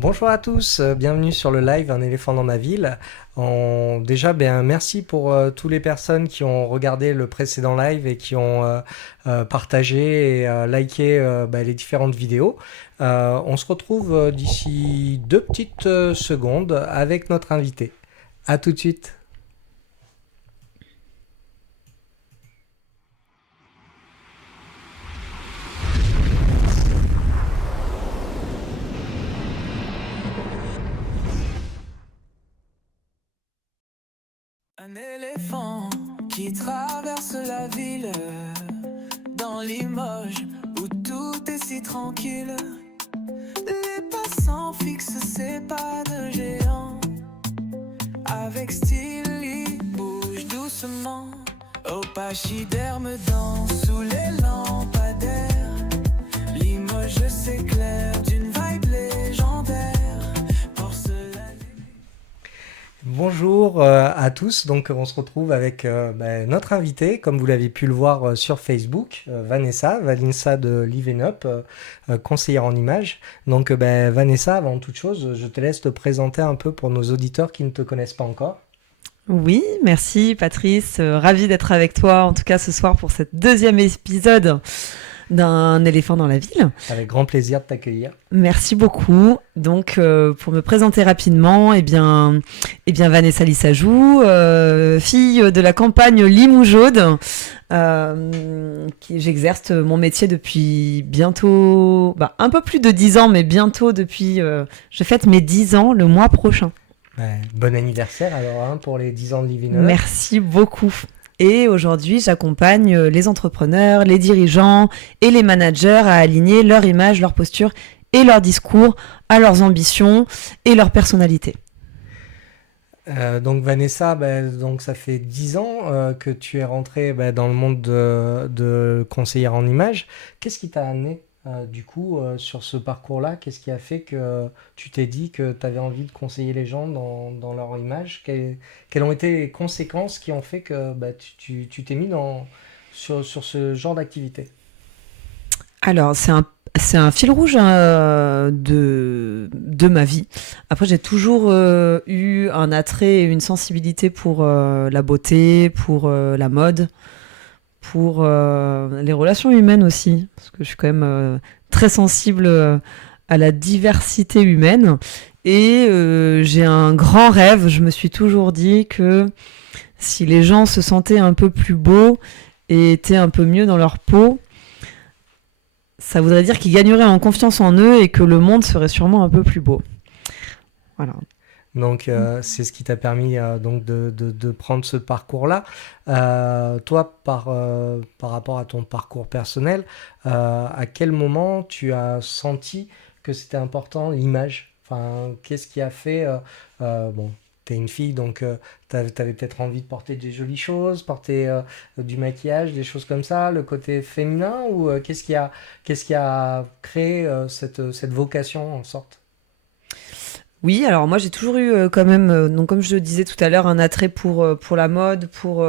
Bonjour à tous, bienvenue sur le live Un éléphant dans ma ville. Déjà, merci pour toutes les personnes qui ont regardé le précédent live et qui ont partagé et liké les différentes vidéos. On se retrouve d'ici 2 petites secondes avec notre invité. À tout de suite. Un éléphant qui traverse la ville, dans Limoges où tout est si tranquille. Les passants fixent ses pas de géant. Avec style, il bouge doucement. Au pachyderme danse sous les lampadaires. Limoges s'éclaire d'une vibe légendaire. Bonjour à tous, donc on se retrouve avec notre invité, comme vous l'avez pu le voir sur Facebook, Vanessa de Live Up, conseillère en images. Donc Vanessa, avant toute chose, je te laisse te présenter un peu pour nos auditeurs qui ne te connaissent pas encore. Oui, merci Patrice, ravie d'être avec toi en tout cas ce soir pour cet deuxième épisode d'un éléphant dans la ville. Avec grand plaisir de t'accueillir. Merci beaucoup. Donc pour me présenter rapidement, Vanessa Lissajou, fille de la campagne Limougeaude, j'exerce mon métier depuis bientôt, un peu plus de 10 ans, mais bientôt depuis, je fête mes 10 ans le mois prochain. Bon anniversaire alors pour les 10 ans de Living Up. Merci beaucoup. Et aujourd'hui, j'accompagne les entrepreneurs, les dirigeants et les managers à aligner leur image, leur posture et leur discours à leurs ambitions et leur personnalité. Donc Vanessa, donc ça fait 10 ans que tu es rentrée dans le monde de conseillère en images. Qu'est-ce qui t'a amené du coup sur ce parcours-là? Qu'est-ce qui a fait que tu t'es dit que tu avais envie de conseiller les gens dans leur image? Quelles ont été les conséquences qui ont fait que tu t'es mis sur ce genre d'activité? Alors, c'est un fil rouge de ma vie. Après, j'ai toujours eu un attrait et une sensibilité pour la beauté, pour la mode, pour les relations humaines aussi, parce que je suis quand même très sensible à la diversité humaine. Et j'ai un grand rêve, je me suis toujours dit que si les gens se sentaient un peu plus beaux et étaient un peu mieux dans leur peau, ça voudrait dire qu'ils gagneraient en confiance en eux et que le monde serait sûrement un peu plus beau. Voilà. Donc c'est ce qui t'a permis donc de prendre ce parcours-là. Toi, par rapport à ton parcours personnel, à quel moment tu as senti que c'était important l'image? Enfin, qu'est-ce qui a fait t'es une fille, donc t'avais peut-être envie de porter des jolies choses, porter du maquillage, des choses comme ça, le côté féminin, ou qu'est-ce qui a créé cette vocation en sorte? Oui, alors moi j'ai toujours eu quand même, donc comme je le disais tout à l'heure, un attrait pour la mode, pour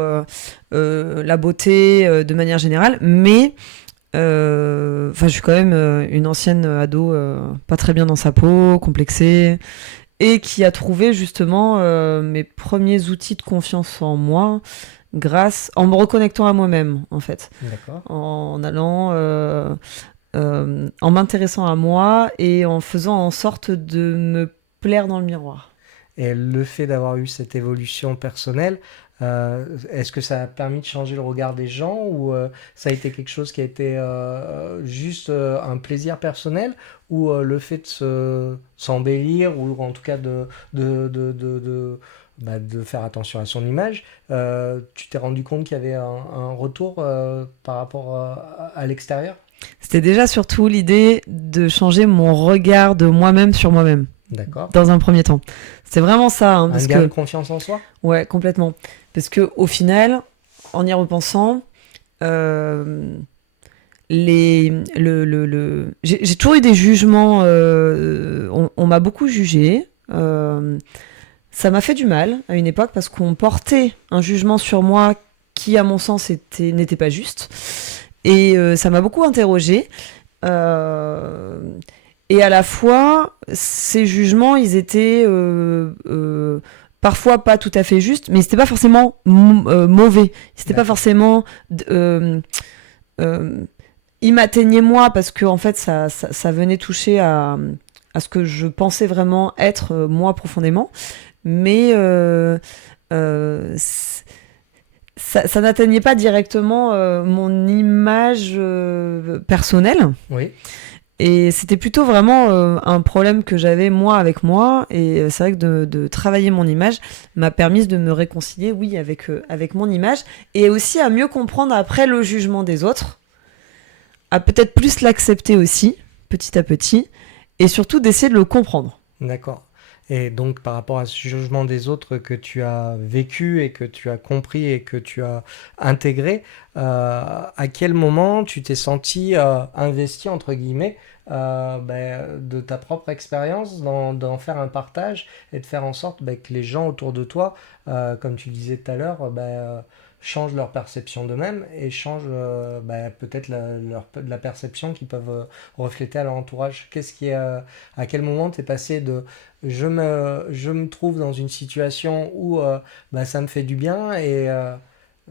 la beauté de manière générale, mais je suis quand même une ancienne ado pas très bien dans sa peau, complexée, et qui a trouvé justement mes premiers outils de confiance en moi en me reconnectant à moi-même en fait. D'accord. En allant, en m'intéressant à moi et en faisant en sorte de me plaire dans le miroir. Et le fait d'avoir eu cette évolution personnelle, est-ce que ça a permis de changer le regard des gens, ou ça a été quelque chose qui a été juste un plaisir personnel, ou le fait de s'embellir, ou en tout cas de faire attention à son image, tu t'es rendu compte qu'il y avait un retour par rapport à l'extérieur? C'était déjà surtout l'idée de changer mon regard de moi-même sur moi-même. D'accord. Dans un premier temps. C'est vraiment ça. Un gain de confiance en soi? Ouais, complètement. Parce qu'au final, en y repensant, j'ai toujours eu des jugements. On m'a beaucoup jugé. Ça m'a fait du mal à une époque parce qu'on portait un jugement sur moi qui, à mon sens, n'était pas juste. Et ça m'a beaucoup interrogée. Et à la fois, ces jugements, ils étaient parfois pas tout à fait justes, mais c'était pas forcément mauvais. C'était pas D'accord. forcément... euh, ils m'atteignaient moi parce que en fait, ça venait toucher à ce que je pensais vraiment être moi profondément. Mais ça n'atteignait pas directement mon image personnelle. Oui, Et c'était plutôt vraiment un problème que j'avais moi avec moi. Et c'est vrai que de travailler mon image m'a permis de me réconcilier, oui, avec mon image. Et aussi à mieux comprendre après le jugement des autres. À peut-être plus l'accepter aussi, petit à petit. Et surtout d'essayer de le comprendre. d'accord. Et donc, par rapport à ce jugement des autres que tu as vécu et que tu as compris et que tu as intégré, à quel moment tu t'es senti investi, entre guillemets, de ta propre expérience, d'en faire un partage et de faire en sorte que les gens autour de toi, comme tu disais tout à l'heure, changent leur perception d'eux-mêmes et changent peut-être la perception qu'ils peuvent refléter à leur entourage. À quel moment tu es passé de je me trouve dans une situation où ça me fait du bien et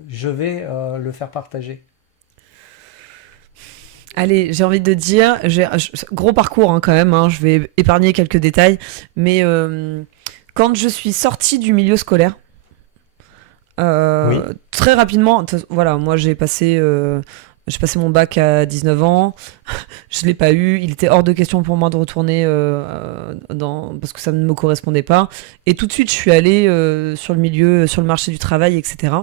je vais le faire partager. Allez, j'ai envie de dire, gros parcours hein, quand même, hein, je vais épargner quelques détails, mais quand je suis sortie du milieu scolaire, Oui, très rapidement, voilà, moi j'ai passé mon bac à 19 ans, je l'ai pas eu, il était hors de question pour moi de retourner parce que ça ne me correspondait pas, et tout de suite je suis allée sur le milieu, sur le marché du travail, etc.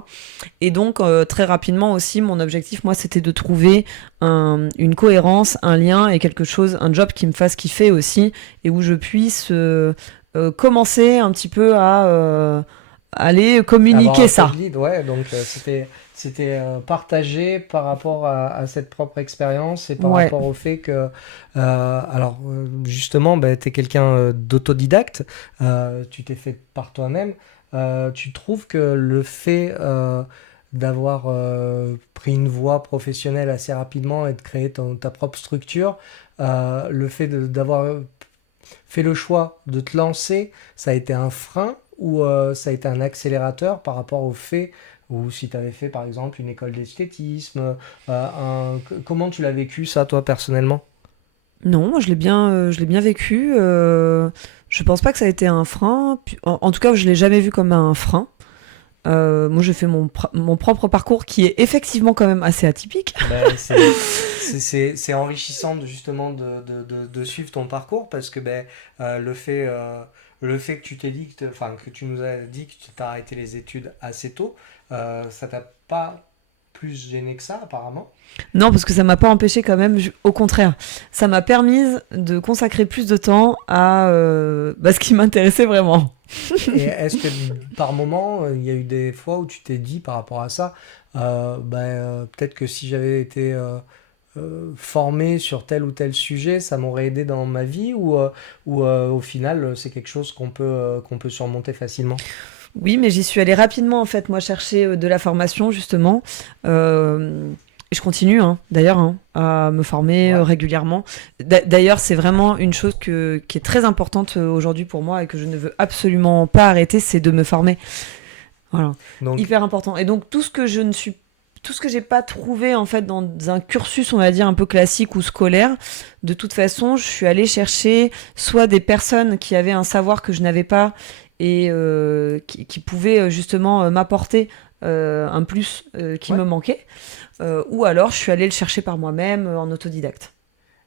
Et donc, très rapidement aussi, mon objectif, moi, c'était de trouver une cohérence, un lien et quelque chose, un job qui me fasse kiffer aussi et où je puisse commencer un petit peu à aller avoir communiquer un peu de ça. lead, ouais, donc c'était partagé par rapport à cette propre expérience et par Ouais. rapport au fait que, justement, tu es quelqu'un d'autodidacte, tu t'es fait par toi-même. Tu trouves que le fait d'avoir pris une voie professionnelle assez rapidement et de créer ta propre structure, le fait d'avoir fait le choix de te lancer, ça a été un frein ou ça a été un accélérateur par rapport au fait, ou si tu avais fait par exemple une école d'esthétisme, comment tu l'as vécu ça toi personnellement? Non, moi, je l'ai bien vécu. Je pense pas que ça a été un frein. En tout cas, je l'ai jamais vu comme un frein. Moi, j'ai fait mon propre parcours qui est effectivement quand même assez atypique. C'est enrichissant justement de suivre ton parcours parce que le fait que tu t'es dit enfin que tu nous as dit que tu t'as arrêté les études assez tôt, ça t'a pas plus gêné que ça apparemment. Non, parce que ça m'a pas empêché quand même. Au contraire, ça m'a permis de consacrer plus de temps à ce qui m'intéressait vraiment. Et est-ce que par moment, il y a eu des fois où tu t'es dit par rapport à ça, peut-être que si j'avais été formé sur tel ou tel sujet, ça m'aurait aidé dans ma vie ou au final, c'est quelque chose qu'on peut surmonter facilement? Oui, mais j'y suis allée rapidement en fait. Moi, chercher de la formation justement. Et je continue d'ailleurs à me former Ouais. régulièrement. D'ailleurs, c'est vraiment une chose qui est très importante aujourd'hui pour moi et que je ne veux absolument pas arrêter, c'est de me former. Voilà, Donc, hyper important. Et donc tout ce que j'ai pas trouvé en fait dans un cursus, on va dire un peu classique ou scolaire, de toute façon, je suis allée chercher soit des personnes qui avaient un savoir que je n'avais pas et qui pouvaient justement m'apporter un plus qui ouais. me manquait, ou alors je suis allée le chercher par moi-même en autodidacte.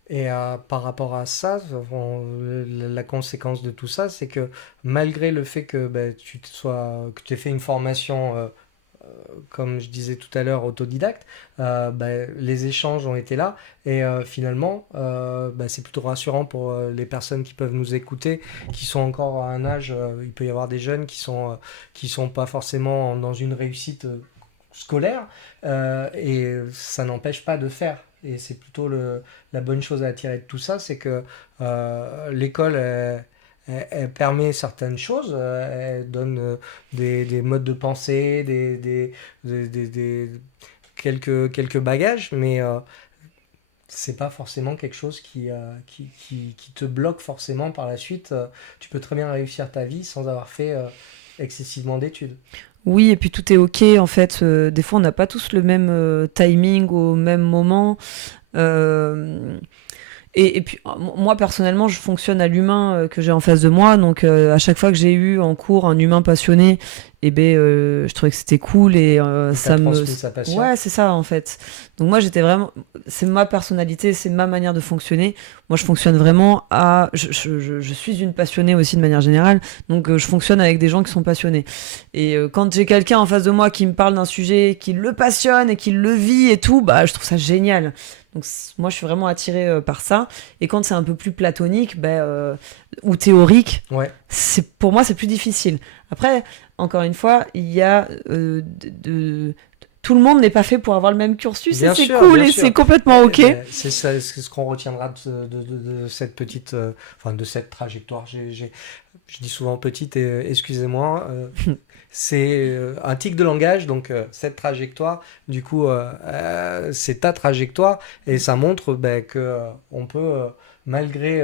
Et par rapport à ça, la conséquence de tout ça, c'est que malgré le fait que que tu aies fait une formation comme je disais tout à l'heure, autodidacte, les échanges ont été là et finalement, c'est plutôt rassurant pour les personnes qui peuvent nous écouter, qui sont encore à un âge, il peut y avoir des jeunes qui sont pas forcément dans une réussite scolaire et ça n'empêche pas de faire. Et c'est plutôt la bonne chose à attirer de tout ça, c'est que l'école elle permet certaines choses, elle donne des modes de pensée, quelques bagages, mais c'est pas forcément quelque chose qui te bloque forcément par la suite. Tu peux très bien réussir ta vie sans avoir fait excessivement d'études. Oui, et puis tout est ok en fait. Des fois, on n'a pas tous le même timing au même moment. Euh, et puis, moi, personnellement, je fonctionne à l'humain que j'ai en face de moi. Donc, à chaque fois que j'ai eu en cours un humain passionné, je trouvais que c'était cool et Il t'a transmis sa passion. Ouais, c'est ça, en fait. Donc, moi, j'étais vraiment... C'est ma personnalité, c'est ma manière de fonctionner. Moi, je fonctionne vraiment à... Je suis une passionnée aussi, de manière générale. Donc, je fonctionne avec des gens qui sont passionnés. Et quand j'ai quelqu'un en face de moi qui me parle d'un sujet, qui le passionne et qui le vit et tout, bah, je trouve ça génial. Donc moi je suis vraiment attirée par ça. Et quand c'est un peu plus platonique ou théorique, Ouais, pour moi c'est plus difficile. Après, encore une fois, il y a tout le monde n'est pas fait pour avoir le même cursus bien et c'est sûr, cool bien et sûr. c'est complètement ok. C'est ça, c'est ce qu'on retiendra de cette petite, enfin de cette trajectoire. Je dis souvent petite, et excusez-moi, c'est un tic de langage, donc cette trajectoire, du coup, c'est ta trajectoire, et ça montre que on peut, malgré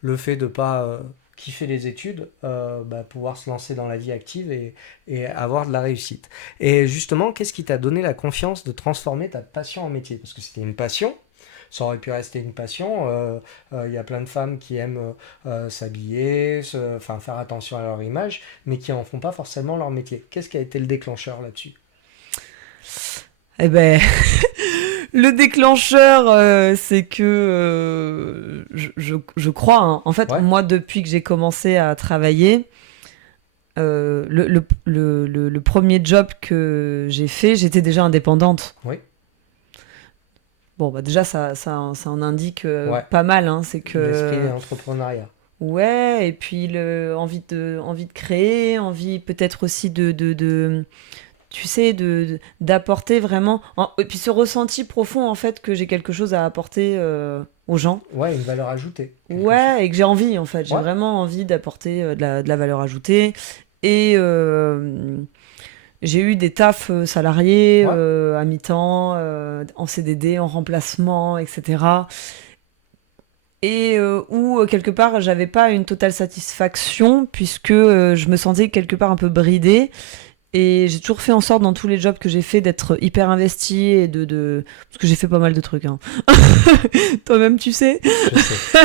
le fait de pas kiffer les études, pouvoir se lancer dans la vie active et avoir de la réussite. Et justement, qu'est-ce qui t'a donné la confiance de transformer ta passion en métier? Parce que c'était une passion, ça aurait pu rester une passion. Il y a plein de femmes qui aiment s'habiller, faire attention à leur image, mais qui en font pas forcément leur métier. Qu'est-ce qui a été le déclencheur là-dessus? Eh ben, le déclencheur, c'est que je crois, hein. En fait, Ouais, moi, depuis que j'ai commencé à travailler, le premier job que j'ai fait, j'étais déjà indépendante. oui, Bon, bah déjà, ça en indique ouais. pas mal, hein. C'est L'esprit que... d'entrepreneuriat. Ouais, et puis envie de créer, envie peut-être aussi tu sais, d'apporter vraiment... Et puis ce ressenti profond, en fait, que j'ai quelque chose à apporter aux gens. Ouais, une valeur ajoutée, quelque sorte. Ouais, et que j'ai envie, en fait. J'ai Ouais, vraiment envie d'apporter de la valeur ajoutée. Et j'ai eu des tafs salariés ouais, à mi-temps, en CDD, en remplacement, etc. Et où, quelque part, j'avais pas une totale satisfaction, puisque je me sentais quelque part un peu bridée. Et j'ai toujours fait en sorte, dans tous les jobs que j'ai fait, d'être hyper investie et Parce que j'ai fait pas mal de trucs, hein. Toi-même, tu sais. je sais.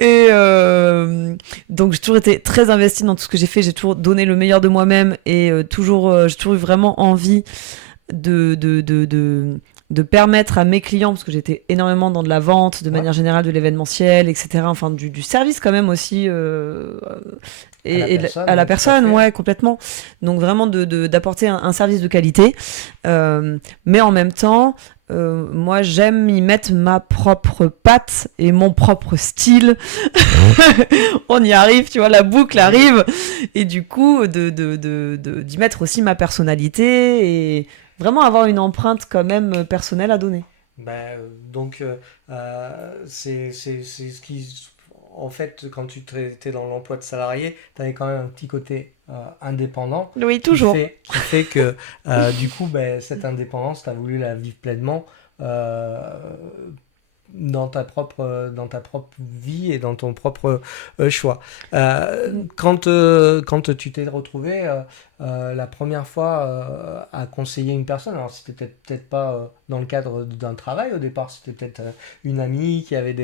Et donc j'ai toujours été très investie dans tout ce que j'ai fait, j'ai toujours donné le meilleur de moi-même et j'ai toujours eu vraiment envie de, de, de, de, de permettre à mes clients, parce que j'étais énormément dans de la vente, de Ouais. manière générale, de l'événementiel, etc. Enfin, du service quand même aussi. À la tout à personne, fait. ouais, complètement. Donc vraiment d'apporter un service de qualité. Mais en même temps, moi, j'aime y mettre ma propre patte et mon propre style. On y arrive, tu vois, la boucle arrive. Et du coup, d'y mettre aussi ma personnalité et vraiment avoir une empreinte quand même personnelle à donner. C'est ce qui... En fait, quand tu étais dans l'emploi de salarié, tu avais quand même un petit côté indépendant Oui, toujours. qui fait que du coup, cette indépendance, tu as voulu la vivre pleinement euh, dans ta propre vie et dans ton propre choix. Quand tu t'es retrouvé la première fois à conseiller une personne, alors c'était peut-être pas dans le cadre d'un travail au départ, c'était peut-être une amie qui avait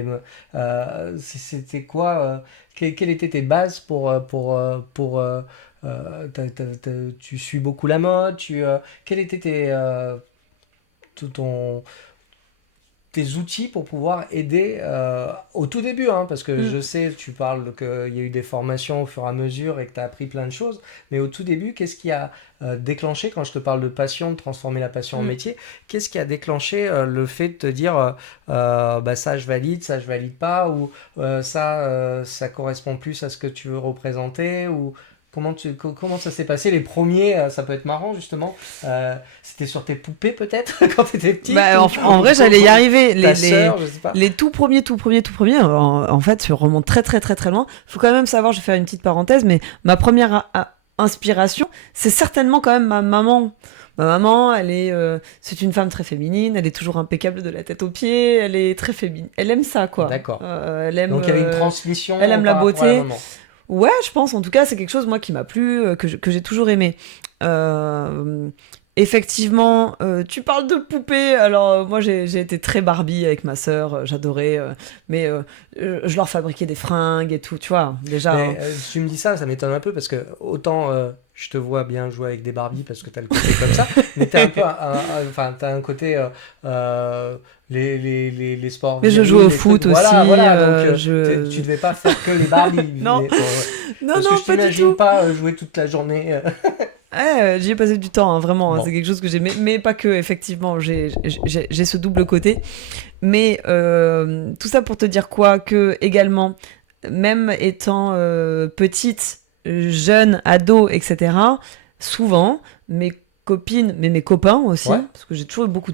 c'était quoi quelles étaient tes bases tu suis beaucoup la mode, quels étaient tout ton tes outils pour pouvoir aider au tout début, hein, parce que je sais, tu parles qu'il y a eu des formations au fur et à mesure et que tu as appris plein de choses, mais au tout début, qu'est-ce qui a déclenché, quand je te parle de passion, de transformer la passion en métier, qu'est-ce qui a déclenché le fait de te dire ça je valide pas, ou ça correspond plus à ce que tu veux représenter, ou comment ça s'est passé les premiers, ça peut être marrant justement. C'était sur tes poupées peut-être quand tu étais petite. En vrai, j'allais y arriver. Ta sœur, je sais pas. Les tout premiers, en fait, je remonte très très très très loin. Faut quand même savoir, je vais faire une petite parenthèse, mais ma première inspiration, c'est certainement quand même ma maman. Ma maman, c'est une femme très féminine, elle est toujours impeccable de la tête aux pieds, elle est très féminine, elle aime ça, quoi. D'accord. Elle aime, Donc il y avait une transmission elle aime la par rapport à la beauté. maman. Ouais, je pense. En tout cas, c'est quelque chose, moi, qui m'a plu, que j'ai toujours aimé. Euh, Effectivement, tu parles de poupées. Alors, moi, j'ai été très Barbie avec ma sœur. J'adorais. Mais je leur fabriquais des fringues et tout, tu vois, déjà. Mais, tu me dis ça, ça m'étonne un peu parce que autant je te vois bien jouer avec des Barbies parce que t'as le côté comme ça, mais t'as un peu enfin, t'as un côté les sports. Mais je joue au foot aussi. Voilà, donc tu devais pas faire que les Barbies. Non. Mais, Non, parce non, que je pas du t'imagine tout. pas jouer toute la journée. Ouais, j'y ai passé du temps, hein, vraiment. Bon. C'est quelque chose que j'aimais, mais pas que, effectivement. J'ai ce double côté. Mais tout ça pour te dire quoi? Que également, même étant petite, jeune, ado, etc., souvent, mes copines, mais mes copains aussi, Ouais. parce que j'ai toujours eu beaucoup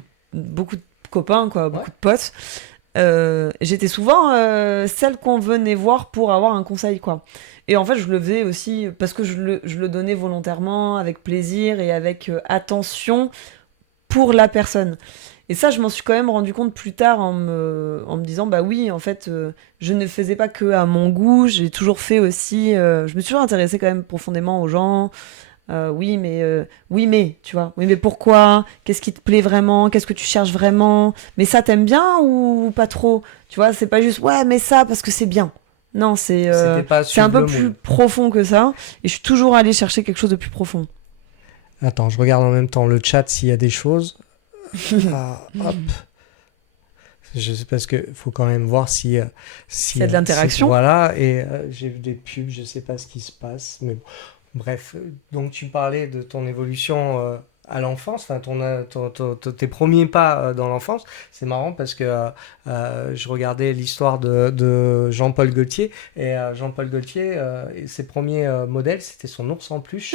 de copains, quoi, beaucoup Ouais. de potes, j'étais souvent celle qu'on venait voir pour avoir un conseil, quoi. Et en fait, je le faisais aussi parce que je le donnais volontairement, avec plaisir et avec attention pour la personne. Et ça, je m'en suis quand même rendu compte plus tard en me disant, bah oui, en fait, je ne faisais pas que à mon goût, j'ai toujours fait aussi, je me suis toujours intéressée quand même profondément aux gens. Oui, mais, tu vois, oui, mais pourquoi? Qu'est-ce qui te plaît vraiment? Qu'est-ce que tu cherches vraiment? Mais ça, t'aimes bien ou pas trop? Tu vois, c'est pas juste, ouais, mais ça, parce que c'est bien. Non, C'était pas c'est un suivre peu le plus moule. profond que ça. Et je suis toujours allée chercher quelque chose de plus profond. Attends, je regarde en même temps le chat s'il y a des choses. Ah, hop. Je sais parce que faut quand même voir si S'il y a de l'interaction. Voilà, et j'ai vu des pubs, je sais pas ce qui se passe, mais bon. Bref, donc tu parlais de ton évolution à l'enfance, enfin tes premiers pas dans l'enfance. C'est marrant parce que je regardais l'histoire de Jean-Paul Gaultier et Jean-Paul Gaultier, ses premiers modèles, c'était son ours en peluche.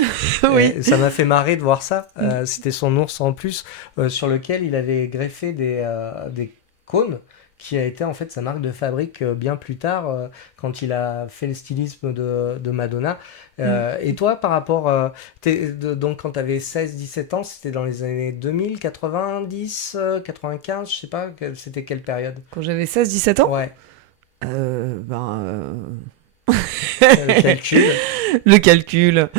Oui. Et ça m'a fait marrer de voir ça. C'était son ours en plus sur lequel il avait greffé des cônes qui a été en fait sa marque de fabrique bien plus tard quand il a fait le stylisme de Madonna. Et toi, par rapport, donc quand tu avais 16-17 ans, c'était dans les années 2000, 90, 95, je sais pas, c'était quelle période? Quand j'avais 16-17 ans, Ouais, le le calcul. calcul,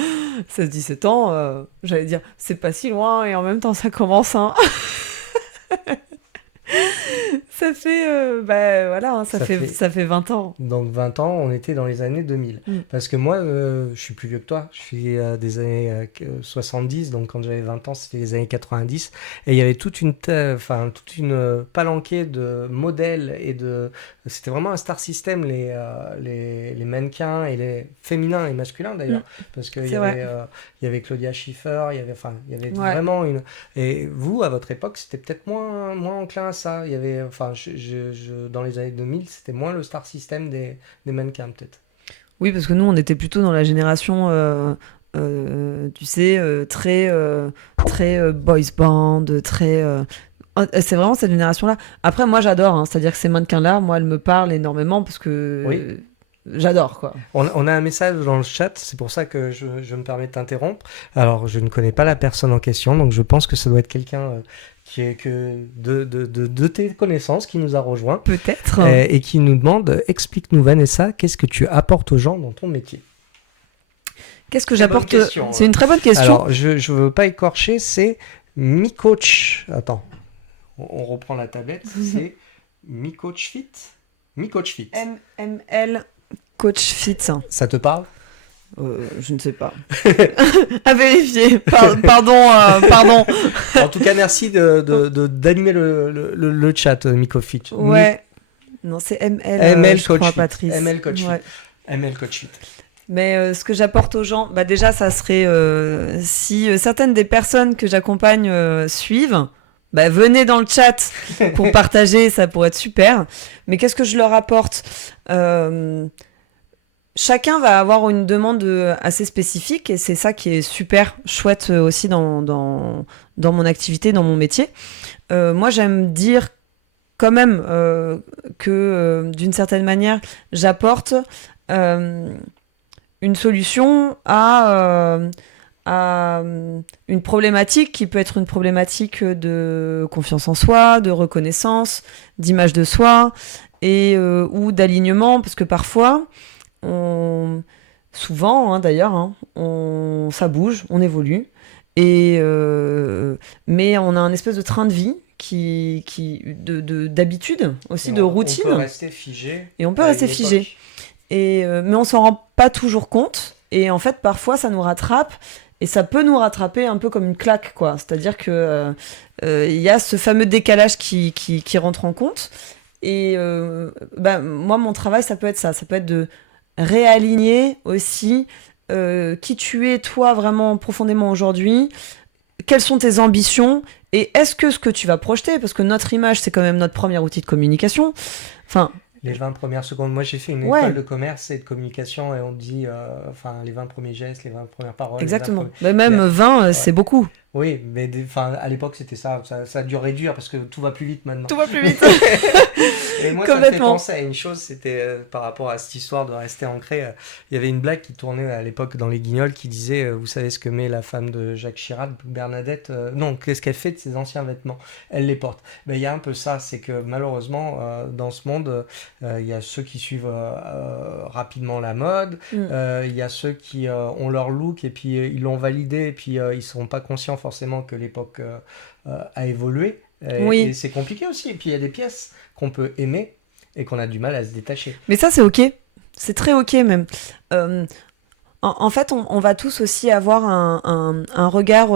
16-17 ans, j'allais dire, c'est pas si loin et en même temps ça commence, hein. Ça fait, voilà, hein, Ça fait- ça fait 20 ans. Donc 20 ans, on était dans les années 2000. Parce que moi, je suis plus vieux que toi. Je suis des années 70, donc quand j'avais 20 ans, c'était les années 90. Et il y avait toute toute une palanquée de modèles C'était vraiment un star system, les mannequins, et les féminins et masculins d'ailleurs. Parce qu'il C'est vrai. il y avait Claudia Schiffer, il y avait Ouais. vraiment une... Et vous, à votre époque, c'était peut-être moins enclin à ça. Il y avait, dans les années 2000, c'était moins le star system des mannequins, peut-être. Oui, parce que nous, on était plutôt dans la génération, tu sais, très boys band, très. C'est vraiment cette génération-là. Après, moi, j'adore, hein, c'est-à-dire que ces mannequins-là, moi, elles me parlent énormément parce que Oui. j'adore, quoi. On a un message dans le chat, c'est pour ça que je me permets de t'interrompre. Alors, je ne connais pas la personne en question, donc je pense que ça doit être quelqu'un qui est de tes connaissances qui nous a rejoint Peut-être. et qui nous demande, explique-nous Vanessa, qu'est-ce que tu apportes aux gens dans ton métier? Qu'est-ce que Très bonne j'apporte? question, C'est une très bonne question. Alors, je ne veux pas écorcher, c'est Mi-Coach. Attends, on reprend la tablette, c'est Mi-Coach Fit. Mi-Coach Fit. MML Coach Fit. Ça te parle? Je ne sais pas. À vérifier. Pardon. En tout cas, merci d'animer le chat, Micofit. Ouais. Non, c'est ML. ML je Coach crois, Fit. Patrice. ML Coach Fit. Ouais. ML Coach Fit. Mais ce que j'apporte aux gens, bah déjà, ça serait si certaines des personnes que j'accompagne suivent, bah venez dans le chat pour partager, ça pourrait être super. Mais qu'est-ce que je leur apporte? Chacun va avoir une demande assez spécifique et c'est ça qui est super chouette aussi dans mon activité, dans mon métier. Moi, j'aime dire quand même que d'une certaine manière, j'apporte une solution à une problématique qui peut être une problématique de confiance en soi, de reconnaissance, d'image de soi, et ou d'alignement, parce que parfois, souvent d'ailleurs, ça bouge, on évolue, et mais on a un espèce de train de vie d'habitude aussi, de routine. On peut rester figé. Et on peut rester figé. Mais on s'en rend pas toujours compte. Et en fait, parfois, ça nous rattrape. Et ça peut nous rattraper un peu comme une claque, quoi. C'est-à-dire que y a ce fameux décalage qui rentre en compte. Et moi, mon travail, ça peut être ça. Ça peut être de réaligner aussi qui tu es, toi, vraiment profondément aujourd'hui. Quelles sont tes ambitions? Et est-ce que ce que tu vas projeter, parce que notre image, c'est quand même notre premier outil de communication. Enfin, les 20 premières secondes. Moi, j'ai fait une école de commerce et de communication et on dit les 20 premiers gestes, les 20 premières paroles. Exactement. Mais même 20, c'est beaucoup. Oui, mais à l'époque, c'était ça. Ça a dû réduire parce que tout va plus vite maintenant. Tout va plus vite. Et moi, ça me fait penser à une chose, c'était par rapport à cette histoire de rester ancré. Il y avait une blague qui tournait à l'époque dans les Guignols qui disait vous savez ce que met la femme de Jacques Chirac, Bernadette non, qu'est-ce qu'elle fait de ses anciens vêtements? Elle les porte. Il y a un peu ça, c'est que malheureusement, dans ce monde, il y a ceux qui suivent rapidement la mode, il y a ceux qui ont leur look et puis ils l'ont validé et puis ils ne sont pas conscients forcément que l'époque a évolué. Et c'est compliqué aussi. Et puis il y a des pièces qu'on peut aimer et qu'on a du mal à se détacher. Mais ça, c'est ok. C'est très ok même. En fait, on va tous aussi avoir un regard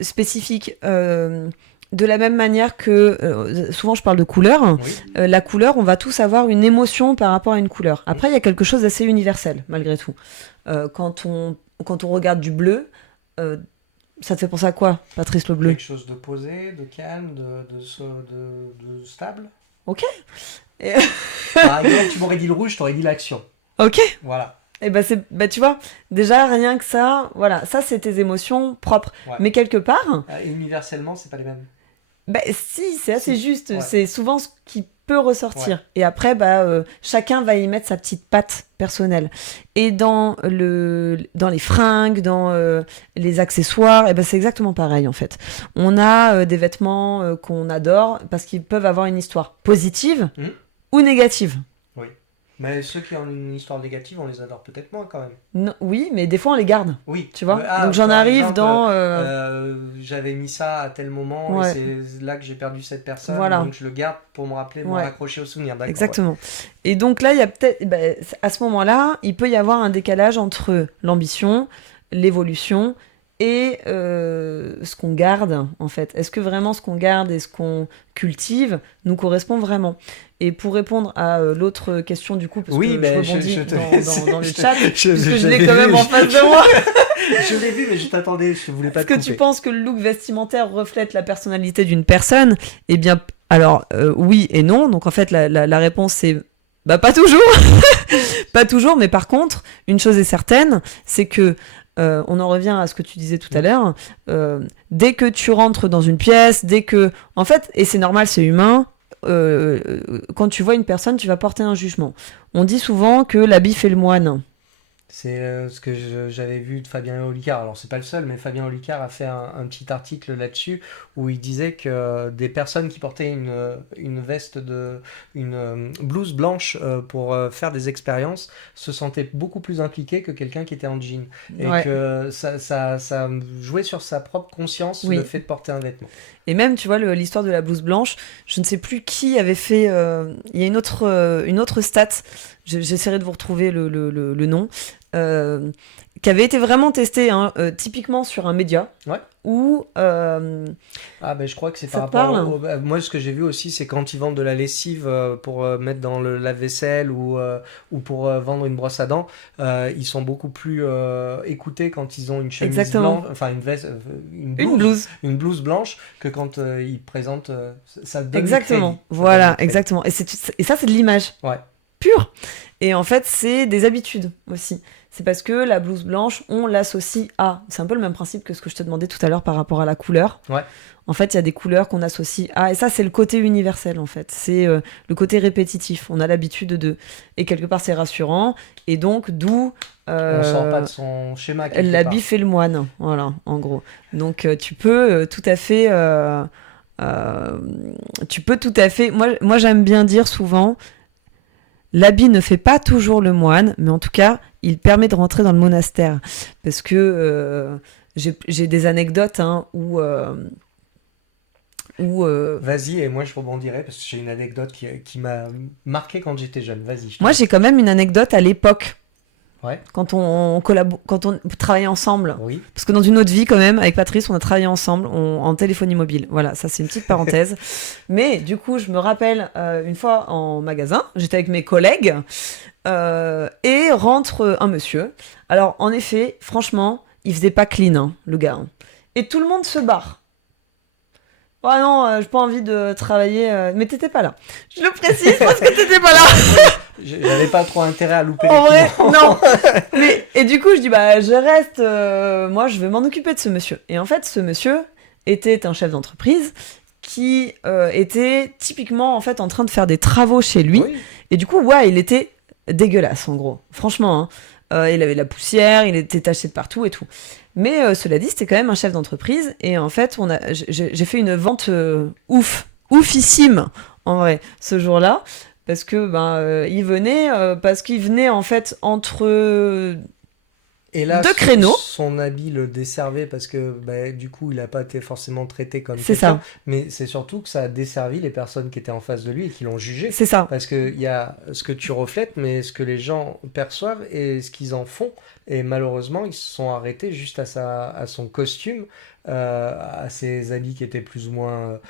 spécifique. De la même manière que, souvent je parle de couleur, la couleur, on va tous avoir une émotion par rapport à une couleur. Après, il y a quelque chose d'assez universel, malgré tout. Quand on regarde du bleu, ça te fait penser à quoi, Patrice, le bleu? Quelque chose de posé, de calme, de stable. Ok. Par exemple, tu m'aurais dit le rouge, t'aurais dit l'action. Ok. Voilà. Et tu vois, déjà rien que ça, voilà, ça c'est tes émotions propres. Ouais. Mais quelque part... universellement, c'est pas les mêmes. Si, c'est assez juste. Ouais. C'est souvent ce qui peut ressortir. Ouais. Et après, chacun va y mettre sa petite patte personnelle. Et dans les fringues, dans les accessoires, c'est exactement pareil en fait. On a des vêtements qu'on adore parce qu'ils peuvent avoir une histoire positive ou négative. Oui. Mais ceux qui ont une histoire négative, on les adore peut-être moins quand même. Non, oui, mais des fois on les garde. Oui. Tu vois. Donc j'en arrive exemple, dans. J'avais mis ça à tel moment et c'est là que j'ai perdu cette personne. Voilà. Donc je le garde pour me rappeler, me raccrocher au souvenir. D'accord, exactement. Et donc là, il y a peut-être, à ce moment-là, il peut y avoir un décalage entre l'ambition, l'évolution et ce qu'on garde en fait. Est-ce que vraiment ce qu'on garde et ce qu'on cultive nous correspond vraiment? Et pour répondre à l'autre question du coup, parce que je rebondis dans le chat, puisque je l'ai quand même en face de moi. Je l'ai vu, mais je t'attendais, je voulais pas te couper. Est-ce que tu penses que le look vestimentaire reflète la personnalité d'une personne? Eh bien, alors oui et non. Donc en fait, la réponse c'est pas toujours. Pas toujours, mais par contre, une chose est certaine, c'est que on en revient à ce que tu disais tout à l'heure, dès que tu rentres dans une pièce, en fait, et c'est normal, c'est humain, quand tu vois une personne, tu vas porter un jugement. On dit souvent que l'habit fait le moine. C'est ce que j'avais vu de Fabien Olicard. Alors, c'est pas le seul, mais Fabien Olicard a fait un petit article là-dessus où il disait que des personnes qui portaient une veste une blouse blanche pour faire des expériences se sentaient beaucoup plus impliquées que quelqu'un qui était en jean. Et que ça jouait sur sa propre conscience, le fait de porter un vêtement. Et même, tu vois, l'histoire de la blouse blanche, je ne sais plus qui avait fait... Il y a une autre stat, j'essaierai de vous retrouver le nom, qui avait été vraiment testé typiquement sur un média. Ouais. Où... je crois que c'est par rapport... moi, ce que j'ai vu aussi, c'est quand ils vendent de la lessive pour mettre dans le lave-vaisselle ou pour vendre une brosse à dents, ils sont beaucoup plus écoutés quand ils ont une chemise blanche, enfin une veste, une blouse blanche, que quand ils présentent... ça donne exactement, voilà, exactement. Et ça, c'est de l'image. Ouais. pur. Et en fait, c'est des habitudes aussi. C'est parce que la blouse blanche, on l'associe à... C'est un peu le même principe que ce que je te demandais tout à l'heure par rapport à la couleur. Ouais. En fait, il y a des couleurs qu'on associe à... Et ça, c'est le côté universel, en fait. C'est le côté répétitif. On a l'habitude de... Et quelque part, c'est rassurant. Et donc, d'où... On sort pas de son schéma quelque l'habit part. fait le moine. Voilà, en gros. Donc, tu peux tout à fait... tu peux tout à fait... Moi, j'aime bien dire souvent... L'habit ne fait pas toujours le moine, mais en tout cas, il permet de rentrer dans le monastère. Parce que j'ai des anecdotes où... Vas-y, et moi je rebondirai parce que j'ai une anecdote qui m'a marqué quand j'étais jeune. Vas-y. Moi, j'ai quand même une anecdote à l'époque, Ouais. quand on travaillait ensemble. Oui. Parce que dans une autre vie, quand même, avec Patrice, on a travaillé ensemble en téléphonie mobile. Voilà, ça, c'est une petite parenthèse. Mais du coup, je me rappelle, une fois en magasin, j'étais avec mes collègues, et rentre un monsieur. Alors, en effet, franchement, il faisait pas clean, hein, le gars. Hein. Et tout le monde se barre. Oh non, j'ai pas envie de travailler. Mais t'étais pas là. Je le précise parce que t'étais pas là. J'avais pas trop intérêt à louper En les vrai, clients. non. Et du coup, je dis, bah, je reste. Moi, je vais m'en occuper de ce monsieur. Et en fait, ce monsieur était un chef d'entreprise qui était typiquement en fait en train de faire des travaux chez lui. Oui. Et du coup, ouais, il était dégueulasse en gros. Franchement, hein. Il avait de la poussière, il était taché de partout et tout. Mais cela dit, c'était quand même un chef d'entreprise. Et en fait, j'ai fait une vente oufissime en vrai ce jour-là. Parce que parce qu'il venait en fait entre Et là, deux créneaux. son habit le desservait parce que du coup, il n'a pas été forcément traité comme C'est quelqu'un. ça, Mais c'est surtout que ça a desservi les personnes qui étaient en face de lui et qui l'ont jugé. c'est ça. Parce qu'il y a ce que tu reflètes, mais ce que les gens perçoivent et ce qu'ils en font. Et malheureusement, ils se sont arrêtés juste à son costume, à ses habits qui étaient plus ou moins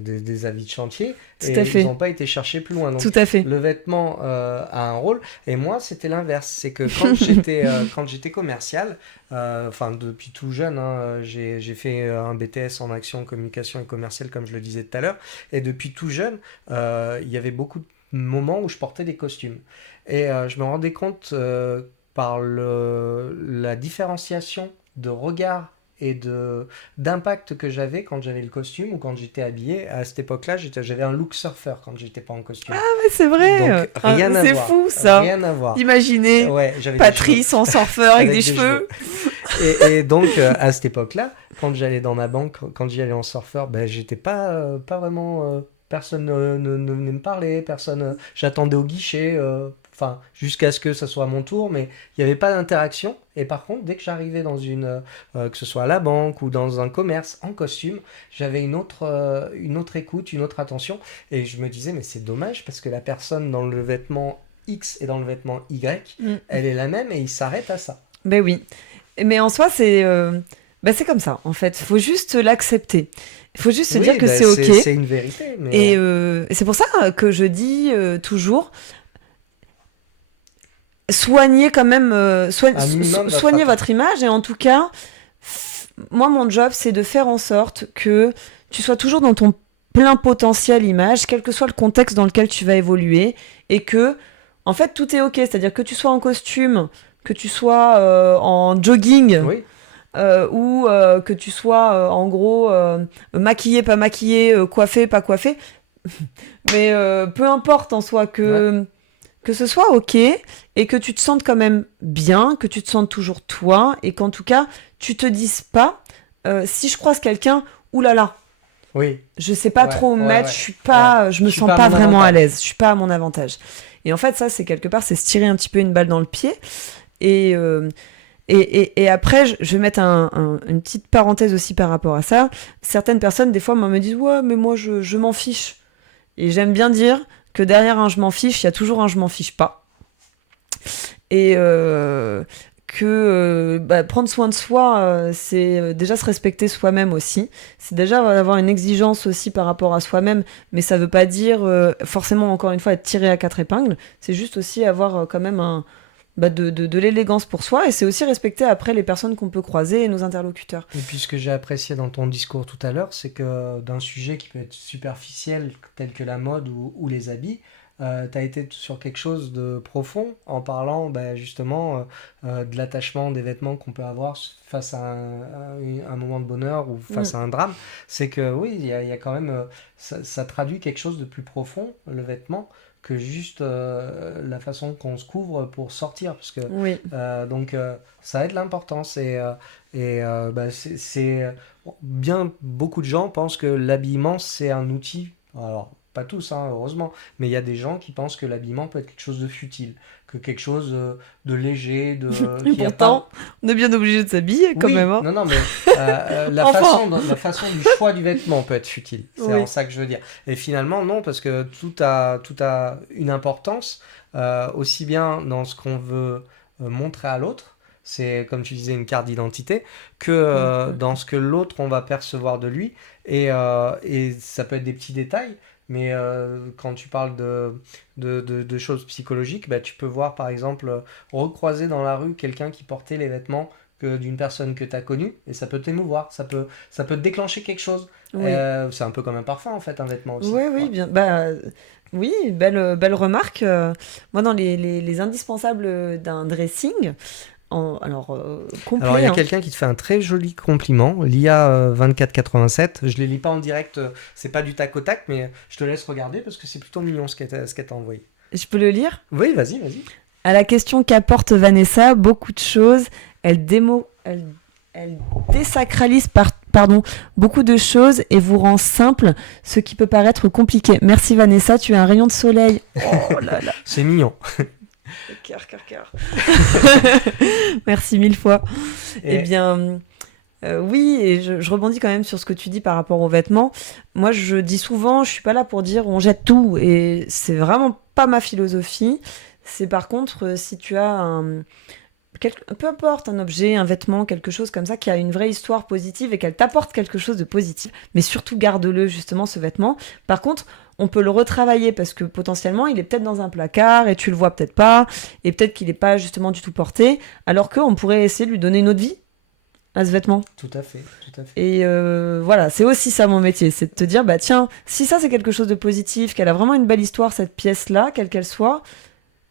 des habits de chantier. Tout Et à fait. ils n'ont pas été chercher plus loin. Donc, Tout à fait. le vêtement a un rôle. Et moi, c'était l'inverse. C'est que quand j'étais commercial, enfin depuis tout jeune, hein, j'ai fait un BTS en action, communication et commercial, comme je le disais tout à l'heure. Et depuis tout jeune, il y avait beaucoup de moments où je portais des costumes. Et je me rendais compte par la différenciation de regard et d'impact que j'avais quand j'avais le costume ou quand j'étais habillé. À cette époque-là, j'avais un look surfeur quand j'étais pas en costume. Ah, mais c'est vrai. Donc rien à C'est voir. fou ça. Rien à voir. Imaginez Ouais, j'avais Patrice en surfeur avec des cheveux. Et donc à cette époque-là, quand j'allais dans ma banque, quand j'y allais en surfeur, j'étais pas vraiment. Personne ne venait me parler, personne. J'attendais au guichet. Enfin, jusqu'à ce que ça soit à mon tour, mais il n'y avait pas d'interaction. Et par contre, dès que j'arrivais dans que ce soit à la banque ou dans un commerce en costume, j'avais une autre écoute, une autre attention. Et je me disais, mais c'est dommage parce que la personne dans le vêtement X et dans le vêtement Y, elle est la même et il s'arrête à ça. Ben oui. Mais en soi, c'est comme ça, en fait. Il faut juste l'accepter. Il faut juste se dire que c'est OK. C'est une vérité. Mais... Et c'est pour ça que je dis toujours... Soignez quand même, soignez votre image et en tout cas, moi mon job c'est de faire en sorte que tu sois toujours dans ton plein potentiel image, quel que soit le contexte dans lequel tu vas évoluer et que en fait tout est ok, c'est-à-dire que tu sois en costume, que tu sois en jogging oui. ou que tu sois en gros maquillé, pas maquillé, coiffé, pas coiffé, mais peu importe en soi que... Ouais. Que ce soit ok et que tu te sentes quand même bien, que tu te sentes toujours toi et qu'en tout cas, tu te dises pas si je croise quelqu'un, oulala, Oui. je sais pas trop où me mettre, je me suis sens pas à pas mon vraiment à avantage. l'aise, je suis pas à mon avantage. Et en fait, ça, c'est quelque part, c'est se tirer un petit peu une balle dans le pied. Et après, je vais mettre une petite parenthèse aussi par rapport à ça. Certaines personnes, des fois, me disent ouais, mais moi, je m'en fiche. Et j'aime bien dire que derrière un je m'en fiche, il y a toujours un je m'en fiche pas. Et prendre soin de soi, c'est déjà se respecter soi-même aussi. C'est déjà avoir une exigence aussi par rapport à soi-même, mais ça veut pas dire forcément, encore une fois, être tiré à quatre épingles. C'est juste aussi avoir quand même de l'élégance pour soi, et c'est aussi respecter après les personnes qu'on peut croiser et nos interlocuteurs. Et puis ce que j'ai apprécié dans ton discours tout à l'heure, c'est que d'un sujet qui peut être superficiel, tel que la mode ou les habits, tu as été sur quelque chose de profond en parlant justement de l'attachement des vêtements qu'on peut avoir face à un moment de bonheur ou face à un drame. C'est que oui, il y a quand même, ça traduit quelque chose de plus profond, le vêtement, que juste la façon qu'on se couvre pour sortir. Parce que, Oui. donc, ça a de l'importance. Bien, beaucoup de gens pensent que l'habillement, c'est un outil. Alors, pas tous, hein, heureusement, mais il y a des gens qui pensent que l'habillement peut être quelque chose de futile, que quelque chose de léger, Et qui a pourtant, on est bien obligé de s'habiller quand oui, même. Hein. non, non, mais Enfin. la façon du choix du vêtement peut être futile. C'est Oui. en ça que je veux dire. Et finalement, non, parce que tout a une importance, aussi bien dans ce qu'on veut montrer à l'autre, c'est comme tu disais une carte d'identité, que dans ce que l'autre on va percevoir de lui. Et ça peut être des petits détails. Mais quand tu parles de choses psychologiques, tu peux voir par exemple recroiser dans la rue quelqu'un qui portait les vêtements d'une personne que tu as connue, et ça peut t'émouvoir, ça peut te déclencher quelque chose. Oui. C'est un peu comme un parfum en fait, un vêtement aussi. Oui, oui, Ouais. bien. Oui, belle remarque. Moi, dans les indispensables d'un dressing, complet. Alors il y a Hein. quelqu'un qui te fait un très joli compliment, l'IA 2487, je les lis pas en direct, c'est pas du tac au tac, mais je te laisse regarder parce que c'est plutôt mignon ce qu'elle t'a envoyé. Je peux le lire? Oui, vas-y, vas-y. À la question qu'apporte Vanessa, beaucoup de choses. Elle désacralise beaucoup de choses et vous rend simple ce qui peut paraître compliqué. Merci Vanessa, tu es un rayon de soleil. Oh là là. C'est mignon. Cœur. Merci 1000 fois. Eh bien, oui, et je rebondis quand même sur ce que tu dis par rapport aux vêtements. Moi, je dis souvent, je suis pas là pour dire on jette tout, et c'est vraiment pas ma philosophie. C'est par contre, si tu as peu importe, un objet, un vêtement, quelque chose comme ça qui a une vraie histoire positive et qu'elle t'apporte quelque chose de positif, mais surtout garde-le justement ce vêtement. Par contre, on peut le retravailler parce que potentiellement il est peut-être dans un placard et tu le vois peut-être pas, et peut-être qu'il n'est pas justement du tout porté, alors qu'on pourrait essayer de lui donner une autre vie à ce vêtement. Tout à fait. Et voilà, c'est aussi ça mon métier, c'est de te dire, tiens, si ça c'est quelque chose de positif, qu'elle a vraiment une belle histoire cette pièce-là, quelle qu'elle soit,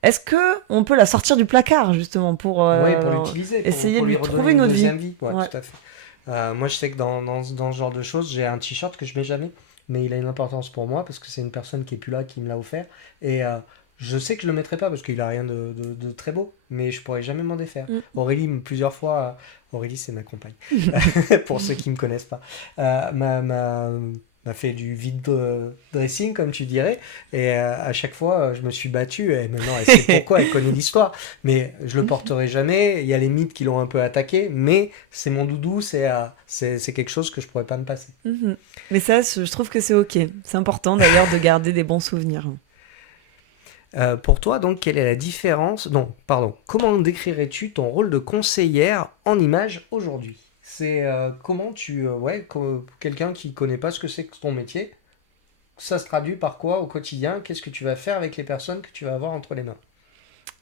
est-ce qu'on peut la sortir du placard, justement, pour l'utiliser, essayer pour de lui redonner trouver une autre vie. Ouais, Ouais. tout à fait. Moi, je sais que dans ce genre de choses, j'ai un t-shirt que je mets jamais, mais il a une importance pour moi parce que c'est une personne qui est plus là qui me l'a offert. Et je sais que je le mettrai pas parce qu'il a rien de très beau, mais je pourrais jamais m'en défaire. Aurélie, plusieurs fois, Aurélie, c'est ma compagne, pour ceux qui me connaissent pas, m'a fait du vide dressing, comme tu dirais, et à chaque fois je me suis battu, et maintenant elle sait pourquoi, elle connaît l'histoire, mais je le porterai jamais. Il y a les mythes qui l'ont un peu attaqué, mais c'est mon doudou, c'est quelque chose que je pourrais pas me passer. Mais ça, je trouve que c'est ok, c'est important d'ailleurs de garder des bons souvenirs. Pour toi, donc, quelle est la différence? Non, pardon. Comment décrirais-tu ton rôle de conseillère en images aujourd'hui? C'est comment quelqu'un qui connaît pas ce que c'est que ton métier, ça se traduit par quoi au quotidien? Qu'est-ce que tu vas faire avec les personnes que tu vas avoir entre les mains?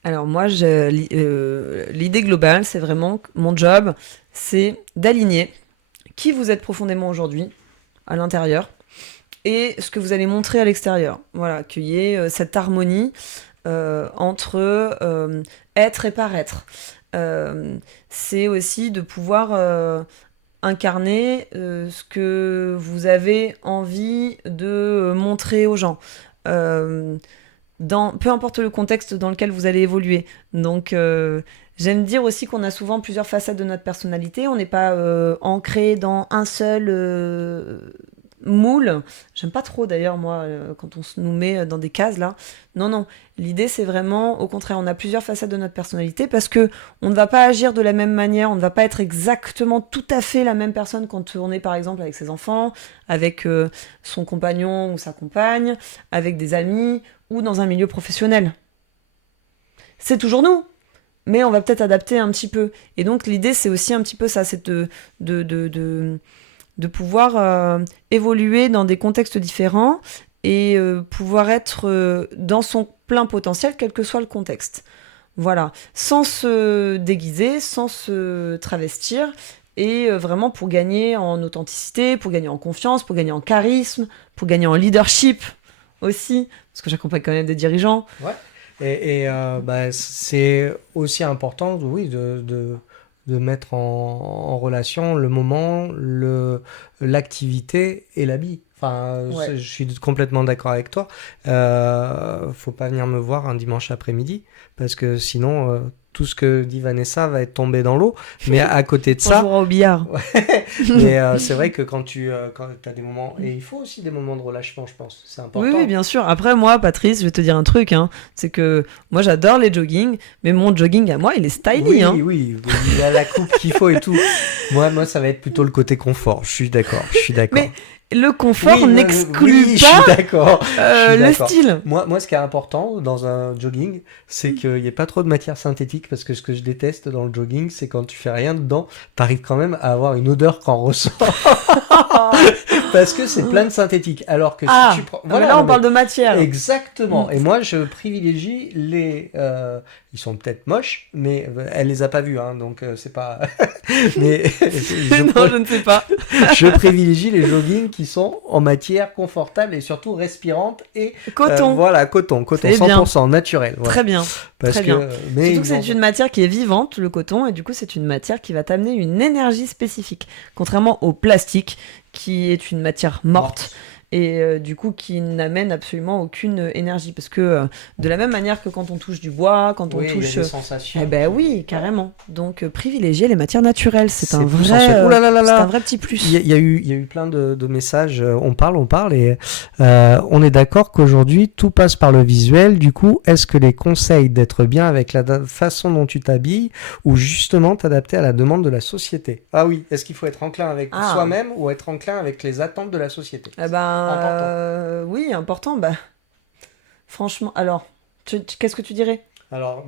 Alors moi, l'idée globale, c'est vraiment que mon job, c'est d'aligner qui vous êtes profondément aujourd'hui, à l'intérieur, et ce que vous allez montrer à l'extérieur. Voilà, qu'il y ait cette harmonie entre être et paraître. C'est aussi de pouvoir incarner ce que vous avez envie de montrer aux gens. Peu importe le contexte dans lequel vous allez évoluer. Donc, j'aime dire aussi qu'on a souvent plusieurs facettes de notre personnalité. On n'est pas ancré dans un seul moule. J'aime pas trop d'ailleurs, moi, quand on nous met dans des cases là. Non. L'idée, c'est vraiment, au contraire, on a plusieurs facettes de notre personnalité parce que on ne va pas agir de la même manière, on ne va pas être exactement tout à fait la même personne quand on est, par exemple, avec ses enfants, avec son compagnon ou sa compagne, avec des amis ou dans un milieu professionnel. C'est toujours nous, mais on va peut-être adapter un petit peu. Et donc, l'idée, c'est aussi un petit peu ça, c'est de pouvoir évoluer dans des contextes différents et pouvoir être dans son plein potentiel, quel que soit le contexte. Voilà, sans se déguiser, sans se travestir, et vraiment pour gagner en authenticité, pour gagner en confiance, pour gagner en charisme, pour gagner en leadership aussi, parce que j'accompagne quand même des dirigeants. Ouais. Bah, c'est aussi important, oui, de mettre en relation le moment, l'activité et l'habit. Enfin, Ouais. je suis complètement d'accord avec toi. Faut pas venir me voir un dimanche après-midi parce que sinon, tout ce que dit Vanessa va être tombé dans l'eau. Mais à côté de On ça, jouera au billard. mais c'est vrai que quand tu as des moments, et il faut aussi des moments de relâchement, je pense, c'est Oui, important. oui, bien sûr. Après, moi, Patrice, je vais te dire un truc, hein. C'est que moi, j'adore les jogging, mais mon jogging à moi, il est stylish, Oui, hein. oui, il a la coupe qu'il faut et tout. Moi, ça va être plutôt le côté confort. Je suis d'accord. Mais le confort Oui, n'exclut oui, je suis pas d'accord. Je suis le d'accord. style. Moi, ce qui est important dans un jogging, c'est qu'il n'y ait pas trop de matière synthétique, parce que ce que je déteste dans le jogging, c'est quand tu fais rien dedans, t'arrives quand même à avoir une odeur qu'en ressort. Parce que c'est plein de synthétique. Alors que Ah, si tu prends. mais là, on parle de matière. Exactement. Et moi, je privilégie les. Ils sont peut-être moches, mais elle les a pas vus, hein, donc c'est pas. Mais Non, je ne sais pas. je privilégie les joggings qui sont en matière confortable et surtout respirante et Coton. voilà, coton C'est 100% naturel. Voilà. Très bien. Parce très que, bien. mais Surtout que c'est une matière qui est vivante, le coton, et du coup, c'est une matière qui va t'amener une énergie spécifique. Contrairement au plastique, qui est une matière morte. Et du coup qui n'amène absolument aucune énergie, parce que de la même manière que quand on touche du bois, quand on oui, touche, il y a des sensations. eh ben oui, carrément. Donc privilégier les matières naturelles, c'est un plus vrai, sensuel. Oh là là là c'est là. un vrai petit plus. Il y a eu plein de messages. On parle et on est d'accord qu'aujourd'hui tout passe par le visuel. Du coup, est-ce que les conseils d'être bien avec la façon dont tu t'habilles ou justement t'adapter à la demande de la société? Ah oui, est-ce qu'il faut être enclin avec soi-même ou être enclin avec les attentes de la société? Eh ben, important. Oui, important. Bah, franchement, alors, qu'est-ce que tu dirais? Alors,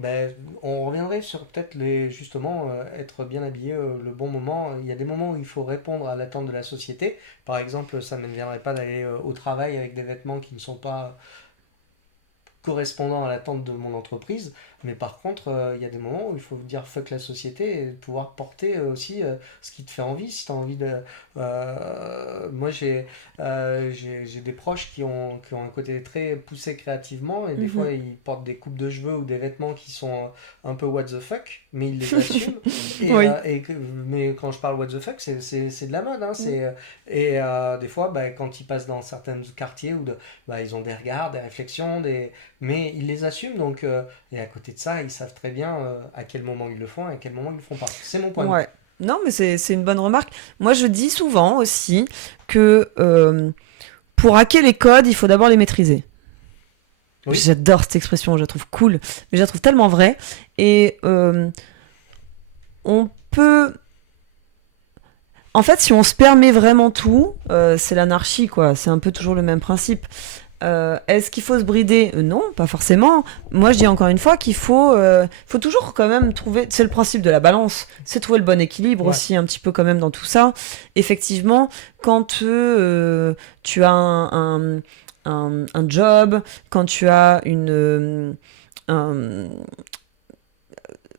on reviendrait sur peut-être justement être bien habillé le bon moment. Il y a des moments où il faut répondre à l'attente de la société. Par exemple, ça ne me viendrait pas d'aller au travail avec des vêtements qui ne sont pas correspondant à l'attente de mon entreprise, mais par contre, il y a des moments où il faut dire fuck la société et pouvoir porter aussi ce qui te fait envie. Si tu as envie de. Moi, j'ai des proches qui ont un côté très poussé créativement et des fois ils portent des coupes de cheveux ou des vêtements qui sont un peu what the fuck, mais ils les assument. Oui. Mais quand je parle what the fuck, c'est de la mode. Hein, des fois, quand ils passent dans certains quartiers, ils ont des regards, des réflexions, mais ils les assument, donc et à côté de ça ils savent très bien à quel moment ils le font et à quel moment ils le font pas. C'est mon point de vue. Ouais. Non, mais c'est une bonne remarque. Moi, je dis souvent aussi que pour hacker les codes, il faut d'abord les maîtriser. Oui. J'adore cette expression, je la trouve cool, mais je la trouve tellement vraie. Et on peut... En fait, si on se permet vraiment tout, c'est l'anarchie, quoi. C'est un peu toujours le même principe. Est-ce qu'il faut se brider? Non, pas forcément. Moi, je dis encore une fois qu'il faut toujours quand même trouver. C'est le principe de la balance. C'est trouver le bon équilibre aussi, un petit peu quand même dans tout ça. Effectivement, quand tu as un job, quand tu as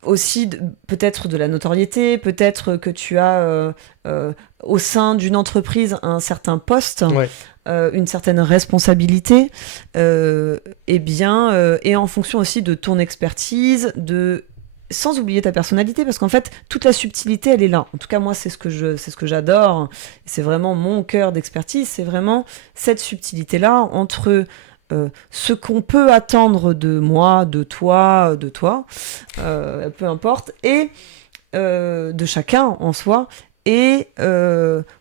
aussi peut-être de la notoriété, peut-être que tu as au sein d'une entreprise un certain poste, une certaine responsabilité, et en fonction aussi de ton expertise, sans oublier ta personnalité, parce qu'en fait toute la subtilité elle est là. En tout cas moi c'est ce que j'adore, c'est vraiment mon cœur d'expertise, c'est vraiment cette subtilité là entre ce qu'on peut attendre de moi, de toi, peu importe, et de chacun en soi, et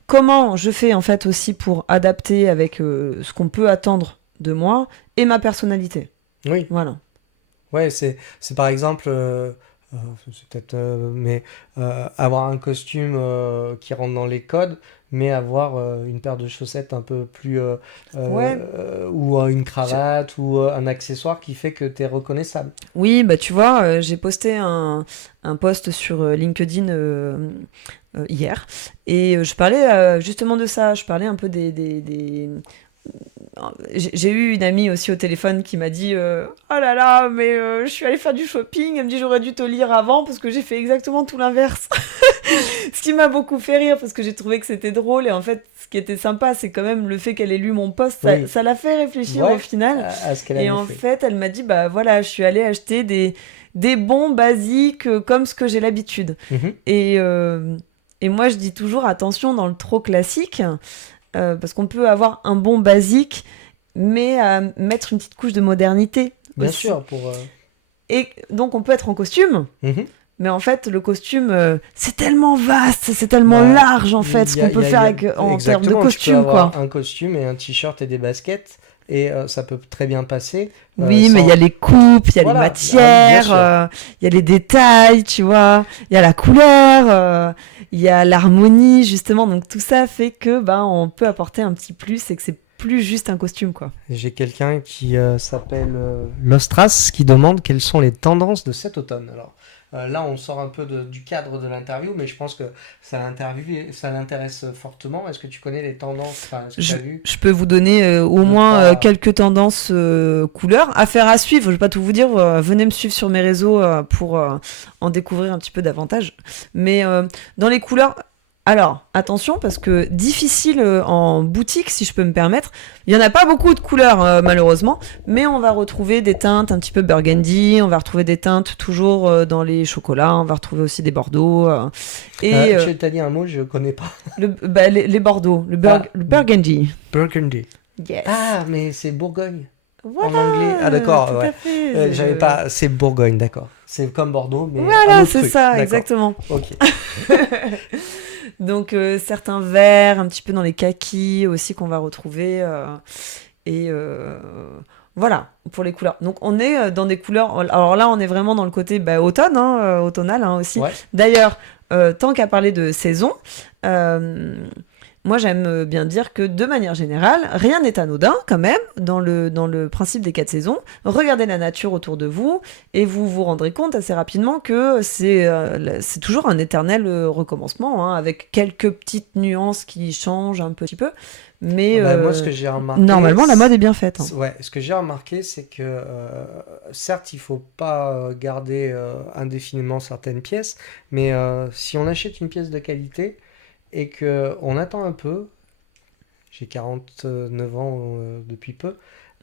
comment je fais en fait aussi pour adapter avec ce qu'on peut attendre de moi et ma personnalité. Oui. Voilà. Ouais, c'est par exemple, c'est peut-être, mais avoir un costume qui rentre dans les codes, mais avoir une paire de chaussettes un peu plus. Ou une cravate ou un accessoire qui fait que tu es reconnaissable. Oui, bah tu vois, j'ai posté un post sur LinkedIn hier et je parlais justement de ça. Je parlais un peu J'ai eu une amie aussi au téléphone qui m'a dit oh là là, mais je suis allée faire du shopping. Elle me dit j'aurais dû te lire avant parce que j'ai fait exactement tout l'inverse. Ce qui m'a beaucoup fait rire parce que j'ai trouvé que c'était drôle. Et en fait, ce qui était sympa, c'est quand même le fait qu'elle ait lu mon post. Oui. Ça l'a fait réfléchir Ouais, au final. à ce qu'elle Et avait en fait. fait, elle m'a dit bah voilà, je suis allée acheter des bons basiques comme ce que j'ai l'habitude. Mhm. Et moi, je dis toujours attention dans le trop classique. Parce qu'on peut avoir un bon basique, mais à mettre une petite couche de modernité Bien aussi. sûr, Et donc on peut être en costume, Mhm. mais en fait le costume c'est tellement vaste, c'est tellement Bah, large en fait, ce qu'on peut faire en termes de Exactement, tu peux costume avoir quoi. un costume et un t-shirt et des baskets, et ça peut très bien passer. Oui, mais il y sans... a les coupes, il y a Voilà, les ah oui, bien matières, sûr. il y a les détails, tu vois, il y a la couleur, il y a l'harmonie justement. Donc tout ça fait que on peut apporter un petit plus et que c'est plus juste un costume quoi. J'ai quelqu'un qui s'appelle Lostras qui demande quelles sont les tendances de cet automne. Alors là, on sort un peu du cadre de l'interview, mais je pense que ça l'intéresse fortement. Est-ce que tu connais les tendances? Enfin, est-ce que tu as vu Je peux vous donner au deux, moins trois... quelques tendances couleurs. Affaire à suivre, je vais pas tout vous dire. Venez me suivre sur mes réseaux pour en découvrir un petit peu davantage. Mais dans les couleurs, alors attention parce que difficile en boutique, si je peux me permettre. Il y en a pas beaucoup de couleurs malheureusement, mais on va retrouver des teintes un petit peu burgundy. On va retrouver des teintes toujours dans les chocolats. On va retrouver aussi des bordeaux. Tu as dit un mot, je connais pas. Les bordeaux, le burgundy. Burgundy. Yes. Ah, mais c'est Bourgogne. Voilà, En anglais. Ah d'accord, tout ouais. à fait. J'avais pas. C'est Bourgogne, d'accord. C'est comme Bordeaux, mais un Voilà, autre c'est truc. ça, D'accord. exactement. Ok. Donc certains verts, un petit peu dans les kakis aussi qu'on va retrouver. Et voilà, pour les couleurs. Donc on est dans des couleurs... Alors là, on est vraiment dans le côté automne, automnal aussi. Ouais. D'ailleurs, tant qu'à parler de saison, moi j'aime bien dire que de manière générale, rien n'est anodin quand même dans le principe des 4 saisons. Regardez la nature autour de vous et vous vous rendrez compte assez rapidement que c'est toujours un éternel recommencement, avec quelques petites nuances qui changent un petit peu. Mais Moi, ce que j'ai remarqué, normalement, la mode est bien faite. Ouais, ce que j'ai remarqué, c'est que certes, il faut pas garder indéfiniment certaines pièces, mais si on achète une pièce de qualité et que on attend un peu, j'ai 49 ans depuis peu,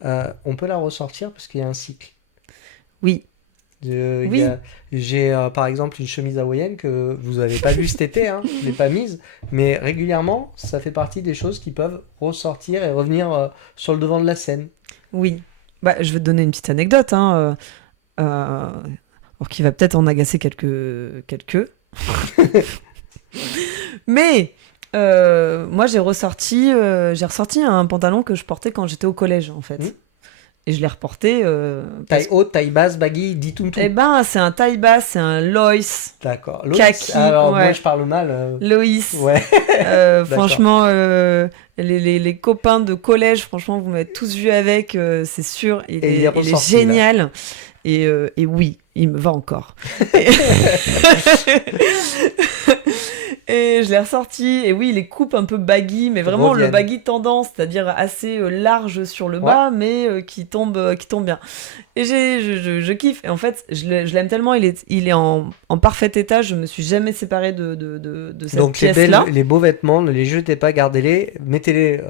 on peut la ressortir parce qu'il y a un cycle. Oui. Oui. J'ai par exemple une chemise hawaïenne que vous n'avez pas vue cet été, je ne l'ai pas mise, mais régulièrement, ça fait partie des choses qui peuvent ressortir et revenir sur le devant de la scène. Oui. Je vais te donner une petite anecdote, alors qui va peut-être en agacer quelques. Mais moi, j'ai ressorti un pantalon que je portais quand j'étais au collège, en fait. Et je l'ai reporté. Taille haute, taille basse, baggy, dis tout. Eh ben, c'est un taille basse, c'est un Loïs. D'accord. Kaki. Alors, ouais. moi, je parle mal. Loïs. Ouais. Franchement, les copains de collège, franchement, vous m'avez tous vu avec, c'est sûr. Il est génial. Et oui, il me va encore. Et je l'ai ressorti, et oui, les coupes un peu baggy, mais vraiment le baggy tendance, c'est-à-dire assez large sur le bas, mais qui tombe bien. Et je kiffe, et en fait, je l'aime tellement, il est en parfait état, je me suis jamais séparée de cette pièce-là. Donc les beaux vêtements, ne les jetez pas, gardez-les, mettez-les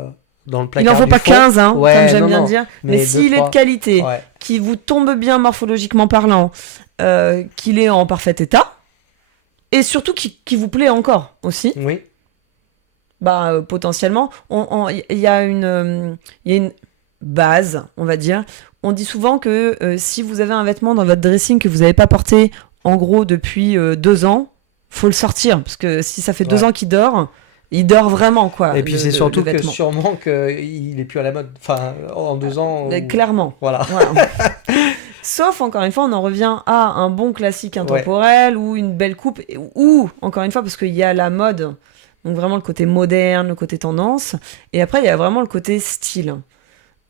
dans le placard. Il n'en faut pas 15, comme j'aime bien dire, mais s'il est de qualité, qui vous tombe bien morphologiquement parlant, qu'il est en parfait état, et surtout qui vous plaît encore aussi. Oui. Potentiellement, il y a une base, on va dire. On dit souvent que si vous avez un vêtement dans votre dressing que vous n'avez pas porté, en gros, depuis 2 ans, faut le sortir. Parce que si ça fait 2 ans qu'il dort, il dort vraiment, quoi. Et puis c'est surtout que sûrement qu'il n'est plus à la mode. Enfin, en 2 ans... Clairement. Voilà. Sauf, encore une fois, on en revient à un bon classique intemporel ou une belle coupe, ou, encore une fois, parce qu'il y a la mode, donc vraiment le côté moderne, le côté tendance, et après, il y a vraiment le côté style.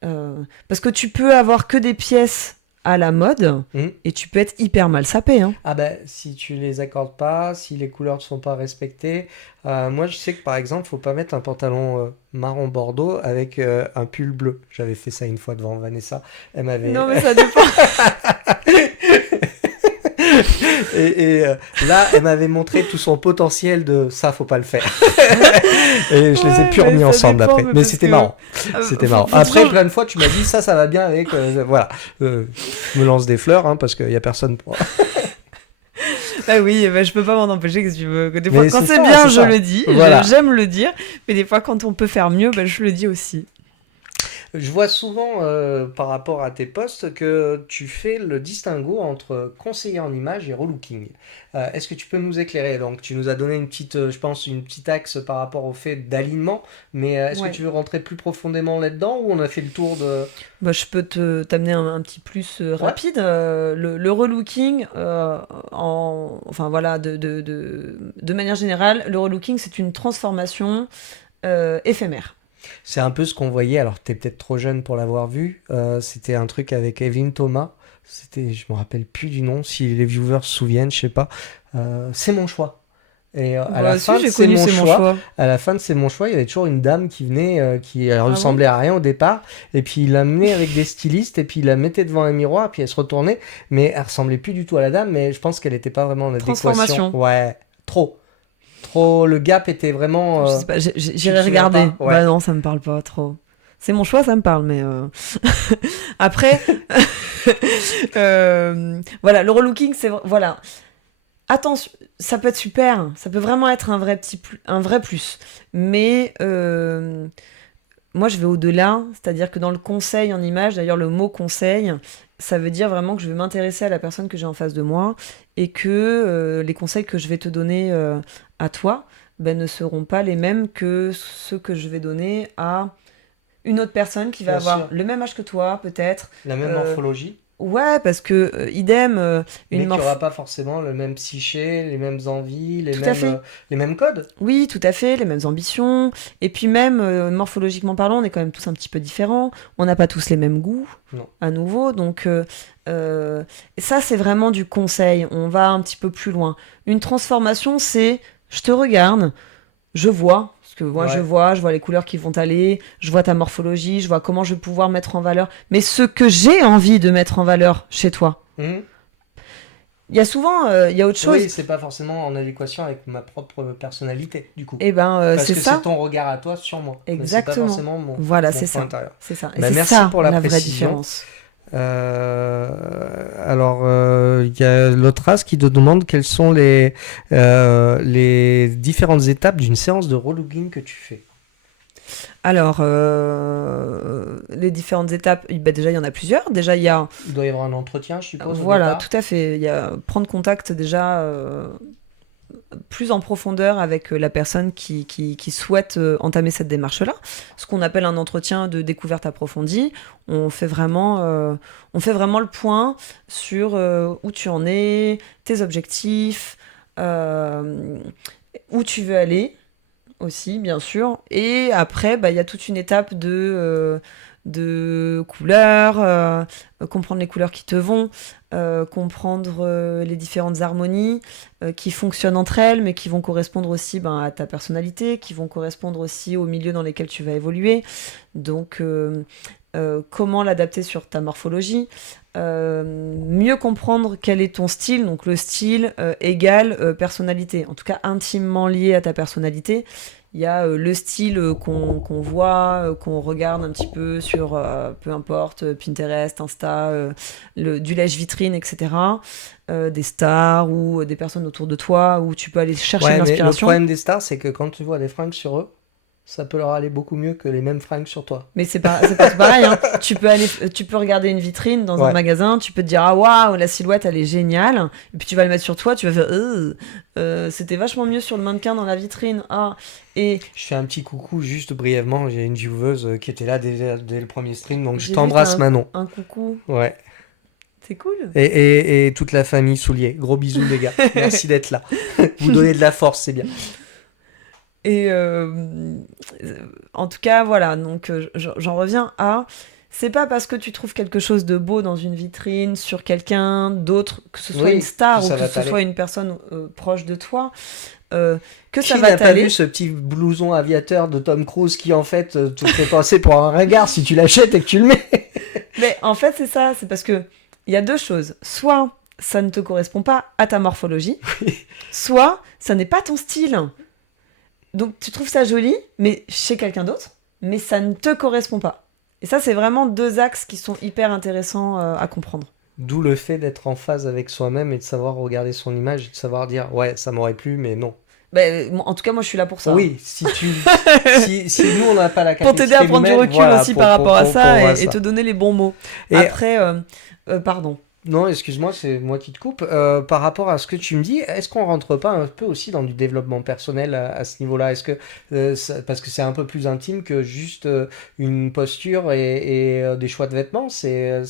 Parce que tu peux avoir que des pièces à la mode Mhm. et tu peux être hyper mal sapé. Hein. Ah ben, si tu les accordes pas, si les couleurs ne sont pas respectées. Moi, je sais que par exemple, faut pas mettre un pantalon marron bordeaux avec un pull bleu. J'avais fait ça une fois devant Vanessa. Elle m'avait. Non, mais ça dépend. Et là, elle m'avait montré tout son potentiel de ça, faut pas le faire. Et je les ai Ouais, plus mais remis ça ensemble dépend, après. mais Mais parce c'était que- marrant. Euh, C'était faut- marrant. faut Après, toujours- plein de fois, tu m'as dit ça va bien avec. Voilà. Je me lance des fleurs hein, parce qu'il y a personne pour. Bah oui, bah, je peux pas m'en empêcher, que tu veux. Que des fois, Mais quand c'est c'est ça, bien, c'est je ça. le dis. Voilà. J'aime le dire. Mais des fois, quand on peut faire mieux, bah, je le dis aussi. Je vois souvent par rapport à tes posts que tu fais le distinguo entre conseiller en image et relooking. Est-ce que tu peux nous éclairer? Donc, tu nous as donné une petite, je pense, une petite axe par rapport au fait d'alignement, mais est-ce Ouais. que tu veux rentrer plus profondément là-dedans ou on a fait le tour de... Bah, je peux t'amener un petit plus rapide. Le relooking, enfin voilà, de manière générale, le relooking, c'est une transformation éphémère. C'est un peu ce qu'on voyait, alors tu es peut-être trop jeune pour l'avoir vu, c'était un truc avec Evelyn Thomas, c'était, je me rappelle plus du nom, si les viewers se souviennent, je sais pas. C'est mon choix. Et à Moi la aussi, fin de j'ai C'est connu mon C'est mon choix, choix. à la fin de C'est mon choix, il y avait toujours une dame qui venait, qui bon ressemblait à rien au départ, et puis il l'amenait avec des stylistes, et puis il la mettait devant un miroir, puis elle se retournait, mais elle ressemblait plus du tout à la dame, mais je pense qu'elle était pas vraiment en adéquation. Transformation. Ouais, trop. Trop, le gap était vraiment... Je sais pas, j'irai te souviens regarder. pas Ouais. Bah non, ça me parle pas trop. C'est mon choix, ça me parle, mais après, voilà, le relooking, c'est voilà. Attention, ça peut être super, ça peut vraiment être un vrai plus, mais moi je vais au-delà, c'est-à-dire que dans le conseil en image, d'ailleurs le mot conseil, ça veut dire vraiment que je vais m'intéresser à la personne que j'ai en face de moi et que les conseils que je vais te donner à toi ben, ne seront pas les mêmes que ceux que je vais donner à une autre personne qui va Bien avoir sûr. le même âge que toi, peut-être. La même Euh, morphologie. Ouais, parce que idem, Mais une qui morph... n'aura pas forcément le même psyché, les mêmes envies, Tout à fait. les mêmes codes. Oui, tout à fait, les mêmes ambitions. Et puis même, morphologiquement parlant, on est quand même tous un petit peu différents. On n'a pas tous les mêmes goûts, Non. à nouveau. Donc ça, c'est vraiment du conseil. On va un petit peu plus loin. Une transformation, c'est je te regarde, je vois. Parce que moi, Ouais. je vois les couleurs qui vont aller, je vois ta morphologie, je vois comment je vais pouvoir mettre en valeur. Mais ce que j'ai envie de mettre en valeur chez toi. Mhm. Il y a souvent, il y a autre chose. Oui, c'est pas forcément en adéquation avec ma propre personnalité, du coup. Et ben, Parce c'est que ça. c'est ton regard à toi sur moi. Mais c'est Exactement. pas forcément mon, Voilà, mon c'est point ça. intérieur. C'est ça. Et Bah, c'est merci ça pour la vraie précision. différence. Alors, il y a l'autre race qui te demande quelles sont les différentes étapes d'une séance de relooking que tu fais. Alors, les différentes étapes, ben déjà, il y en a plusieurs. Déjà, il y a, Il doit y avoir un entretien, je suppose. au voilà, départ. tout à fait. Il y a prendre contact déjà plus en profondeur avec la personne qui souhaite entamer cette démarche-là. Ce qu'on appelle un entretien de découverte approfondie. On fait vraiment le point sur où tu en es, tes objectifs, où tu veux aller aussi, bien sûr. Et après, bah, il y a toute une étape de couleurs, comprendre les couleurs qui te vont, comprendre les différentes harmonies qui fonctionnent entre elles, mais qui vont correspondre aussi ben, à ta personnalité, qui vont correspondre aussi au milieu dans lequel tu vas évoluer. Donc, comment l'adapter sur ta morphologie, mieux comprendre quel est ton style, donc le style égale personnalité, en tout cas intimement lié à ta personnalité. Il y a le style qu'on voit, qu'on regarde un petit peu sur, peu importe, Pinterest, Insta, du lèche-vitrine, etc. Des stars ou des personnes autour de toi où tu peux aller chercher Ouais, mais le l'inspiration. problème des stars, c'est que quand tu vois des fringues sur eux, ça peut leur aller beaucoup mieux que les mêmes fringues sur toi. Mais c'est pas tout pareil. Hein. Tu peux regarder une vitrine dans un Ouais. magasin, tu peux te dire ah waouh la silhouette elle est géniale, et puis tu vas le mettre sur toi, tu vas faire c'était vachement mieux sur le mannequin dans la vitrine. Ah et Je fais un petit coucou juste brièvement. J'ai une vieweuse qui était là dès le premier stream, donc J'ai je vu, t'embrasse t'as Manon. un coucou, Ouais. c'est cool. Et toute la famille Soulier. Gros bisous les gars. Merci d'être là. Vous donnez de la force, c'est bien. Et en tout cas voilà donc j'en reviens à c'est pas parce que tu trouves quelque chose de beau dans une vitrine, sur quelqu'un d'autre, que ce soit Oui, une star que ou ça que va ce t'aller. soit une personne proche de toi, que ça Qui va n'a pas t'aller. vu ce petit blouson aviateur de Tom Cruise qui en fait te fait passer pour un ringard si tu l'achètes et que tu le mets? Mais en fait, c'est ça, c'est parce que il y a deux choses. Soit ça ne te correspond pas à ta morphologie, soit ça n'est pas ton style. Donc tu trouves ça joli, mais chez quelqu'un d'autre, mais ça ne te correspond pas. Et ça, c'est vraiment deux axes qui sont hyper intéressants à comprendre. D'où le fait d'être en phase avec soi-même et de savoir regarder son image et de savoir dire ouais, ça m'aurait plu, mais non. En tout cas, moi, je suis là pour ça. Oui, si nous on n'a pas la Pour t'aider à capacité prendre du nous-mêmes, recul voilà, aussi par rapport à ça pour voir et te donner les bons mots. Et Après, pardon. non, excuse-moi, c'est moi qui te coupe. Par rapport à ce que tu me dis, est-ce qu'on rentre pas un peu aussi dans du développement personnel à ce niveau-là? Est-ce que parce que c'est un peu plus intime que juste une posture et des choix de vêtements, c'est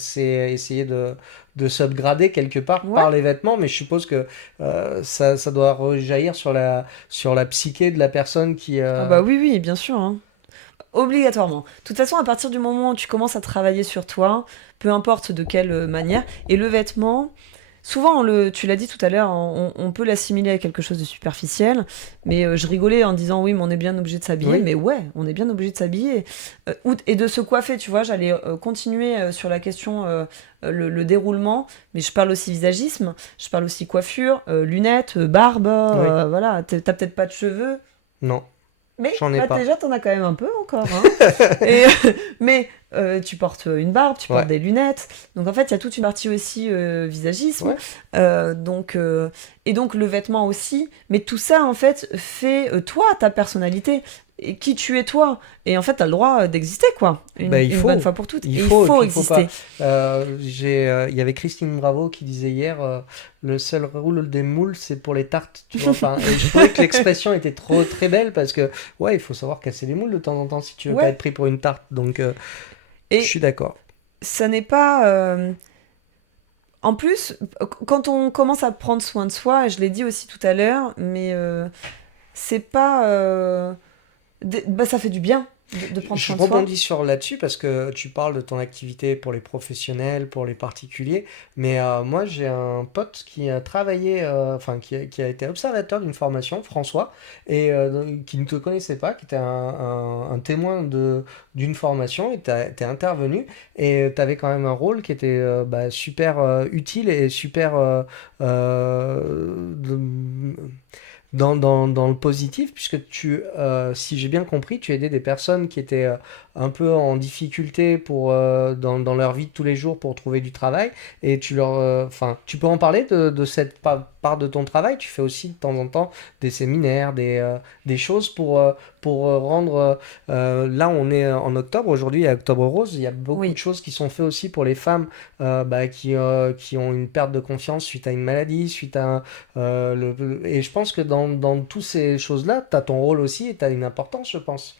essayer de s'upgrader quelque part Ouais. par les vêtements, mais je suppose que ça doit rejaillir sur la psyché de la personne qui. Ah bah oui, oui, bien sûr, hein. Obligatoirement. De toute façon, à partir du moment où tu commences à travailler sur toi, peu importe de quelle manière, et le vêtement, souvent, tu l'as dit tout à l'heure, on peut l'assimiler à quelque chose de superficiel, mais je rigolais en disant oui, mais on est bien obligé de s'habiller, Oui. mais ouais, on est bien obligé de s'habiller. Et de se coiffer, tu vois, j'allais continuer sur la question, le déroulement, mais je parle aussi visagisme, je parle aussi coiffure, lunettes, barbe, Oui. voilà, t'as peut-être pas de cheveux. Non, Mais j'en ai bah, pas. déjà, t'en as quand même un peu encore. Hein. Et, mais tu portes une barbe, tu portes Ouais. des lunettes. Donc en fait, il y a toute une partie aussi visagisme. Ouais. Et donc le vêtement aussi. Mais tout ça, en fait, fait toi, ta personnalité. Et qui tu es toi. Et en fait, t'as le droit d'exister, quoi. Bah, il Une faut. bonne fois pour toutes. Il Et il faut, et faut puis il faut pas. exister. Il y avait Christine Bravo qui disait hier, le seul rôle des moules, c'est pour les tartes. Tu vois, enfin, et je trouvais que l'expression était très belle parce que, ouais, il faut savoir casser les moules de temps en temps si tu veux pas Ouais. être pris pour une tarte. Donc, je Et suis d'accord. ça n'est pas. En plus, quand on commence à prendre soin de soi, et je l'ai dit aussi tout à l'heure, mais c'est pas. Bah, ça fait du bien de prendre Je soin de soi. rebondis sur là-dessus parce que tu parles de ton activité pour les professionnels, pour les particuliers, mais moi j'ai un pote qui a travaillé, enfin qui a été observateur d'une formation, François, et qui ne te connaissait pas, qui était un témoin d'une formation, et t'es intervenu, et t'avais quand même un rôle qui était bah, super utile et super dans le positif, puisque si j'ai bien compris, tu aidais des personnes qui étaient un peu en difficulté dans leur vie de tous les jours pour trouver du travail, et enfin, tu peux en parler de cette part de ton travail. Tu fais aussi de temps en temps des séminaires, des choses pour rendre, là on est en octobre, aujourd'hui à Octobre Rose, il y a beaucoup Oui. de choses qui sont faites aussi pour les femmes bah, qui ont une perte de confiance suite à une maladie, suite à et je pense que dans toutes ces choses-là, tu as ton rôle aussi et tu as une importance, je pense.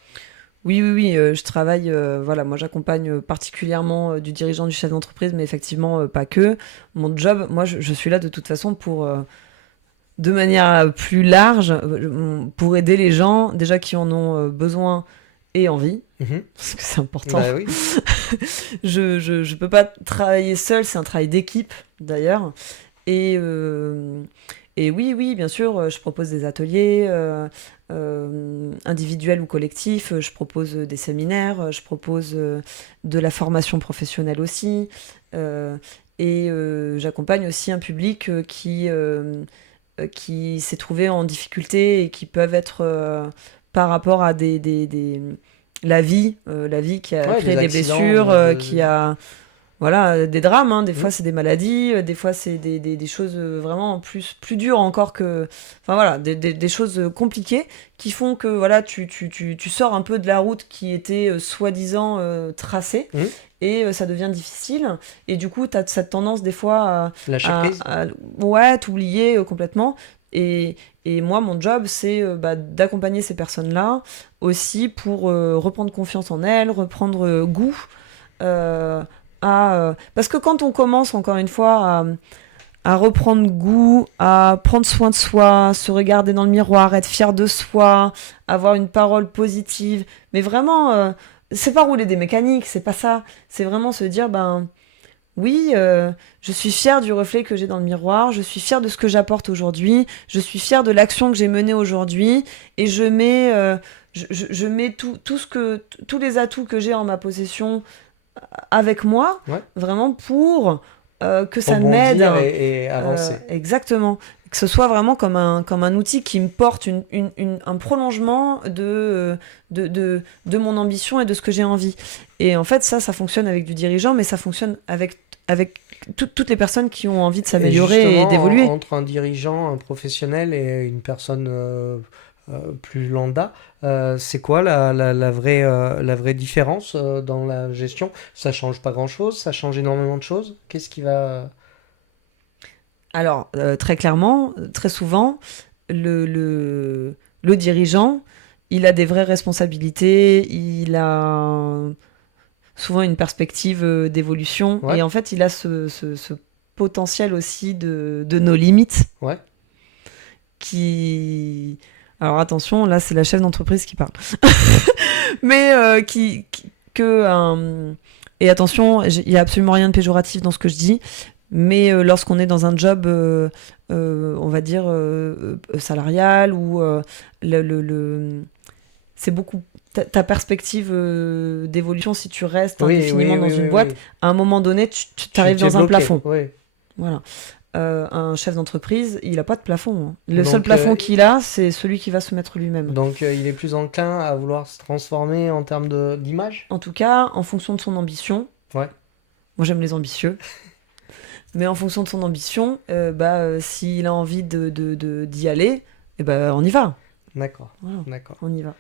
Oui, oui, oui, je travaille, voilà, moi j'accompagne particulièrement du dirigeant, du chef d'entreprise, mais effectivement pas que. Mon job, moi je suis là de toute façon pour, de manière plus large, pour aider les gens déjà qui en ont besoin et envie, Mhm. parce que c'est important. Bah oui. Je peux pas travailler seul, c'est un travail d'équipe d'ailleurs. Et, euh, et oui, oui, bien sûr, je propose des ateliers individuels ou collectifs, je propose des séminaires, je propose de la formation professionnelle aussi. J'accompagne aussi un public qui s'est trouvé en difficulté et qui peuvent être par rapport à la vie qui a Ouais, créé des des accidents, blessures, de- qui a voilà, des drames, hein. Des Mhm. fois c'est des maladies, des fois c'est des choses vraiment plus dures encore que... Enfin voilà, des choses compliquées qui font que voilà, tu sors un peu de la route qui était soi-disant tracée Mhm. et ça devient difficile. Et du coup, tu as cette tendance des fois Lâcher prise. ouais, t'oublier complètement. Et moi, mon job, c'est bah, d'accompagner ces personnes-là aussi pour reprendre confiance en elles, reprendre goût. euh, Parce que quand on commence, encore une fois, à reprendre goût, à prendre soin de soi, se regarder dans le miroir, être fier de soi, avoir une parole positive, mais vraiment, c'est pas rouler des mécaniques, c'est pas ça. C'est vraiment se dire, ben oui, je suis fière du reflet que j'ai dans le miroir, je suis fière de ce que j'apporte aujourd'hui, je suis fière de l'action que j'ai menée aujourd'hui, et je mets tous les atouts que j'ai en ma possession avec moi, vraiment pour que ça m'aide. Et avancer. Exactement. Que ce soit vraiment comme un outil qui me porte un prolongement de mon ambition et de ce que j'ai envie. Et en fait, ça fonctionne avec du dirigeant, mais ça fonctionne avec toutes les personnes qui ont envie de s'améliorer et d'évoluer. Entre un dirigeant, un professionnel et une personne plus lambda, c'est quoi la vraie différence dans la gestion? Ça change pas grand-chose, ça change énormément de choses. Qu'est-ce qui va... Alors, très clairement, très souvent, le dirigeant, il a des vraies responsabilités, il a souvent une perspective d'évolution, et en fait, il a ce potentiel aussi de nos limites, qui... Alors attention, là, c'est la chef d'entreprise qui parle. Mais et attention, il n'y a absolument rien de péjoratif dans ce que je dis, mais lorsqu'on est dans un job, on va dire, salarial, ou c'est beaucoup... Ta perspective d'évolution, si tu restes indéfiniment dans une boîte, à un moment donné, tu arrives dans un plafond. Voilà. Un chef d'entreprise, il n'a pas de plafond. Hein. Le seul plafond qu'il a, c'est celui qui va se mettre lui-même. Donc il est plus enclin à vouloir se transformer en termes d'image ? En tout cas, en fonction de son ambition. Moi, j'aime les ambitieux. Mais en fonction de son ambition, s'il a envie d'y aller, on y va. D'accord. Voilà. D'accord. On y va.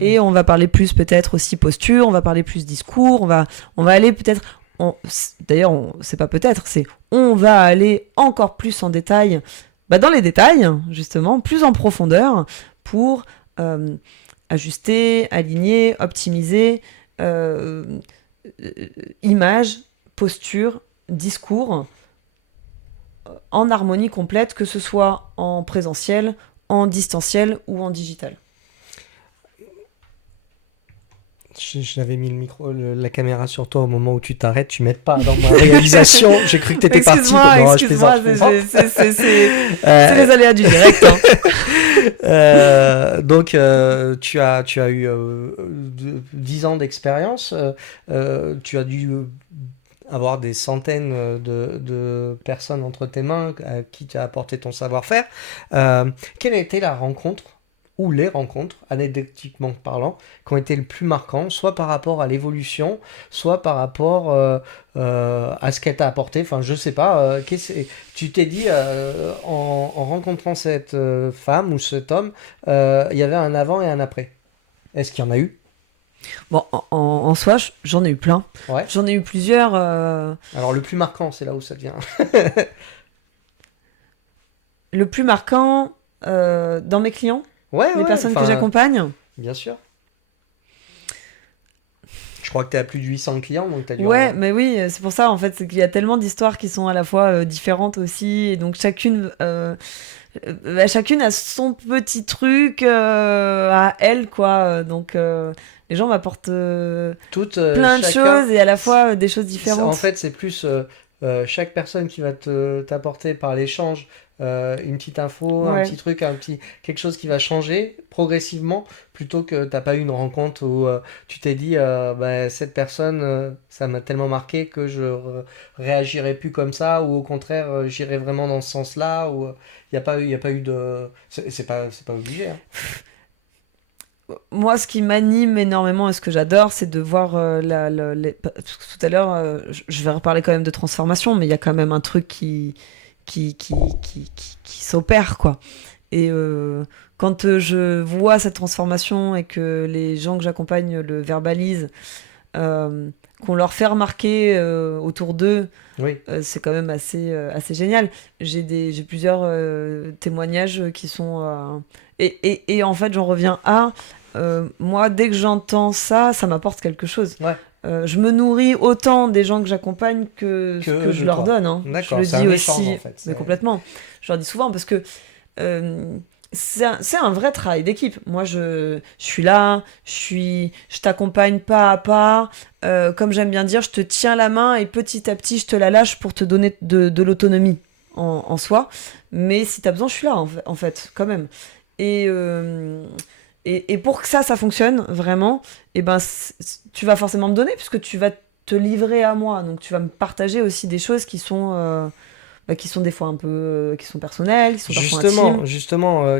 Et on va parler plus peut-être aussi posture, on va parler plus discours, on va aller peut-être... D'ailleurs, c'est pas peut-être, c'est on va aller encore plus en détail, dans les détails, justement, plus en profondeur, pour ajuster, aligner, optimiser image, posture, discours, en harmonie complète, que ce soit en présentiel, en distanciel ou en digital. J'avais mis la caméra sur toi au moment où tu t'arrêtes, tu m'aides pas dans ma réalisation. J'ai cru que t'étais parti. Excuse-moi, c'est les aléas du direct. Hein. Donc, tu as eu 10 ans d'expérience. Tu as dû avoir des centaines de personnes entre tes mains à qui tu as apporté ton savoir-faire. Quelle a été la rencontre ou les rencontres, anecdotiquement parlant, qui ont été le plus marquants, soit par rapport à l'évolution, soit par rapport à ce qu'elle t'a apporté. Enfin, je sais pas. Tu t'es dit, en rencontrant cette femme ou cet homme, il y avait un avant et un après. Est-ce qu'il y en a eu ? Bon, en soi, j'en ai eu plein. J'en ai eu plusieurs. Alors, le plus marquant, c'est là où ça devient. Le plus marquant dans mes clients ? Les personnes que j'accompagne. Bien sûr. Je crois que tu as plus de 800 clients, donc tu as dû... mais oui, c'est pour ça, en fait, c'est qu'il y a tellement d'histoires qui sont à la fois différentes aussi, et donc chacune a son petit truc à elle, quoi. Donc, les gens m'apportent plein de choses, et à la fois des choses différentes. En fait, c'est plus chaque personne qui va t'apporter par l'échange une petite info, un petit truc, quelque chose qui va changer progressivement, plutôt que t'as pas eu une rencontre où tu t'es dit cette personne ça m'a tellement marqué que je réagirais plus comme ça, ou au contraire j'irais vraiment dans ce sens-là, ou il y a pas eu de... c'est pas obligé, hein. Moi, ce qui m'anime énormément et ce que j'adore, c'est de voir tout à l'heure, je vais reparler quand même de transformation, mais il y a quand même un truc qui s'opère, quoi. Et quand je vois cette transformation et que les gens que j'accompagne le verbalisent, qu'on leur fait remarquer autour d'eux, c'est quand même assez génial. J'ai plusieurs témoignages qui sont... Et en fait, j'en reviens à... moi, dès que j'entends ça m'apporte quelque chose. Je me nourris autant des gens que j'accompagne que ce que je leur donne. Hein. D'accord, je le dis aussi, en fait. mais complètement. Je leur dis souvent, parce que c'est un vrai travail d'équipe. Moi, je suis là, je t'accompagne pas à pas. Comme j'aime bien dire, je te tiens la main et petit à petit, je te la lâche pour te donner de l'autonomie en soi. Mais si tu as besoin, je suis là, en fait, quand même. Et, euh, et pour que ça fonctionne vraiment, et ben, tu vas forcément me donner, puisque tu vas te livrer à moi. Donc, tu vas me partager aussi des choses qui sont des fois un peu qui sont personnelles, qui sont parfois intimes. Justement,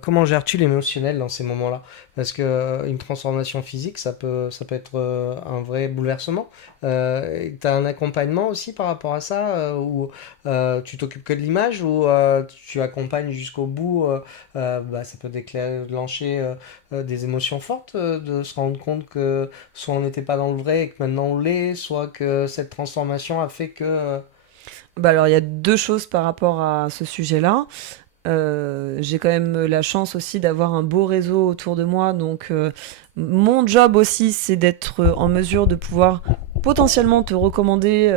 comment gères-tu l'émotionnel dans ces moments-là? Parce que une transformation physique, ça peut être un vrai bouleversement. T'as un accompagnement aussi par rapport à ça, ou tu t'occupes que de l'image, ou tu accompagnes jusqu'au bout, ça peut déclencher des émotions fortes, de se rendre compte que soit on n'était pas dans le vrai et que maintenant on l'est, soit que cette transformation a fait que... Bah alors il y a deux choses par rapport à ce sujet-là. J'ai quand même la chance aussi d'avoir un beau réseau autour de moi, donc mon job aussi c'est d'être en mesure de pouvoir potentiellement te recommander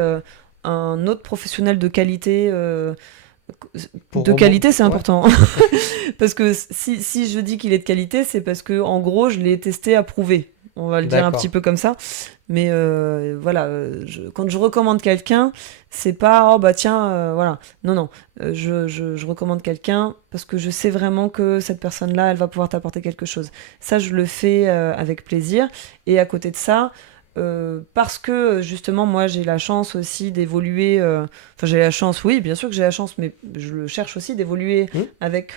un autre professionnel de qualité. Pour De qualité, c'est ouais. important. Parce que si je dis qu'il est de qualité, c'est parce que en gros, je l'ai testé, approuvé. On va le dire un petit D'accord. peu comme ça. Mais voilà, quand je recommande quelqu'un, c'est pas oh bah tiens, voilà. Non, non. Je recommande quelqu'un parce que je sais vraiment que cette personne-là, elle va pouvoir t'apporter quelque chose. Ça, je le fais avec plaisir. Et à côté de ça, parce que justement, moi, j'ai la chance aussi d'évoluer. Enfin, j'ai la chance, oui, bien sûr que j'ai la chance, mais je le cherche aussi d'évoluer Hmm. avec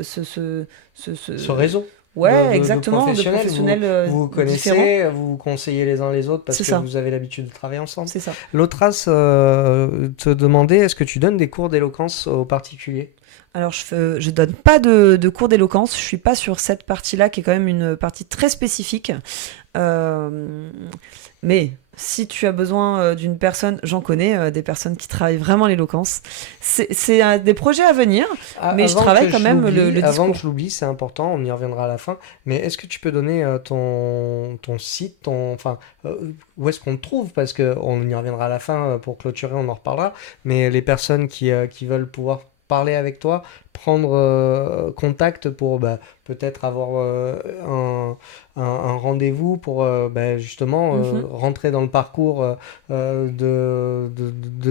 ce, ce, ce, Ce ce- réseau Ouais, de exactement, de professionnels, professionnels vous vous différents. connaissez, vous vous conseillez les uns les autres parce C'est que ça, vous avez l'habitude de travailler ensemble. c'est ça. L'autre as te demandait, est-ce que tu donnes des cours d'éloquence aux particuliers? Alors, je donne pas de cours d'éloquence, je suis pas sur cette partie-là, qui est quand même une partie très spécifique. Euh, mais si tu as besoin d'une personne, j'en connais des personnes qui travaillent vraiment l'éloquence. C'est des projets à venir, mais je travaille quand même le Avant que discours. je l'oublie, c'est important, on y reviendra à la fin, mais est-ce que tu peux donner ton site, enfin, où est-ce qu'on te trouve? Parce que on y reviendra à la fin pour clôturer, on en reparlera, mais les personnes qui veulent pouvoir parler avec toi, prendre contact pour peut-être avoir un rendez-vous pour justement Mhm. rentrer dans le parcours de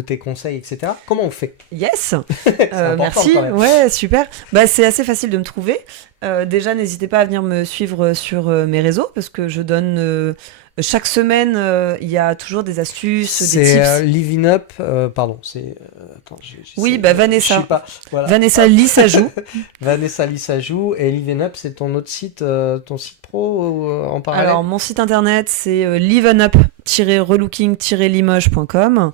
tes conseils, etc. Comment on fait? Yes, C'est important merci. quand même. Ouais, super. Bah, c'est assez facile de me trouver. Déjà, n'hésitez pas à venir me suivre sur mes réseaux parce que je donne chaque semaine, il y a toujours des astuces, des C'est tips. Living Up, pardon, c'est... attends, Oui, j'essaie bah je suis Vanessa. pas... Voilà, Vanessa hop. Lissajou. Vanessa Lissajou, et Living Up, c'est ton autre site, ton site pro en Alors, parallèle? mon site internet, c'est livenup-relooking-limoges.com.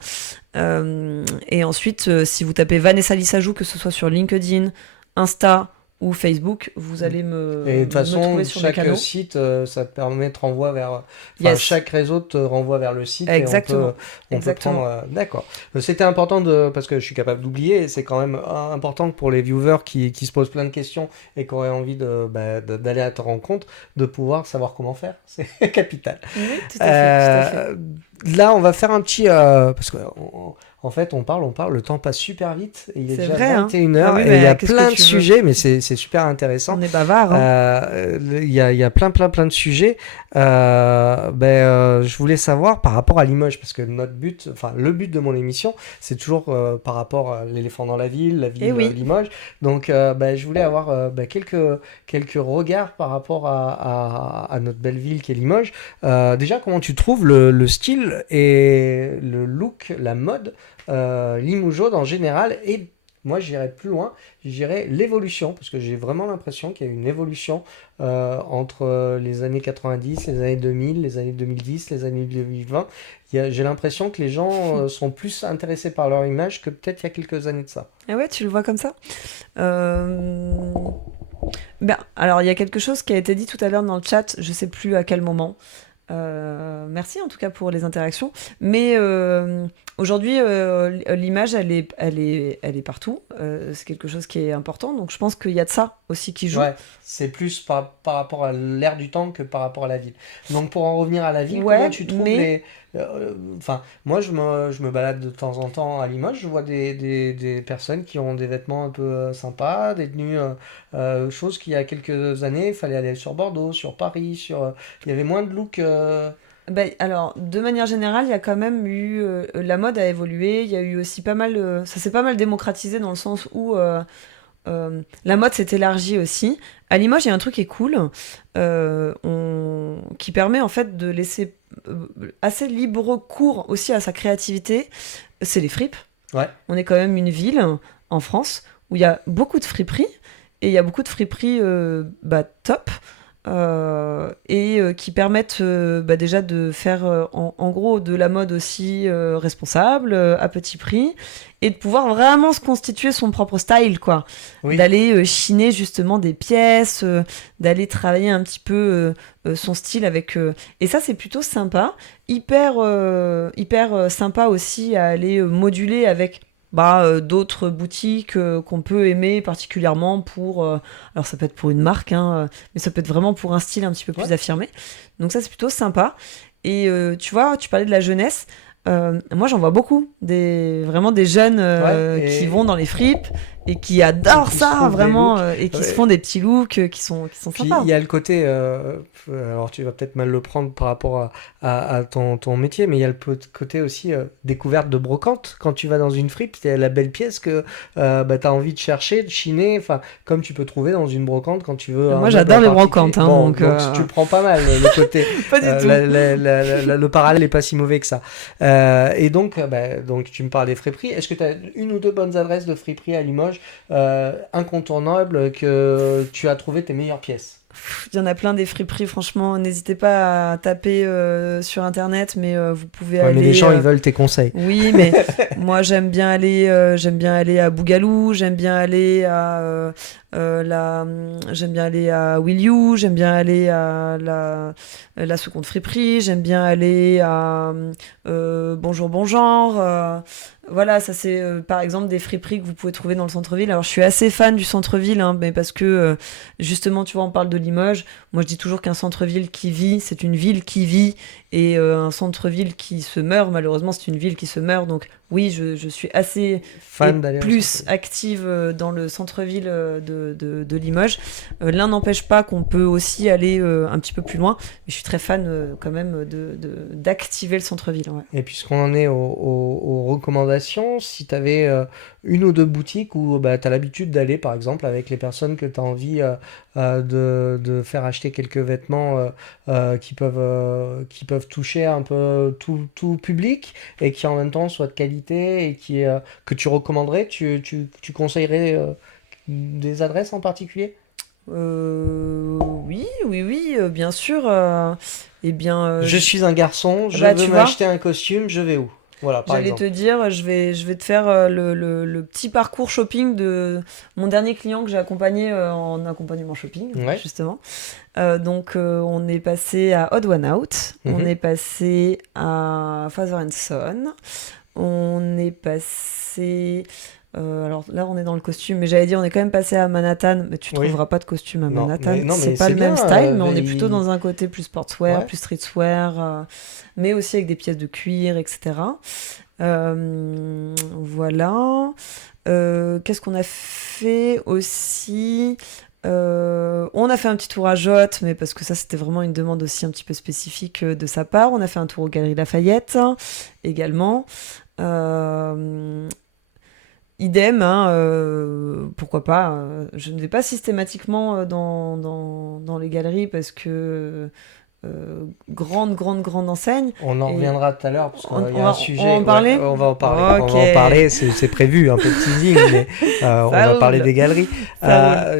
Et ensuite, si vous tapez Vanessa Lissajou, que ce soit sur LinkedIn, Insta ou Facebook, vous allez Et de toute me trouver façon, sur mes chaque canaux. site, ça te permet de renvoyer vers... Enfin, Yes, chaque réseau te renvoie vers le site et exactement. on peut prendre... Exactement. D'accord. C'était important parce que je suis capable d'oublier, et c'est quand même important pour les viewers qui se posent plein de questions et qui auraient envie d'aller à ta rencontre, de pouvoir savoir comment faire. C'est capital. Oui, tout à fait, tout à fait. Euh, Là, on va faire un petit... parce que, en fait, on parle, le temps passe super vite. Et il est C'est déjà vrai, hein? 21 Ah heures oui, et il y mais a qu'est-ce que plein de tu veux? sujets, mais c'est super intéressant. On est bavard, hein? Il y a plein de sujets. Je voulais savoir par rapport à Limoges, parce que notre but, enfin le but de mon émission, c'est toujours par rapport à l'éléphant dans la ville Eh oui. Limoges. Donc je voulais avoir quelques regards par rapport à notre belle ville qui est Limoges. Déjà, comment tu trouves le style et le look, la mode limougeaud en général, et moi j'irais plus loin, j'irais l'évolution, parce que j'ai vraiment l'impression qu'il y a une évolution entre les années 90, les années 2000, les années 2010, les années 2020. J'ai l'impression que les gens sont plus intéressés par leur image que peut-être il y a quelques années de ça. Ah ouais, tu le vois comme ça? Euh, Ben, alors, il y a quelque chose qui a été dit tout à l'heure dans le chat, je sais plus à quel moment. Merci en tout cas pour les interactions. Mais aujourd'hui, l'image, elle est partout. C'est quelque chose qui est important. Donc je pense qu'il y a de ça aussi qui joue. Ouais, c'est plus par rapport à l'air du temps que par rapport à la ville. Donc pour en revenir à la ville, comment Ouais, tu trouves mais Enfin, moi, je me balade de temps en temps à Limoges, je vois des personnes qui ont des vêtements un peu sympas, des tenues, chose qu'il y a quelques années, il fallait aller sur Bordeaux, sur Paris, il y avait moins de looks. Alors, de manière générale, il y a quand même eu... la mode a évolué, il y a eu aussi pas mal... ça s'est pas mal démocratisé dans le sens où la mode s'est élargie aussi. À Limoges, il y a un truc qui est cool, qui permet en fait de laisser assez libre cours aussi à sa créativité. C'est les fripes. Ouais. On est quand même une ville en France où il y a beaucoup de friperies, et il y a beaucoup de friperies top. Qui permettent déjà de faire en gros de la mode aussi responsable, à petit prix, et de pouvoir vraiment se constituer son propre style, quoi. Oui. D'aller chiner justement des pièces, d'aller travailler un petit peu son style avec... Et ça, c'est plutôt sympa. Hyper sympa aussi à aller moduler avec d'autres boutiques qu'on peut aimer particulièrement pour... alors ça peut être pour une marque, hein, mais ça peut être vraiment pour un style un petit peu plus affirmé. Donc ça, c'est plutôt sympa. Et tu vois, tu parlais de la jeunesse. Moi, j'en vois beaucoup. Vraiment des jeunes qui vont dans les fripes et qui adorent ça, vraiment, et qui se font des petits looks qui sont Puis sympas. il y a le côté, alors tu vas peut-être mal le prendre par rapport à ton métier, mais il y a le côté aussi découverte de brocante. Quand tu vas dans une fripe, c'est la belle pièce que tu as envie de chercher, de chiner, comme tu peux trouver dans une brocante quand tu veux. Moi, j'adore les brocantes. Hein, bon, donc tu prends pas mal le côté. Pas du tout. Le parallèle n'est pas si mauvais que ça. Et donc tu me parles des friperies. Est-ce que tu as une ou deux bonnes adresses de friperies à Limoges incontournables que tu as trouvé tes meilleures pièces? Il y en a plein des friperies, franchement, n'hésitez pas à taper sur internet, mais vous pouvez aller... Mais les gens, ils veulent tes conseils. Oui, mais moi j'aime bien aller à Bougalou, j'aime bien aller à Will You, j'aime bien aller à la seconde friperie, j'aime bien aller à Bonjour Bonjour. Voilà, ça c'est par exemple des friperies que vous pouvez trouver dans le centre-ville. Alors je suis assez fan du centre-ville, hein, mais parce que justement, tu vois, on parle de Limoges. Moi je dis toujours qu'un centre-ville qui vit, c'est une ville qui vit, et un centre-ville qui se meurt, malheureusement, c'est une ville qui se meurt. Donc oui, je suis assez fan d'aller plus active dans le centre-ville de Limoges. L'un n'empêche pas qu'on peut aussi aller un petit peu plus loin, mais je suis très fan quand même d'activer le centre-ville. Ouais. Et puisqu'on en est aux recommandations, si tu avais une ou deux boutiques où tu as l'habitude d'aller, par exemple, avec les personnes que tu as envie de faire acheter quelques vêtements qui peuvent toucher un peu tout public, et qui en même temps soient de qualité, et que tu recommanderais, tu conseillerais des adresses en particulier? Oui, bien sûr. Je suis un garçon, je veux m'acheter un costume, je vais où? Voilà, par J'allais exemple. te dire, je vais te faire le petit parcours shopping de mon dernier client que j'ai accompagné en accompagnement shopping, justement. Donc, on est passé à Odd One Out, on est passé à Father and Son, on est passé... alors là, on est dans le costume, mais j'allais dire, on est quand même passé à Manhattan, mais tu trouveras pas de costume à Manhattan. C'est pas le même style, mais on est plutôt dans un côté plus sportswear, plus streetwear, mais aussi avec des pièces de cuir, etc. Voilà. Qu'est-ce qu'on a fait aussi? On a fait un petit tour à Jotte, mais parce que ça, c'était vraiment une demande aussi un petit peu spécifique de sa part. On a fait un tour aux Galeries Lafayette également. Idem, hein, pourquoi pas. Je ne vais pas systématiquement dans les galeries parce que grande enseigne. On en reviendra tout à l'heure parce qu'il y a un sujet. On va en parler. On va en parler. Okay. On va en parler. C'est prévu, un peu de teasing, mais on va parler des galeries.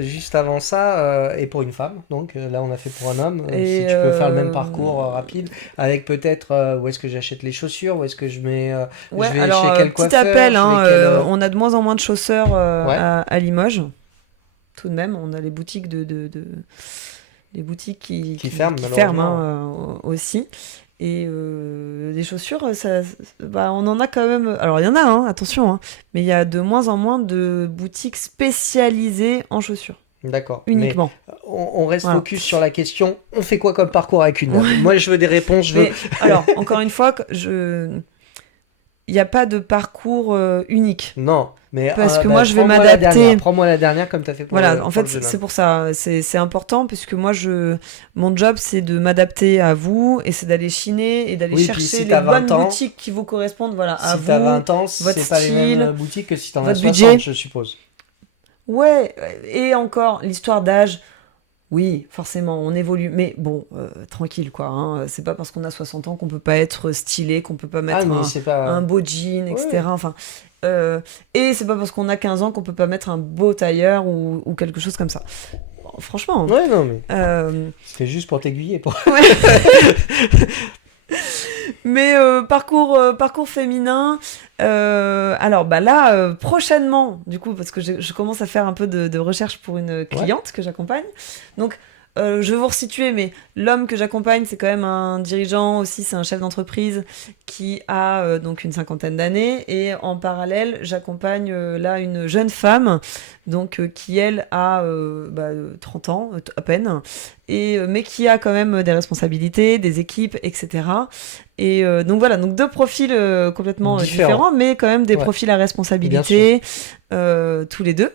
Juste avant ça, et pour une femme, donc là on a fait pour un homme. Si tu peux faire le même parcours rapide, avec peut-être où est-ce que j'achète les chaussures, où est-ce que je mets. Je vais chez quel coiffeur. Petit appel, on a de moins en moins de chausseurs à Limoges. Tout de même, on a les boutiques les boutiques qui ferment aussi. Et les chaussures, on en a quand même... Alors, il y en a, attention, mais il y a de moins en moins de boutiques spécialisées en chaussures. D'accord. uniquement. Mais on reste Voilà. focus sur la question, on fait quoi comme parcours avec une dame? Moi, je veux des réponses, je veux... Mais alors, encore une fois, il n'y a pas de parcours unique. Non, mais Parce que moi, je vais prends-moi la m'adapter. dernière, Prends-moi la dernière comme tu as fait pour Voilà, le, en pour fait, le jeune c'est homme. pour ça. C'est important puisque moi, mon job, c'est de m'adapter à vous et c'est d'aller chiner et d'aller Oui, puis chercher si les t'as 20 bonnes ans, boutiques qui vous correspondent, voilà, à si t'as vous, 20 ans, votre c'est pas les mêmes style, boutiques que si t'en as votre 60, budget. je suppose. Ouais, et encore, l'histoire d'âge, oui, forcément, on évolue. Mais bon, tranquille, quoi. Hein. C'est pas parce qu'on a 60 ans qu'on peut pas être stylé, qu'on peut pas Ah, mettre mais c'est un pas... beau jean, Ouais. etc. Enfin, et c'est pas parce qu'on a 15 ans qu'on peut pas mettre un beau tailleur ou quelque chose comme ça. Bon, franchement. Ouais, non, mais Euh, c'était juste pour t'aiguiller. Pour... ouais. Mais parcours féminin. Alors bah là, prochainement, du coup, parce que je commence à faire un peu de recherche pour une cliente que j'accompagne. Donc, je vais vous resituer, mais l'homme que j'accompagne, c'est quand même un dirigeant aussi, c'est un chef d'entreprise qui a donc une 50aine d'années. Et en parallèle, j'accompagne là une jeune femme, donc qui elle a 30 ans à peine, mais qui a quand même des responsabilités, des équipes, etc. Et donc voilà, donc deux profils complètement différents, mais quand même des Ouais. profils à responsabilité, tous les deux.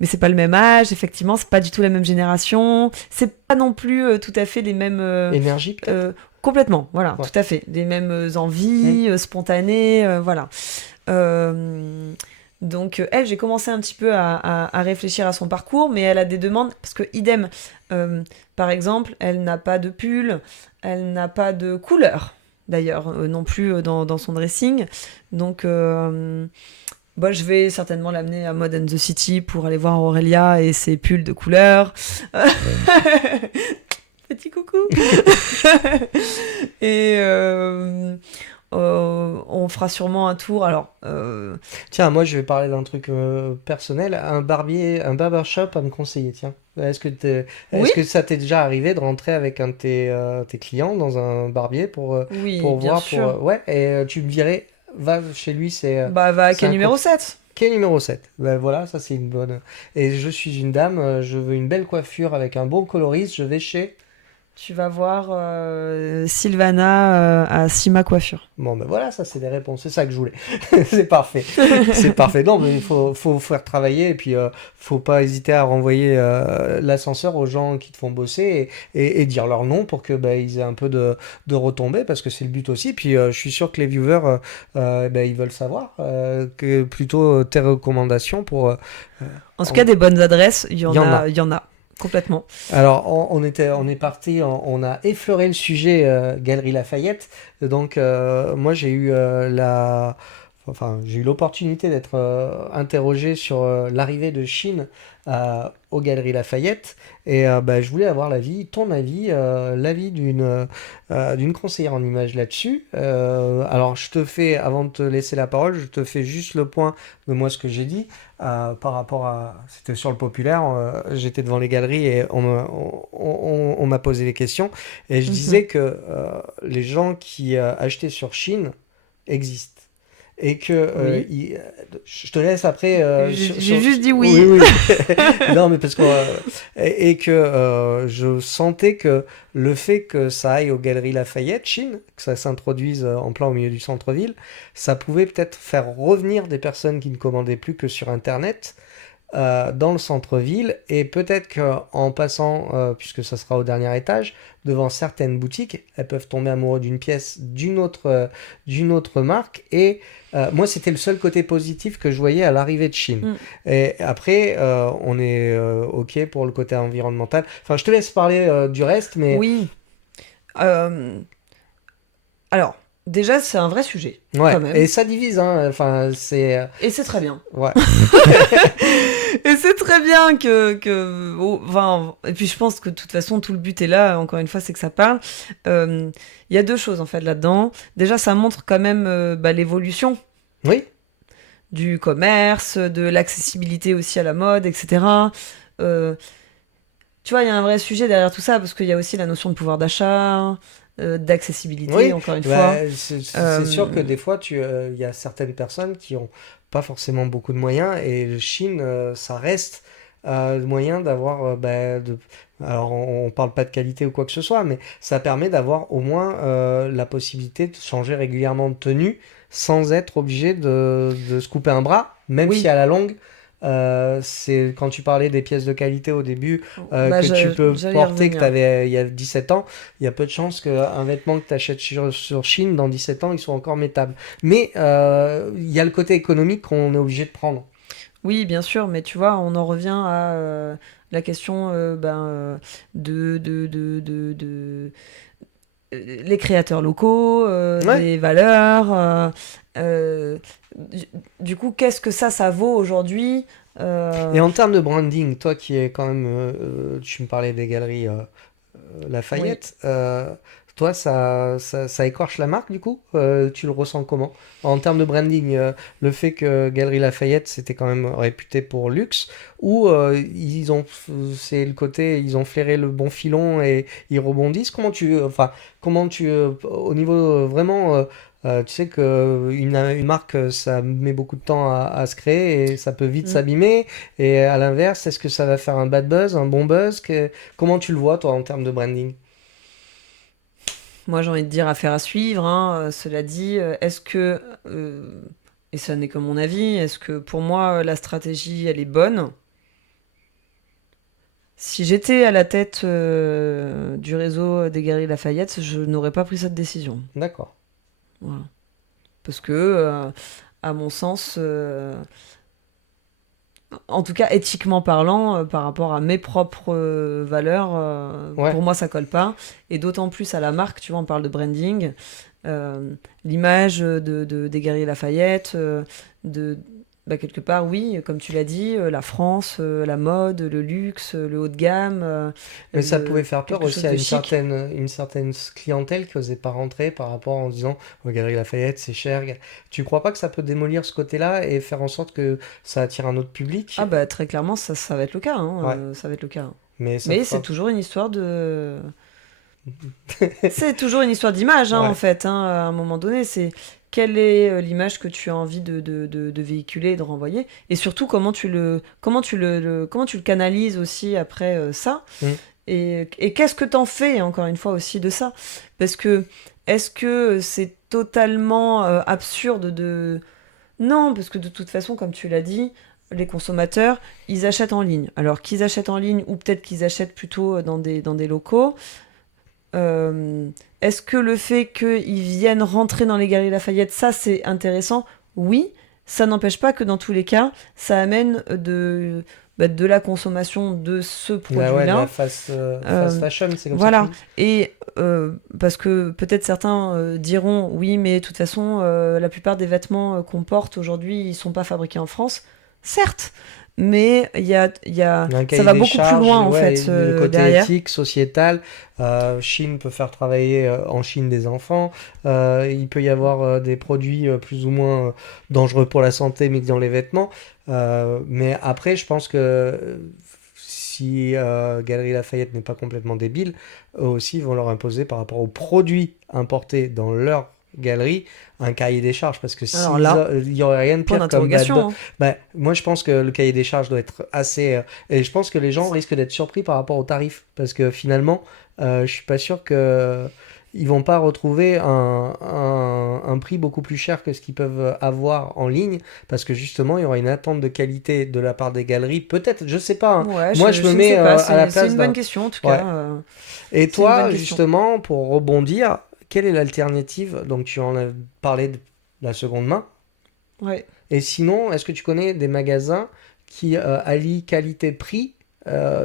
Mais c'est pas le même âge, effectivement, c'est pas du tout la même génération, c'est pas non plus tout à fait les mêmes. Énergie, peut-être. Complètement, voilà, Ouais. tout à fait. Les mêmes envies spontanées, voilà. Donc, elle, j'ai commencé un petit peu à réfléchir à son parcours, mais elle a des demandes, parce que idem, par exemple, elle n'a pas de pull, elle n'a pas de couleur, d'ailleurs, non plus dans son dressing. Donc, bah, je vais certainement l'amener à Mode and the City pour aller voir Aurélia et ses pulls de couleur. Petit coucou. Et on fera sûrement un tour. Alors, Tiens, moi, je vais parler d'un truc personnel. Un barbershop à me conseiller, tiens. Oui. Est-ce que ça t'est déjà arrivé de rentrer avec un de tes clients dans un barbier pour oui, voir, bien sûr. ouais, et tu me dirais, va chez lui, c'est Bah, va à c'est quai un numéro con- 7. quai numéro 7. Ben voilà, ça c'est une bonne. Et je suis une dame, je veux une belle coiffure avec un bon coloriste, je vais chez. Tu vas voir Sylvana à Sima Coiffure. Bon, ben voilà, ça c'est des réponses, c'est ça que je voulais. C'est parfait. C'est parfait. Non, mais il faut faire travailler et puis faut pas hésiter à renvoyer l'ascenseur aux gens qui te font bosser et dire leur nom pour que ils aient un peu de retombées parce que c'est le but aussi. Puis je suis sûr que les viewers ils veulent savoir que plutôt tes recommandations pour. En tout cas, des bonnes adresses, il y y en a. il y en a. Complètement. Alors, on est parti, on a effleuré le sujet Galerie Lafayette. Donc, moi, j'ai eu l'opportunité d'être interrogé sur l'arrivée de Chine aux Galeries Lafayette. Et je voulais avoir ton avis, l'avis d'une conseillère en images là-dessus. Alors, avant de te laisser la parole, je te fais juste le point de moi ce que j'ai dit. Par rapport à... C'était sur le populaire, j'étais devant les galeries et on m'a posé des questions. Et je disais que les gens qui achetaient sur Chine existent. Et que... je te laisse après... J'ai juste dit oui. Oui. Non, mais parce que... et que je sentais que le fait que ça aille aux Galeries Lafayette, Chine, que ça s'introduise en plein au milieu du centre-ville, ça pouvait peut-être faire revenir des personnes qui ne commandaient plus que sur Internet dans le centre-ville et peut-être qu'en passant, puisque ça sera au dernier étage, devant certaines boutiques, elles peuvent tomber amoureuses d'une pièce d'une autre marque et moi c'était le seul côté positif que je voyais à l'arrivée de Chine. Et après on est ok pour le côté environnemental. Enfin je te laisse parler du reste mais... Oui. Alors, déjà c'est un vrai sujet. Ouais, quand même. et ça divise, hein. Enfin, c'est... Et c'est très bien. Ouais. Et c'est très bien enfin, et puis je pense que de toute façon, tout le but est là, encore une fois, c'est que ça parle. Il y a deux choses, en fait, là-dedans. Déjà, ça montre quand même l'évolution Oui. du commerce, de l'accessibilité aussi à la mode, etc. Tu vois, il y a un vrai sujet derrière tout ça, parce qu'il y a aussi la notion de pouvoir d'achat, d'accessibilité, Oui, encore une fois. c'est sûr que des fois, il y a certaines personnes qui ont pas forcément beaucoup de moyens. Et Chine, ça reste le moyen d'avoir... alors, on parle pas de qualité ou quoi que ce soit, mais ça permet d'avoir au moins la possibilité de changer régulièrement de tenue sans être obligé de se couper un bras, même si Oui, à la longue, c'est quand tu parlais des pièces de qualité au début bah, que tu peux j'allais y porter, que tu revenir. avais il y a 17 ans, il y a peu de chances qu'un vêtement que tu achètes sur Chine, dans 17 ans, il soit encore métable. Mais il y a le côté économique qu'on est obligé de prendre. Oui, bien sûr, mais tu vois, on en revient à la question les créateurs locaux, Ouais. des valeurs. Euh, du, du coup, qu'est-ce que ça vaut aujourd'hui? Et Euh, en termes de branding, toi qui es quand même, tu me parlais des galeries oui. Lafayette, toi ça écorche la marque du coup? Tu le ressens comment? En termes de branding, le fait que Galerie Lafayette c'était quand même réputé pour luxe, ou c'est le côté, ils ont flairé le bon filon et ils rebondissent. Comment tu, au niveau vraiment, tu sais que une marque, ça met beaucoup de temps à se créer et ça peut vite Mm. s'abîmer. Et à l'inverse, est-ce que ça va faire un bad buzz, un bon buzz? Comment tu le vois, toi, en termes de branding? Moi, j'ai envie de dire affaire à suivre, hein. Cela dit, est-ce que, et ça n'est que mon avis, est-ce que pour moi, la stratégie, elle est bonne? Si j'étais à la tête du réseau des Galeries Lafayette, je n'aurais pas pris cette décision. D'accord. Voilà. Parce que, à mon sens, en tout cas éthiquement parlant, par rapport à mes propres valeurs, Ouais. pour moi ça colle pas. Et d'autant plus à la marque, tu vois, on parle de branding, l'image des Guerriers Lafayette, de, quelque part, oui, comme tu l'as dit, la France, la mode, le luxe, le haut de gamme, Mais ça pouvait faire peur quelque aussi chose à de chic. une certaine clientèle qui osait pas rentrer par rapport en disant, oh, Galeries Lafayette, c'est cher. Tu crois pas que ça peut démolir ce côté-là et faire en sorte que ça attire un autre public? Ah bah très clairement, ça va être le cas, hein, Ouais. ça va être le cas. Mais ça Mais c'est fera. toujours une histoire de C'est toujours une histoire d'image, hein, en Ouais. fait, hein, à un moment donné. C'est quelle est l'image que tu as envie de véhiculer et de renvoyer. Et surtout, comment tu le canalises aussi après ça. Mm. Et qu'est-ce que t'en fais, encore une fois, aussi de ça. Parce que, est-ce que c'est totalement absurde de... Non, parce que de toute façon, comme tu l'as dit, les consommateurs, ils achètent en ligne. Alors qu'ils achètent en ligne ou peut-être qu'ils achètent plutôt dans des locaux, euh, est-ce que le fait qu'ils viennent rentrer dans les Galeries Lafayette, ça c'est intéressant? Oui, ça n'empêche pas que dans tous les cas, ça amène de la consommation de ce Ouais, de la produit-là. fast Euh, fashion, c'est comme ça que tu voilà. dis? Et parce que peut-être certains diront, oui, mais de toute façon, la plupart des vêtements qu'on porte aujourd'hui, ils sont pas fabriqués en France. Certes, mais Un ça cahier va des beaucoup plus charges, loin en ouais, fait le côté derrière. éthique, sociétal. Chine peut faire travailler en Chine des enfants. Il peut y avoir des produits plus ou moins dangereux pour la santé, mais dans les vêtements. Mais après, je pense que si Galeries Lafayette n'est pas complètement débile, eux aussi vont leur imposer par rapport aux produits importés dans leur galerie un cahier des charges. Parce que Alors là, il y aurait rien de point pire comme bad buzz. d'interrogation, hein. Bah, moi, je pense que le cahier des charges doit être assez. Et je pense que les gens risquent d'être surpris par rapport aux tarifs. Parce que finalement, je suis pas sûr que. Ils vont pas retrouver un prix beaucoup plus cher que ce qu'ils peuvent avoir en ligne. Parce que justement, il y aura une attente de qualité de la part des galeries. Peut-être, je sais pas, hein. Ouais, Moi, je me je ne mets sais pas. à la C'est place une bonne d'un. question, en tout Ouais. cas. Et C'est une bonne toi, question. justement, pour rebondir, quelle est l'alternative? Donc, tu en as parlé de la seconde main. Ouais. Et sinon, est-ce que tu connais des magasins qui allient qualité-prix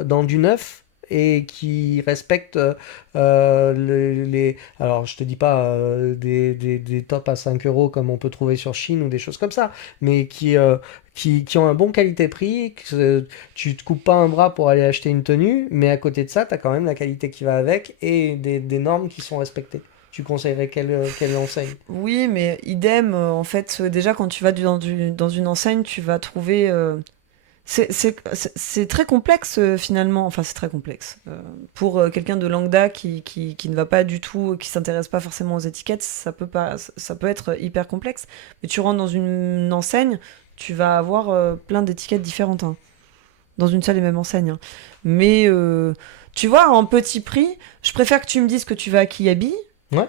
dans du neuf et qui respectent les... Alors, je te dis pas des tops à 5 euros comme on peut trouver sur Chine ou des choses comme ça, mais qui ont un bon qualité-prix, que tu te coupes pas un bras pour aller acheter une tenue, mais à côté de ça, tu as quand même la qualité qui va avec et des normes qui sont respectées. Tu conseillerais quelle enseigne? Oui, mais idem, en fait, déjà, quand tu vas dans une enseigne, tu vas trouver... c'est très complexe, finalement. Enfin, c'est très complexe. Pour quelqu'un de lambda qui ne va pas du tout, qui s'intéresse pas forcément aux étiquettes, ça peut être hyper complexe. Mais tu rentres dans une enseigne, tu vas avoir plein d'étiquettes différentes, hein, dans une seule et même enseigne, hein. Mais tu vois, en petit prix, je préfère que tu me dises que tu vas à Kiabi, Ouais.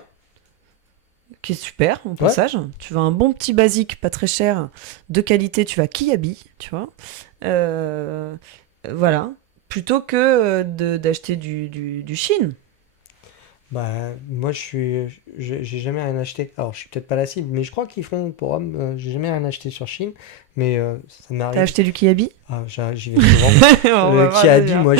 qui est super, au passage. Tu vas un bon petit basique, pas très cher, de qualité, tu vas à Kiabi, tu vois. Voilà. Plutôt que d'acheter du Chine. Bah, moi, j'ai jamais rien acheté. Alors, je suis peut-être pas la cible, mais je crois qu'ils font pour hommes. J'ai jamais rien acheté sur Chine, mais ça T'as m'arrive. acheté du Kiabi? Ah, j'y vais souvent. On va Le voir, Kiabi, déjà. moi,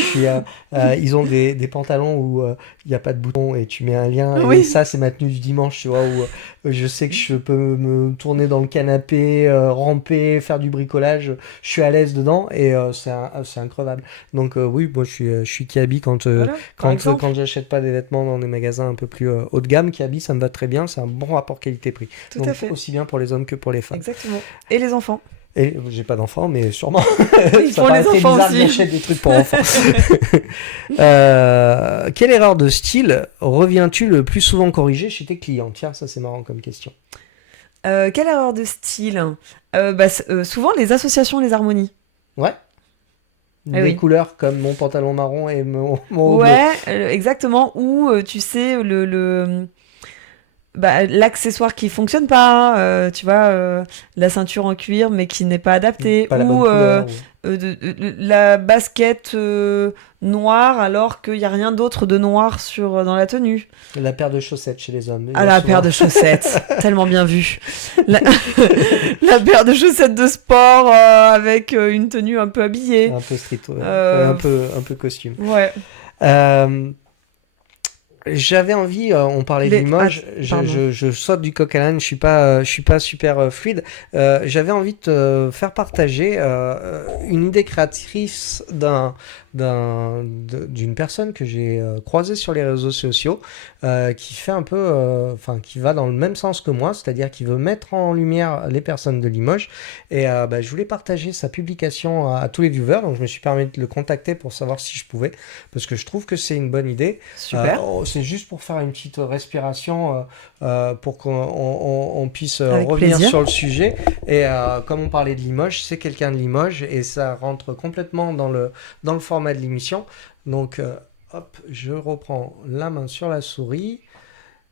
ils ont des pantalons où il n'y a pas de bouton et tu mets un lien. Et Oui. ça, c'est ma tenue du dimanche, tu vois, où je sais que je peux me tourner dans le canapé, ramper, faire du bricolage. Je suis à l'aise dedans et c'est increvable. Donc, oui, moi, je suis Kiabi Voilà, par exemple. quand j'achète pas des vêtements dans des magasins un peu plus haut de gamme. Kiabi, ça me va très bien. C'est un bon rapport qualité-prix. Tout Donc, à fait. aussi bien pour les hommes que pour les femmes. Exactement. Et les enfants. Et j'ai pas d'enfants, mais sûrement. Ils Ça font paraît les très enfants bizarre aussi. d'acheter des trucs pour enfants. Quelle erreur de style reviens-tu le plus souvent corriger chez tes clients? Tiens, ça c'est marrant comme question. Quelle erreur de style? Souvent, les associations, les harmonies. Ouais. Eh Des oui. couleurs comme mon pantalon marron et mon haut bleu. Ouais, exactement. Ou, tu sais, l'accessoire qui fonctionne pas, tu vois, la ceinture en cuir mais qui n'est pas adaptée, Pas la bonne ou couleur. la basket noire alors qu'il n'y a rien d'autre de noir dans la tenue. La paire de chaussettes chez les hommes. Il y Ah, a la souvent- paire de chaussettes, tellement bien vu. La... la paire de chaussettes de sport avec une tenue un peu habillée. Un peu street, ouais. Euh, Un peu costume. Ouais. Euh, J'avais envie, on parlait de Limoges, Pardon. je saute du coq à l'âne, je suis pas super fluide. J'avais envie de te faire partager une idée créatrice d'une personne que j'ai croisée sur les réseaux sociaux, qui fait un peu, qui va dans le même sens que moi, c'est-à-dire qui veut mettre en lumière les personnes de Limoges. Et je voulais partager sa publication à tous les viewers, donc je me suis permis de le contacter pour savoir si je pouvais, parce que je trouve que c'est une bonne idée. Super. C'est juste pour faire une petite respiration pour qu'on puisse Avec revenir plaisir. sur le sujet. Et comme on parlait de Limoges, c'est quelqu'un de Limoges et ça rentre complètement dans le format de l'émission. Donc, hop, je reprends la main sur la souris.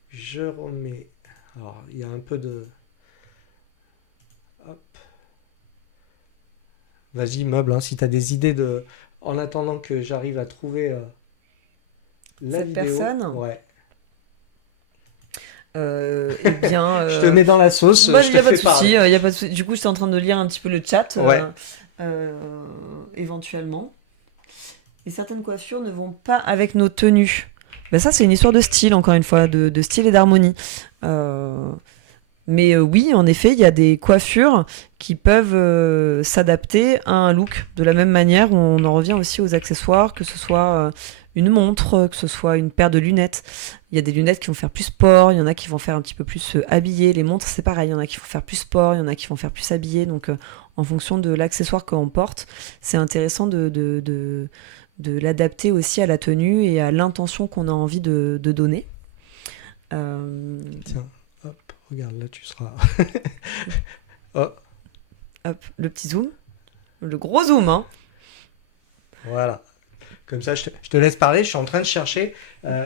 Je remets... Alors, il y a un peu de... Hop. Vas-y, meuble, hein, si tu as des idées de... En attendant que j'arrive à trouver... la Cette vidéo. personne Ouais. Eh bien, Je te mets dans la sauce. il je n'y a te pas de fais parler. souci, y a pas de souci. Du coup, j'étais en train de lire un petit peu le chat, Ouais. éventuellement. Et certaines coiffures ne vont pas avec nos tenues. Ben ça, c'est une histoire de style, encore une fois, de style et d'harmonie. Mais oui, en effet, il y a des coiffures qui peuvent s'adapter à un look. De la même manière, on en revient aussi aux accessoires, que ce soit une montre, que ce soit une paire de lunettes. Il y a des lunettes qui vont faire plus sport, il y en a qui vont faire un petit peu plus habillé. Les montres, c'est pareil, il y en a qui vont faire plus sport, il y en a qui vont faire plus habillé. Donc, en fonction de l'accessoire qu'on porte, c'est intéressant de l'adapter aussi à la tenue et à l'intention qu'on a envie de donner. Tiens, hop, regarde, là tu seras. Oh, Hop, le petit zoom. Le gros zoom, hein. voilà. Comme ça, je te laisse parler. Je suis en train de chercher.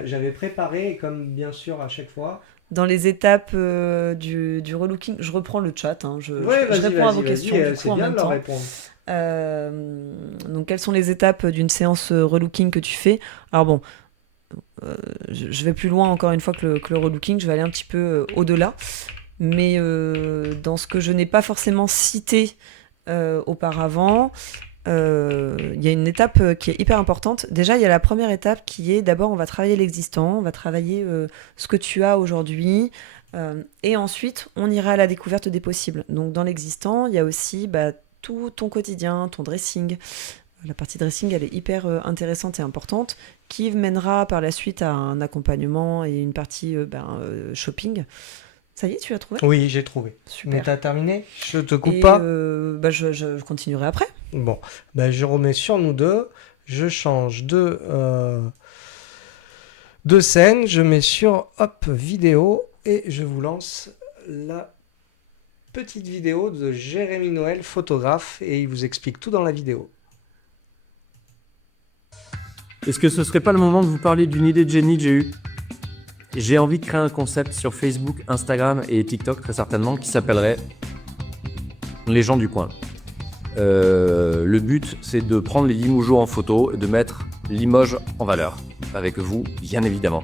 J'avais préparé, comme bien sûr à chaque fois. Dans les étapes du relooking, je reprends le chat, hein, je réponds à vos questions du coup, c'est en bien même de leur temps. répondre. Donc, quelles sont les étapes d'une séance relooking que tu fais? Alors bon, je vais plus loin encore une fois que le relooking, je vais aller un petit peu au-delà. Mais dans ce que je n'ai pas forcément cité auparavant, il y a une étape qui est hyper importante. Déjà, il y a la première étape qui est d'abord, on va travailler l'existant, on va travailler ce que tu as aujourd'hui. Et ensuite, on ira à la découverte des possibles. Donc, dans l'existant, il y a aussi tout ton quotidien, ton dressing. La partie dressing, elle est hyper intéressante et importante, qui mènera par la suite à un accompagnement et une partie shopping. Ça y est, tu l'as trouvé? Oui, j'ai trouvé. Super. Mais t'as terminé? Je te coupe Et pas? je continuerai après. Bon, je remets sur nous deux. Je change de scène. Je mets sur vidéo et je vous lance la petite vidéo de Jérémy Noël, photographe, et il vous explique tout dans la vidéo. Est-ce que ce serait pas le moment de vous parler d'une idée de génie que j'ai eue? J'ai envie de créer un concept sur Facebook, Instagram et TikTok très certainement qui s'appellerait Les gens du coin. Le but, c'est de prendre les Limoujos en photo et de mettre Limoges en valeur. Avec vous, bien évidemment.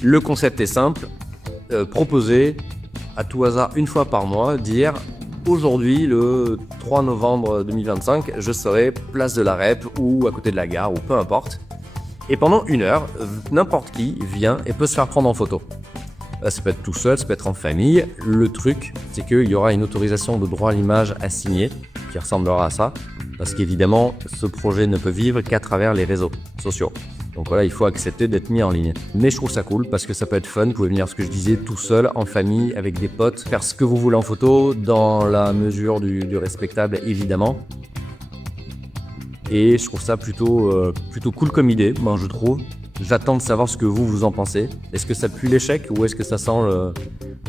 Le concept est simple. Proposer à tout hasard une fois par mois, dire aujourd'hui, le 3 novembre 2025, je serai place de la Rep ou à côté de la gare ou peu importe. Et pendant 1 heure, n'importe qui vient et peut se faire prendre en photo. Ça peut être tout seul, ça peut être en famille. Le truc, c'est qu'il y aura une autorisation de droit à l'image à signer qui ressemblera à ça. Parce qu'évidemment, ce projet ne peut vivre qu'à travers les réseaux sociaux. Donc voilà, il faut accepter d'être mis en ligne. Mais je trouve ça cool parce que ça peut être fun. Vous pouvez venir, ce que je disais, tout seul, en famille, avec des potes, faire ce que vous voulez en photo, dans la mesure du respectable, évidemment. Et je trouve ça plutôt cool comme idée, moi je trouve. J'attends de savoir ce que vous en pensez. Est-ce que ça pue l'échec ou est-ce que ça sent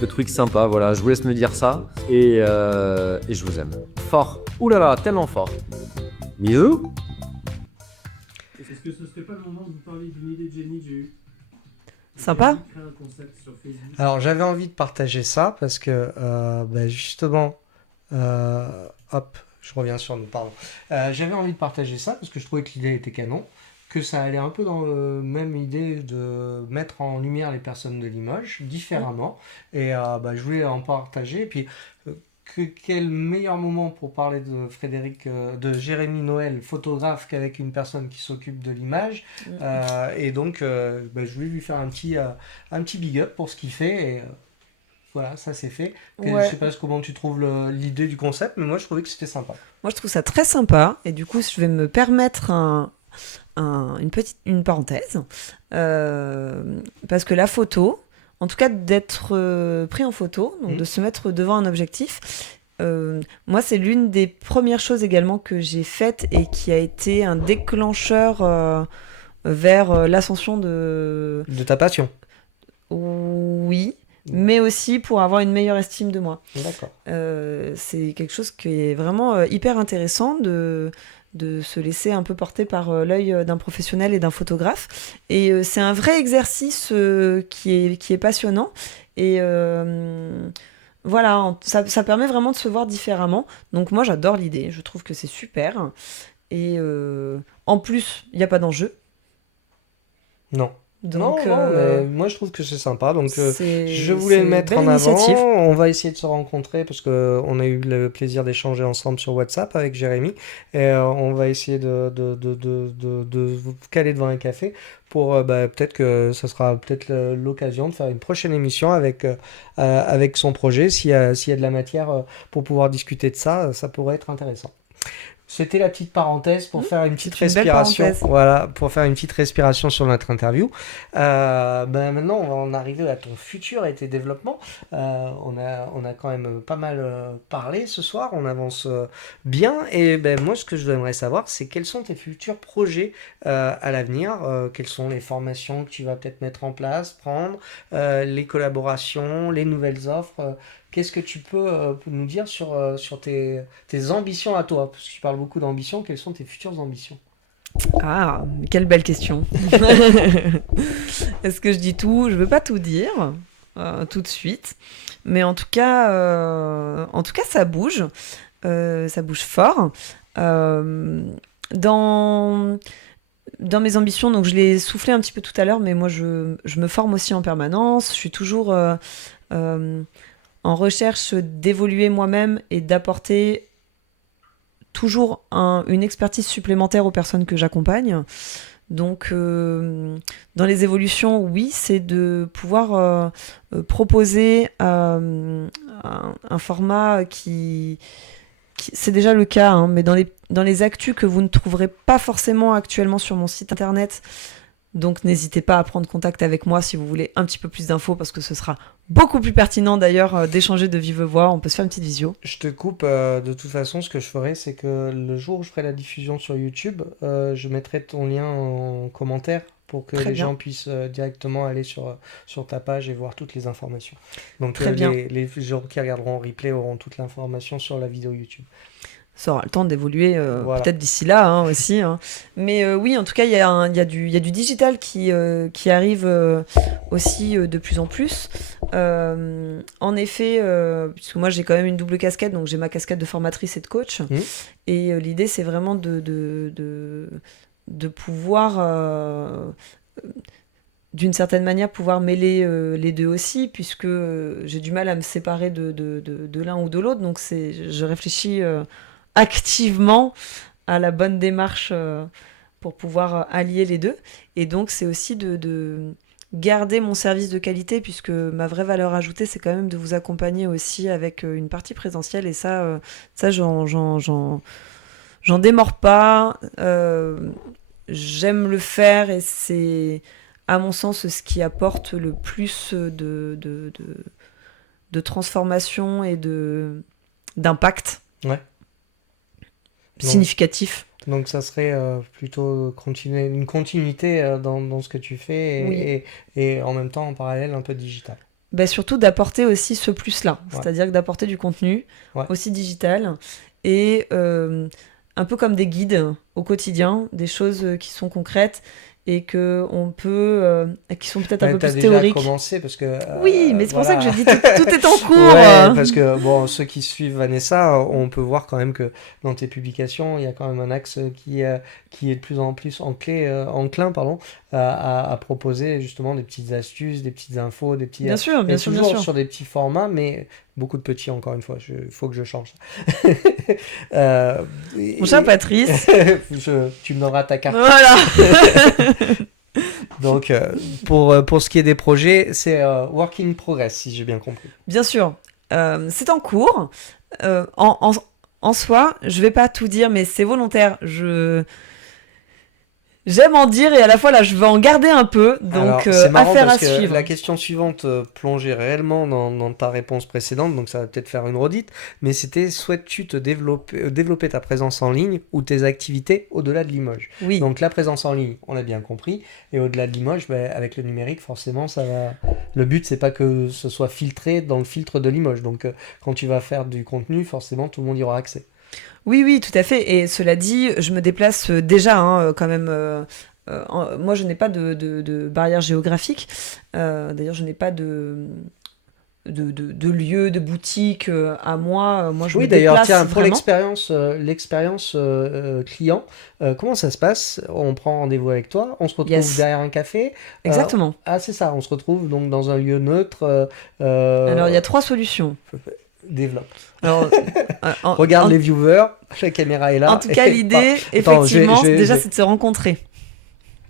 le truc sympa? Voilà, je vous laisse me dire ça et je vous aime. Fort. Ouh là là, tellement fort. Bisous. Est-ce que ce serait pas le moment de vous parler d'une idée de génie que j'ai eue? Sympa. Alors j'avais envie de partager ça parce que justement, hop, je reviens sur nous, pardon. J'avais envie de partager ça parce que je trouvais que l'idée était canon, que ça allait un peu dans la même idée de mettre en lumière les personnes de Limoges différemment. Et je voulais en partager. Et puis, quel meilleur moment pour parler de Jérémy Noël, photographe, qu'avec une personne qui s'occupe de l'image. Et donc, je voulais lui faire un petit big up pour ce qu'il fait. Et, voilà, ça c'est fait. Ouais. Je sais pas comment tu trouves l'idée du concept, mais moi je trouvais que c'était sympa. Moi, je trouve ça très sympa. Et du coup, je vais me permettre une parenthèse. Parce que la photo, en tout cas d'être pris en photo, donc de se mettre devant un objectif, moi, c'est l'une des premières choses également que j'ai faites et qui a été un déclencheur vers l'ascension de ta passion. Oui. Mais aussi pour avoir une meilleure estime de moi. D'accord. C'est quelque chose qui est vraiment hyper intéressant de se laisser un peu porter par l'œil d'un professionnel et d'un photographe. Et c'est un vrai exercice qui est passionnant. Et voilà, ça permet vraiment de se voir différemment. Donc moi, j'adore l'idée. Je trouve que c'est super. Et en plus, il n'y a pas d'enjeu. Non. Donc, non, mais moi je trouve que c'est sympa, donc je voulais c'est le mettre belle en avant. initiative. On va essayer de se rencontrer parce qu'on a eu le plaisir d'échanger ensemble sur WhatsApp avec Jérémy et on va essayer de vous caler devant un café pour peut-être que ça sera peut-être l'occasion de faire une prochaine émission avec son projet. S'il y a de la matière pour pouvoir discuter de ça, ça pourrait être intéressant. C'était la petite parenthèse pour faire une petite respiration. Voilà, pour faire une petite respiration sur notre interview. Maintenant, on va en arriver à ton futur et tes développements. On a quand même pas mal parlé ce soir. On avance bien. Et moi, ce que je voudrais savoir, c'est quels sont tes futurs projets à l'avenir. Quelles sont les formations que tu vas peut-être mettre en place, prendre, les collaborations, les nouvelles offres. Qu'est-ce que tu peux nous dire sur tes ambitions à toi? Parce que tu parles beaucoup d'ambitions. Quelles sont tes futures ambitions? Ah, quelle belle question. Est-ce que je dis tout? Je ne veux pas tout dire tout de suite. Mais en tout cas, ça bouge. Ça bouge fort. Dans mes ambitions, donc je l'ai soufflé un petit peu tout à l'heure, mais moi, je me forme aussi en permanence. Je suis toujours en recherche d'évoluer moi-même et d'apporter toujours une expertise supplémentaire aux personnes que j'accompagne. Donc, dans les évolutions, oui, c'est de pouvoir proposer un format qui c'est déjà le cas, hein, mais dans les actus que vous ne trouverez pas forcément actuellement sur mon site internet, Donc n'hésitez pas à prendre contact avec moi si vous voulez un petit peu plus d'infos, parce que ce sera beaucoup plus pertinent d'ailleurs d'échanger de vive voix. On peut se faire une petite visio. Je te coupe, de toute façon, ce que je ferai, c'est que le jour où je ferai la diffusion sur YouTube, je mettrai ton lien en commentaire pour que Très les bien. gens puissent directement aller sur ta page et voir toutes les informations. Donc Très bien. les gens qui regarderont en replay auront toute l'information sur la vidéo YouTube. Ça aura le temps d'évoluer Voilà. peut-être d'ici là hein, aussi. Hein. Mais oui, en tout cas, il y a du digital qui arrive aussi de plus en plus. En effet, puisque moi j'ai quand même une double casquette, donc j'ai ma casquette de formatrice et de coach. Et l'idée, c'est vraiment de pouvoir, d'une certaine manière, pouvoir mêler les deux aussi, puisque j'ai du mal à me séparer de l'un ou de l'autre. Donc je réfléchis activement à la bonne démarche pour pouvoir allier les deux. Et donc, c'est aussi de garder mon service de qualité, puisque ma vraie valeur ajoutée, c'est quand même de vous accompagner aussi avec une partie présentielle. Et ça j'en démords pas. J'aime le faire et c'est, à mon sens, ce qui apporte le plus de transformation et d'impact. Ouais. Significatif. Donc ça serait plutôt une continuité dans ce que tu fais et en même temps en parallèle un peu digital. Ben surtout d'apporter aussi ce plus-là, c'est-à-dire que d'apporter du contenu aussi digital et un peu comme des guides au quotidien, des choses qui sont concrètes et que on peut, qui sont peut-être un peu plus théoriques. Déjà commencé parce que oui, mais c'est pour ça que je dis tout est en cours. Ouais, parce que bon, ceux qui suivent Vanessa, on peut voir quand même que dans tes publications, il y a quand même un axe qui est de plus en plus enclin, à proposer justement des petites astuces, des petites infos, des petits. Bien sûr. Sur des petits formats, mais beaucoup de petits encore une fois. Il faut que je change. Mon cher Patrice, tu me donneras ta carte. Voilà. Donc, pour ce qui est des projets, c'est work in progress, si j'ai bien compris. Bien sûr. C'est en cours. En soi, je vais pas tout dire, mais c'est volontaire. J'aime en dire et à la fois là, je veux en garder un peu. Donc, c'est marrant affaire parce à que suivre. la question suivante plongeait réellement dans ta réponse précédente, donc ça va peut-être faire une redite, mais c'était souhaites-tu te développer ta présence en ligne ou tes activités au-delà de Limoges? Oui. Donc la présence en ligne, on l'a bien compris, et au-delà de Limoges, avec le numérique, forcément, ça va. Le but, c'est pas que ce soit filtré dans le filtre de Limoges. Donc quand tu vas faire du contenu, forcément, tout le monde y aura accès. Oui, tout à fait. Et cela dit, je me déplace déjà quand même. Moi, je n'ai pas de barrière géographique. D'ailleurs, je n'ai pas de lieu, de boutique à moi. Moi, je me d'ailleurs, déplace tiens, pour vraiment. l'expérience client, comment ça se passe? On prend rendez-vous avec toi, on se retrouve derrière un café. Exactement. C'est ça, on se retrouve donc dans un lieu neutre. Alors, il y a 3 solutions. Développe. Alors, regarde les viewers, la caméra est là. En tout cas, l'idée, effectivement, c'est de se rencontrer.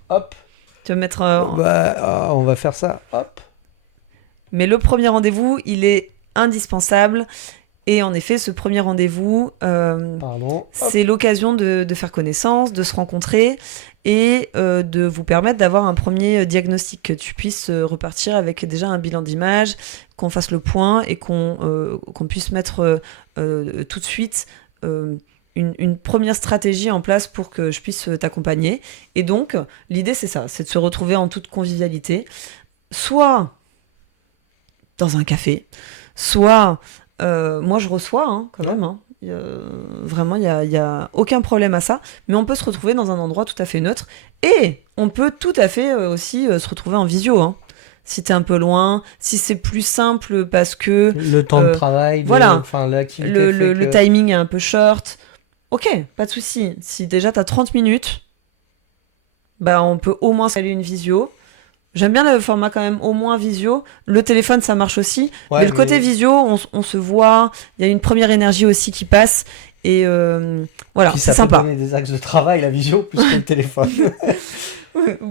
Hop. Tu veux mettre. On va faire ça. Hop. Mais le premier rendez-vous, il est indispensable. Et en effet, ce premier rendez-vous, c'est l'occasion de faire connaissance, de se rencontrer et de vous permettre d'avoir un premier diagnostic, que tu puisses repartir avec déjà un bilan d'image, qu'on fasse le point et qu'on puisse mettre tout de suite une première stratégie en place pour que je puisse t'accompagner. Et donc, l'idée, c'est ça, c'est de se retrouver en toute convivialité, soit dans un café, soit... moi, je reçois quand même. Vraiment, il n'y a aucun problème à ça. Mais on peut se retrouver dans un endroit tout à fait neutre. Et on peut tout à fait aussi se retrouver en visio. Si t'es un peu loin, si c'est plus simple parce que... Le temps de travail, l'activité le timing est un peu short. Ok, pas de souci. Si déjà t'as 30 minutes, on peut au moins scaler une visio. J'aime bien le format quand même, au moins visio. Le téléphone, ça marche aussi. Mais le côté visio, on se voit. Il y a une première énergie aussi qui passe. Et voilà, c'est sympa. Ça peut donner des axes de travail, la visio, plus que le téléphone.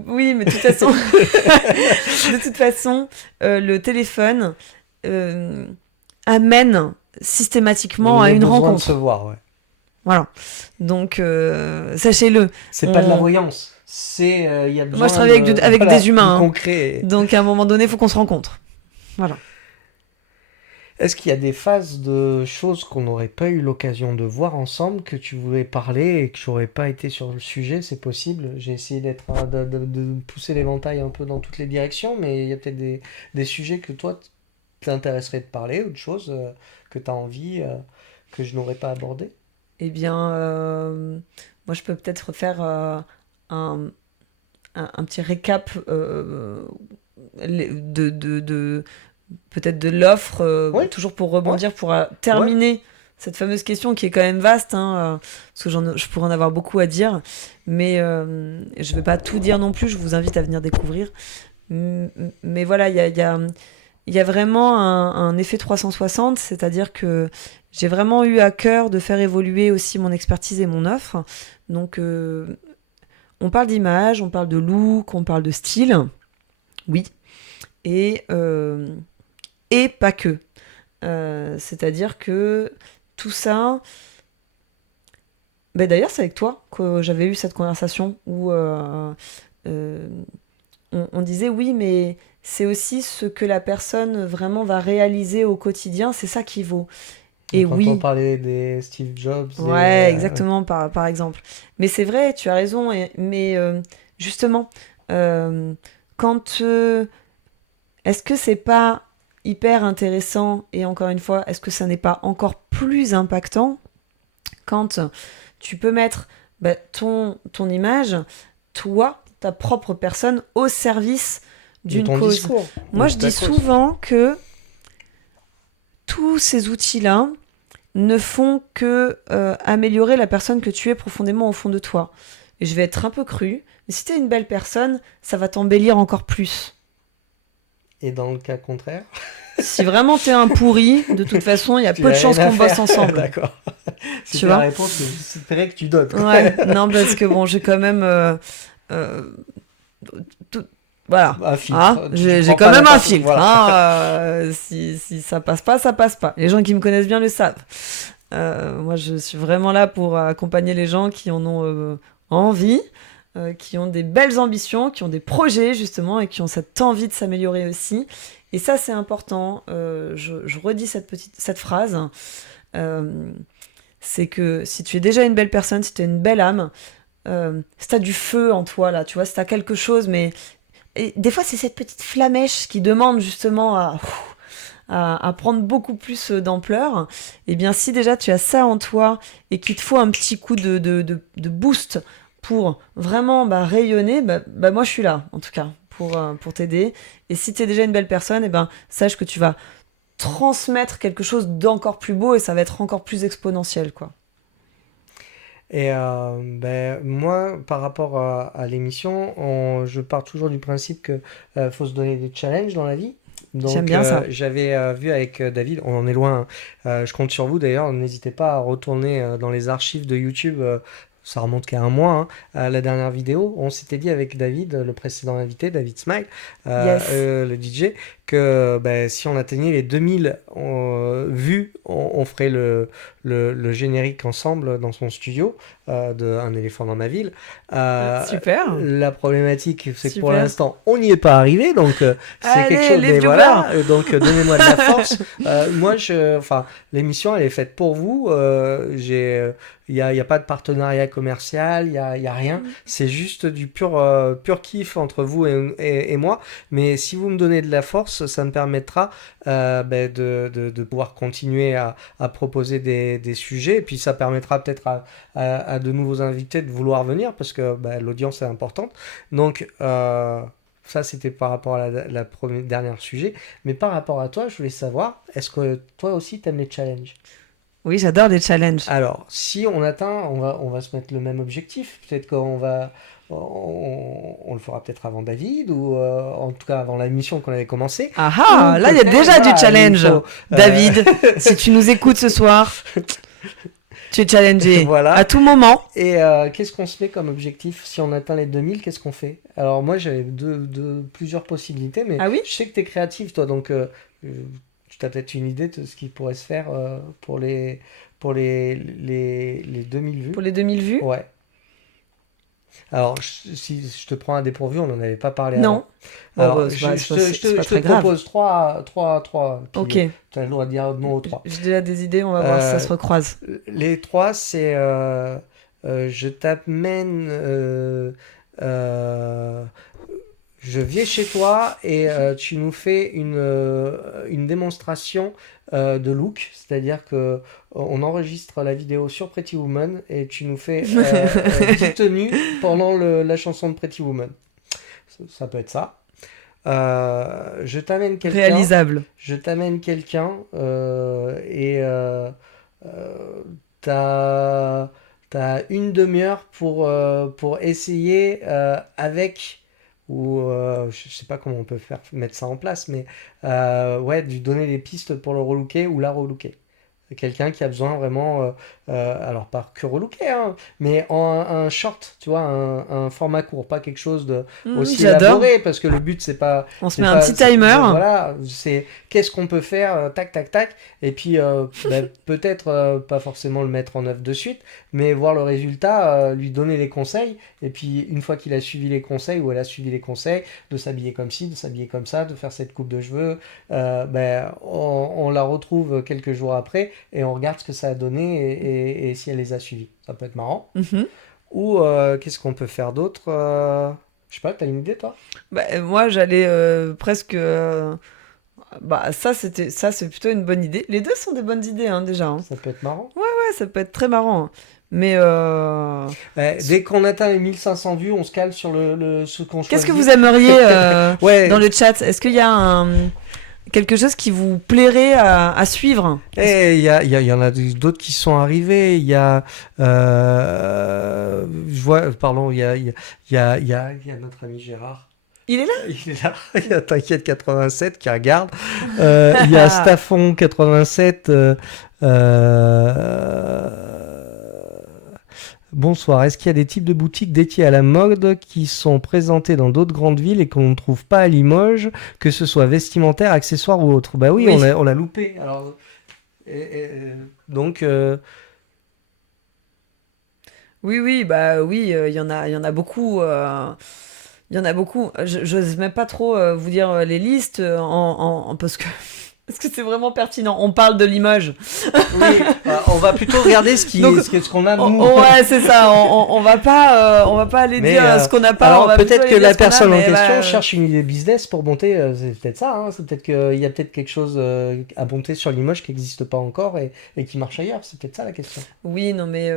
Oui, mais de toute façon, le téléphone amène systématiquement à une rencontre. De se voir, ouais. Voilà. Donc, sachez-le. C'est pas de la On- voyance. C'est, il y a besoin Moi, je travaille avec voilà, des humains. du Hein. concret. Donc, à un moment donné, il faut qu'on se rencontre. Voilà. Est-ce qu'il y a des phases de choses qu'on n'aurait pas eu l'occasion de voir ensemble, que tu voulais parler et que j'aurais pas été sur le sujet? C'est possible. J'ai essayé de pousser l'éventail un peu dans toutes les directions, mais il y a peut-être des sujets que toi t'intéresserait de parler ou de choses que tu as envie que je n'aurais pas abordées. Eh bien, moi, je peux peut-être faire un, un petit récap peut-être de l'offre, Oui, toujours pour ouais, rebondir, pour ouais. terminer cette fameuse question qui est quand même vaste, hein, parce que je pourrais en avoir beaucoup à dire, mais je ne vais pas tout dire non plus, je vous invite à venir découvrir. Mais voilà, il y a vraiment un effet 360, c'est-à-dire que j'ai vraiment eu à cœur de faire évoluer aussi mon expertise et mon offre. Donc, on parle d'image, on parle de look, on parle de style, oui, et, euh, et pas que. C'est-à-dire que tout ça. Ben d'ailleurs, c'est avec toi que j'avais eu cette conversation où euh, on disait oui, mais c'est aussi ce que la personne vraiment va réaliser au quotidien, c'est ça qui vaut. Et Donc, quand on oui, parlait des Steve Jobs, ouais, exactement, par exemple. Mais c'est vrai, tu as raison, mais justement, euh, quand est-ce que c'est pas hyper intéressant et encore une fois, est-ce que ça n'est pas encore plus impactant quand tu peux mettre bah, ton image, toi, ta propre personne, au service de d'une ton cause. discours ou Moi, de je ta dis cause. souvent que tous ces outils-là ne font que améliorer la personne que tu es profondément au fond de toi. Et je vais être un peu crue, mais si tu es une belle personne, ça va t'embellir encore plus. Et dans le cas contraire, Si vraiment t'es un pourri, de toute façon, il y a tu peu n'as de rien chances à qu'on bosse faire. ensemble. D'accord. Tu C'était la vois? réponse que j'espérais que tu donnes. Ouais, non, parce que bon, j'ai quand même. Euh, tout- voilà. Un Hein, filtre. Tu j'ai prends quand pas même un n'importe. filtre. Voilà. Hein, si ça passe pas, ça passe pas. Les gens qui me connaissent bien le savent. Moi, je suis vraiment là pour accompagner les gens qui en ont envie, qui ont des belles ambitions, qui ont des projets justement et qui ont cette envie de s'améliorer aussi. Et ça, c'est important. Je redis cette phrase. Euh, c'est que si tu es déjà une belle personne, si tu as une belle âme, si tu as du feu en toi, là, tu vois, si tu as quelque chose, mais et des fois, c'est cette petite flamèche qui demande justement à prendre beaucoup plus d'ampleur. Et bien, si déjà tu as ça en toi et qu'il te faut un petit coup de boost pour vraiment rayonner, moi je suis là, en tout cas, pour t'aider. Et si tu es déjà une belle personne, et ben, sache que tu vas transmettre quelque chose d'encore plus beau et ça va être encore plus exponentiel, quoi. Et ben, moi, par rapport à l'émission, je pars toujours du principe que faut se donner des challenges dans la vie. J'aime Donc, bien ça. j'avais vu avec David, on en est loin, hein. Je compte sur vous d'ailleurs, n'hésitez pas à retourner dans les archives de YouTube, ça remonte qu'à un mois, hein, à la dernière vidéo. On s'était dit avec David, le précédent invité, David Smile, Yes. le DJ, que ben, si on atteignait les 2000 vues, on ferait le générique ensemble dans son studio de Un éléphant dans ma ville. Super. La problématique, c'est que pour Super. l'instant, on n'y est pas arrivé, donc c'est quelque Allez, chose. les Mais viewers. voilà, donc donnez-moi de la force. Enfin, l'émission, elle est faite pour vous. Il y a pas de partenariat commercial, il y a rien. C'est juste du pur kiff entre vous et moi. Mais si vous me donnez de la force, ça me permettra ben, de pouvoir continuer à proposer des sujets. Et puis ça permettra peut-être à de nouveaux invités de vouloir venir parce que ben, l'audience est importante. Donc ça, c'était par rapport à la dernière sujet. Mais par rapport à toi, je voulais savoir, est-ce que toi aussi, t'aimes les challenges? Oui, j'adore les challenges. Alors, si on atteint, on va se mettre le même objectif. Peut-être on le fera peut-être avant David ou en tout cas avant la mission qu'on avait commencé. Ah Ou ah, là il y a peut-être, déjà du voilà, il challenge. faut, David, si tu nous écoutes ce soir, tu es challengé voilà. à tout moment. Et qu'est-ce qu'on se met comme objectif si on atteint les 2000, qu'est-ce qu'on fait? Alors moi j'avais plusieurs possibilités, mais Ah oui? je sais que tu es créatif toi, donc tu as peut-être une idée de ce qui pourrait se faire pour les 2000 vues. Pour les 2000 vues? Ouais. Alors, si je te prends un dépourvu, on n'en avait pas parlé Non. avant. Alors, bah, c'est pas- c'est pas- c'est pas je très te grave. propose 3, Ok. puis tu as le droit de dire non aux 3. J'ai déjà des idées, on va voir si ça Euh, se recroise. Les 3, c'est je t'amène, je viens chez toi et tu nous fais une démonstration de look, c'est-à-dire que on enregistre la vidéo sur Pretty Woman et tu nous fais 10 tenues pendant la chanson de Pretty Woman. Ça peut être ça. Je t'amène quelqu'un. Réalisable. Je t'amène quelqu'un et t'as une demi-heure pour essayer avec ou je sais pas comment on peut mettre ça en place, mais ouais, lui donner des pistes pour le relooker ou la relooker. Quelqu'un qui a besoin vraiment, alors pas que relooker, hein, mais un short, tu vois, un format court, pas quelque chose de aussi J'adore. élaboré, parce que le but c'est pas. On se c'est met un pas- petit c'est- timer. Voilà, c'est qu'est-ce qu'on peut faire, tac, tac, tac, et puis peut-être pas forcément le mettre en œuvre de suite, mais voir le résultat, lui donner les conseils, et puis une fois qu'il a suivi les conseils ou elle a suivi les conseils, de s'habiller comme ci, de s'habiller comme ça, de faire cette coupe de cheveux, on la retrouve quelques jours après et on regarde ce que ça a donné et si elle les a suivis. Ça peut être marrant. Mhm. Ou qu'est-ce qu'on peut faire d'autre je sais pas, t'as une idée toi? Bah, moi, j'allais presque. Bah, ça, c'est plutôt une bonne idée. Les deux sont des bonnes idées, hein, déjà. Hein. Ça peut être marrant. Ouais, ça peut être très marrant. Hein. Mais Dès qu'on atteint les 1500 vues, on se cale sur ce qu'on choisit. qu'est-ce que vous aimeriez Ouais. dans le chat? Est-ce qu'il y a quelque chose qui vous plairait à suivre? Il y en a d'autres qui sont arrivés. Il y a, je vois, pardon, il y a notre ami Gérard. Il est là? Il est là. Il y a T'inquiète 87 qui regarde. Il y a Staffon 87. Bonsoir. Est-ce qu'il y a des types de boutiques dédiées à la mode qui sont présentées dans d'autres grandes villes et qu'on ne trouve pas à Limoges, que ce soit vestimentaire, accessoires ou autre? Bah oui, Oui. on l'a loupé. Alors, donc, Oui, bah oui, il y en a beaucoup. Il y en a beaucoup. J'ose même pas trop vous dire les listes parce que c'est vraiment pertinent. On parle de Limoges. oui, on va plutôt regarder ce qu'on a nous. Ouais, c'est ça. On va pas aller Mais, dire ce qu'on n'a pas. alors on va plutôt peut-être aller que dire la ce qu'on a, personne en mais question voilà. cherche une idée business pour monter. C'est peut-être ça. Hein, c'est peut-être qu'il y a peut-être quelque chose à monter sur Limoges qui n'existe pas encore et qui marche ailleurs. C'est peut-être ça la question. Oui, non, mais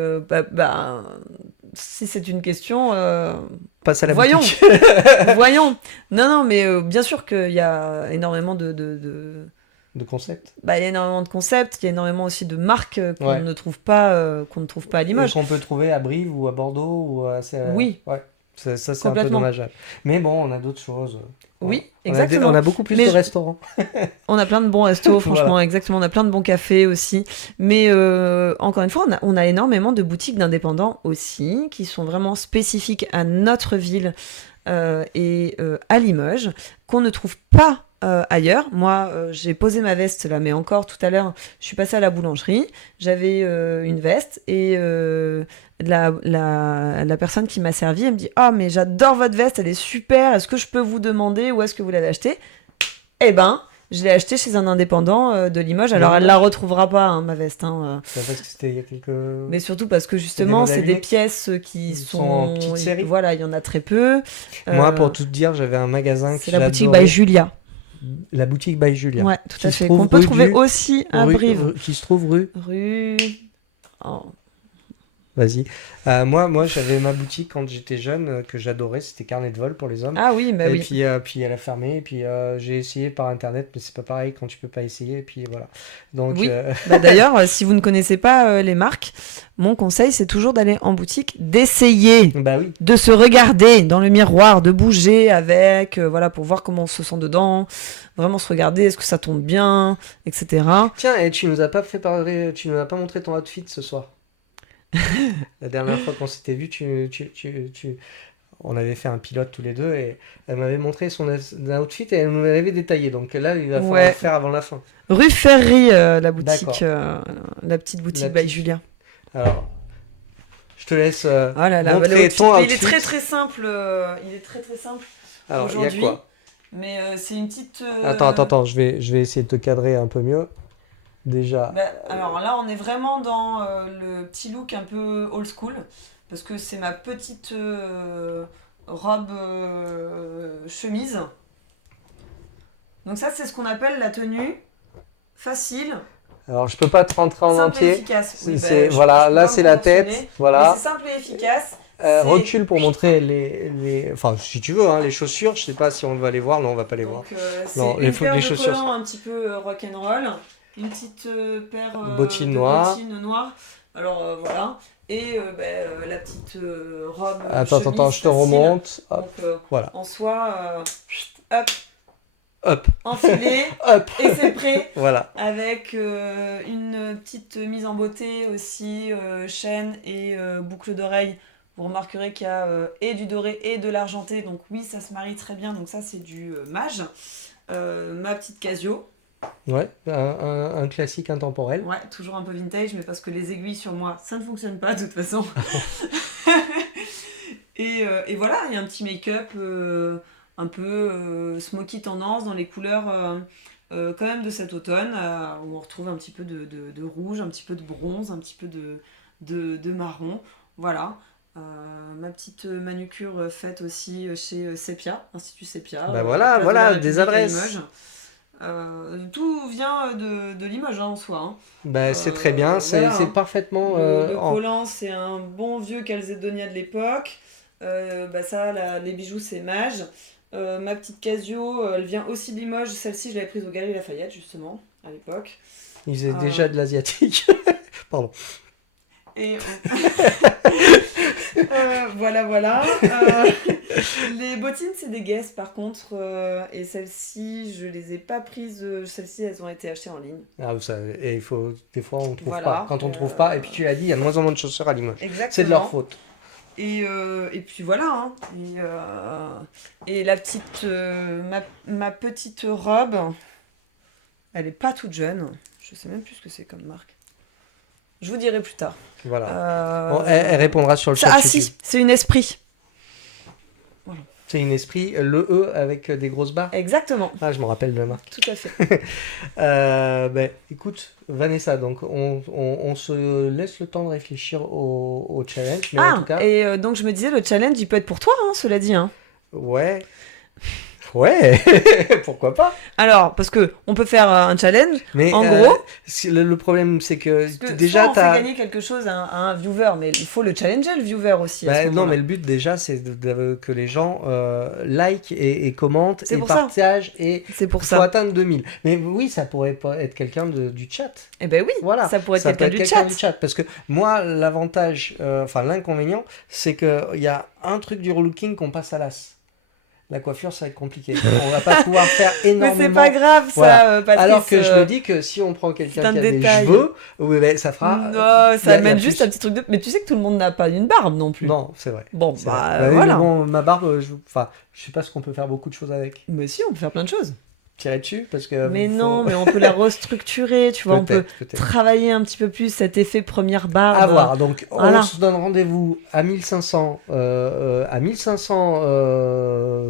si c'est une question, Passe à la voyons. boutique. voyons. Non, mais bien sûr qu'il y a énormément De concept. il y a énormément de concepts, il y a énormément aussi de marques qu'on Ouais. ne trouve pas à Limoges. Qu'on peut trouver à Brive ou à Bordeaux ou à. Oui. Ouais. Ça c'est un peu Complètement. dommageable. Mais bon, on a d'autres choses. Oui, On exactement. a beaucoup plus Mais de restaurants. On a plein de bons restos, franchement, Voilà. exactement. On a plein de bons cafés aussi. Mais encore une fois, on a énormément de boutiques d'indépendants aussi, qui sont vraiment spécifiques à notre ville et à Limoges, qu'on ne trouve pas ailleurs. Moi, j'ai posé ma veste là, mais encore tout à l'heure, je suis passée à la boulangerie. J'avais une veste et la personne qui m'a servi, elle me dit: Ah, mais j'adore votre veste, elle est super. Est-ce que je peux vous demander où est-ce que vous l'avez achetée? Eh ben, je l'ai achetée chez un indépendant de Limoges. Alors, elle la retrouvera pas, hein, ma veste. Hein, C'est parce que c'était il y a quelques. mais surtout parce que justement, C'est des c'est des modèles pièces qui Ils sont en petite série. Voilà, il y en a très peu. Moi, Euh, pour tout te dire, j'avais un magasin que c'est la boutique j'adorais. by Julia. La boutique by Julia. Ouais, tout à Qui se fait. trouve Qu'on peut rue trouver du- aussi à Brive. Qui se trouve rue. Rue. Oh. Vas-y. Moi, j'avais ma boutique quand j'étais jeune que j'adorais. C'était Carnet de vol pour les hommes. Ah oui, bah et oui. puis elle a fermé. Et puis j'ai essayé par internet, mais c'est pas pareil quand tu peux pas essayer. Et puis voilà. Donc Oui. Bah, d'ailleurs, si vous ne connaissez pas les marques, mon conseil, c'est toujours d'aller en boutique, d'essayer, bah oui. de se regarder dans le miroir, de bouger avec, voilà, pour voir comment on se sent dedans, vraiment se regarder, est-ce que ça tombe bien, etc. Tiens, et tu nous as pas montré ton outfit ce soir. La dernière fois qu'on s'était vu, on avait fait un pilote tous les deux et elle m'avait montré son outfit et elle nous l'avait détaillé. Donc là, il va falloir Ouais. le faire avant la fin. Rue Ferry, la boutique, D'accord. la petite boutique La by petite- Julia. Alors, je te laisse Oh là là, montrer le outfit, ton mais outfit. il est très très simple. Il est très très simple. Alors, il y a aujourd'hui. quoi? Mais c'est une petite. Attends, je vais essayer de te cadrer un peu mieux. Déjà, Bah, alors là, on est vraiment dans le petit look un peu old school. Parce que c'est ma petite robe chemise. Donc, ça, c'est ce qu'on appelle la tenue facile, alors je peux pas te rentrer en simple et entier. efficace. Oui, bah, Voilà, je peux là pas c'est me la mentionner, tête. mais Voilà. c'est simple et efficace. C'est- Recule pour montrer enfin, si tu veux, hein, les chaussures. Je sais pas si on va les voir. Non, on va pas les voir. Donc, c'est Non, une paire les de chaussures. collants un petit peu rock'n'roll, une petite paire Bottines de noires. bottines noires. Alors voilà. Et la petite robe Attends, chemise je te facile. remonte. Hop, Donc voilà. en soi, hop, Hop, enfilé, hop. et c'est prêt. Voilà. Avec une petite mise en beauté aussi, chaîne et boucle d'oreille. Vous remarquerez qu'il y a et du doré et de l'argenté. Donc oui, ça se marie très bien. Donc ça, c'est du mage. Ma petite Casio. Ouais, un classique intemporel. Ouais, toujours un peu vintage, mais parce que les aiguilles sur moi, ça ne fonctionne pas de toute façon. Et voilà, il y a un petit make-up un peu smoky tendance dans les couleurs quand même de cet automne, où on retrouve un petit peu de rouge, un petit peu de bronze, un petit peu de marron. Voilà. Ma petite manucure faite aussi chez Sepia, Institut Sepia. Bah voilà, place de voilà, la des République à adresses. Limoges. Tout vient de Limoges en soi. Hein. Bah, c'est très bien. Voilà, C'est hein. parfaitement. Le collant, c'est un bon vieux calzedonia de l'époque. Les bijoux, c'est Mage. Ma petite Casio, elle vient aussi de Limoges. Celle-ci, je l'avais prise au Galeries Lafayette, justement, à l'époque. Ils faisaient déjà de l'asiatique. Pardon. Et voilà. Les bottines, c'est des Guess, par contre. Et celles-ci, je les ai pas prises. Celles-ci, elles ont été achetées en ligne. Ah, et il faut, des fois, on trouve Voilà. pas. Quand on trouve pas, et puis tu l'as dit, il y a de moins en moins de chaussures à Limoges. Exactement. C'est de leur faute. Et puis voilà. Hein. Et la petite, ma petite robe, elle est pas toute jeune. Je sais même plus ce que c'est comme marque. Je vous dirai plus tard. Voilà. Bon, elle répondra sur le chat. Ah YouTube. si, c'est une esprit. C'est une esprit, le E avec des grosses barres. Exactement. Ah, je me rappelle de la marque. Tout à fait. Écoute, Vanessa, donc on se laisse le temps de réfléchir au challenge. Mais en tout cas, et donc je me disais, le challenge, il peut être pour toi, hein, cela dit. Hein. ouais, pourquoi pas. Alors, parce que on peut faire un challenge. Mais En gros, le problème, c'est que, parce que déjà, soit on fait gagner quelque chose à un viewer, mais il faut le challenger, le viewer aussi. à ce non, moment-là. mais le but déjà, c'est que les gens like et commentent C'est et pour ça. partagent et C'est pour faut ça. atteindre 2000. Mais oui, ça pourrait pas être quelqu'un du chat. Eh ben oui, Voilà, ça pourrait être peut quelqu'un du chat. Parce que moi, l'avantage, l'inconvénient, c'est qu'il y a un truc du relooking qu'on passe à l'as. La coiffure, ça va être compliqué. On va pas pouvoir faire Mais énormément. c'est pas grave, ça, Voilà. Patrice. Alors que je me dis que si on prend quelqu'un c'est un qui a des détail. cheveux, oui, ben, ça fera. Non, y a ça amène plus. juste un petit truc de. Mais tu sais que tout le monde n'a pas une barbe non plus. Non, c'est vrai. Bon, C'est bah vrai. Oui, voilà. mais bon, ma barbe, je sais pas ce qu'on peut faire beaucoup de choses avec. Mais si, on peut faire plein de choses. Tirer dessus parce que. Mais non, mais on peut la restructurer, tu vois, on peut peut-être. travailler un petit peu plus cet effet première barbe. À voir. Donc, Voilà. on se donne rendez-vous à 1500,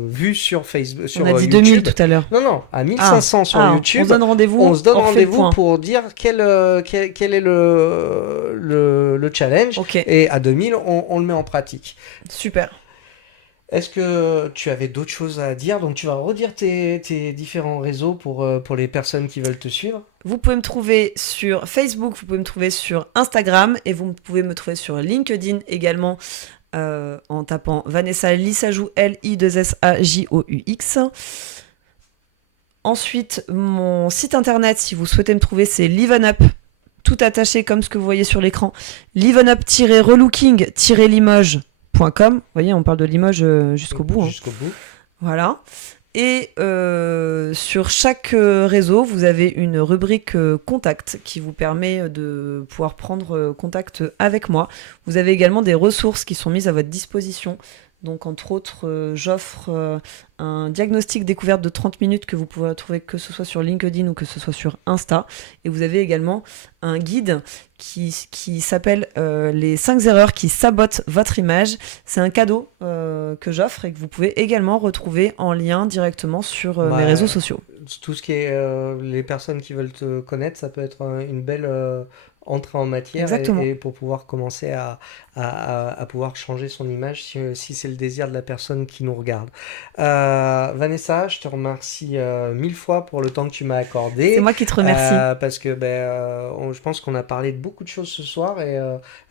vues sur Facebook, sur On a dit YouTube. 2000 tout à l'heure. Non, à 1500 sur On YouTube. se donne rendez-vous. On se donne refait le rendez-vous point. pour dire quel est le challenge. Ok, Et à 2000, on le met en pratique. super. Est-ce que tu avais d'autres choses à dire? Donc, tu vas redire tes différents réseaux pour les personnes qui veulent te suivre. Vous pouvez me trouver sur Facebook, vous pouvez me trouver sur Instagram et vous pouvez me trouver sur LinkedIn également en tapant Vanessa Lissajou, L-I-2-S-A-J-O-U-X. Ensuite, mon site internet, si vous souhaitez me trouver, c'est Livenup, tout attaché comme ce que vous voyez sur l'écran, livenup-relooking-limoges.com. Vous voyez, on parle de Limoges jusqu'au bout. Hein. Jusqu'au bout. Voilà. Et sur chaque réseau, vous avez une rubrique contact qui vous permet de pouvoir prendre contact avec moi. Vous avez également des ressources qui sont mises à votre disposition Donc, entre autres, j'offre un diagnostic découverte de 30 minutes que vous pouvez retrouver que ce soit sur LinkedIn ou que ce soit sur Insta. Et vous avez également un guide qui s'appelle les 5 erreurs qui sabotent votre image. C'est un cadeau que j'offre et que vous pouvez également retrouver en lien directement sur mes réseaux sociaux. Tout ce qui est les personnes qui veulent te connaître, ça peut être une belle entrée en matière Exactement. et pour pouvoir commencer à pouvoir changer son image si c'est le désir de la personne qui nous regarde. Vanessa, je te remercie 1000 fois pour le temps que tu m'as accordé. C'est moi qui te remercie. Parce que je pense qu'on a parlé de beaucoup de choses ce soir et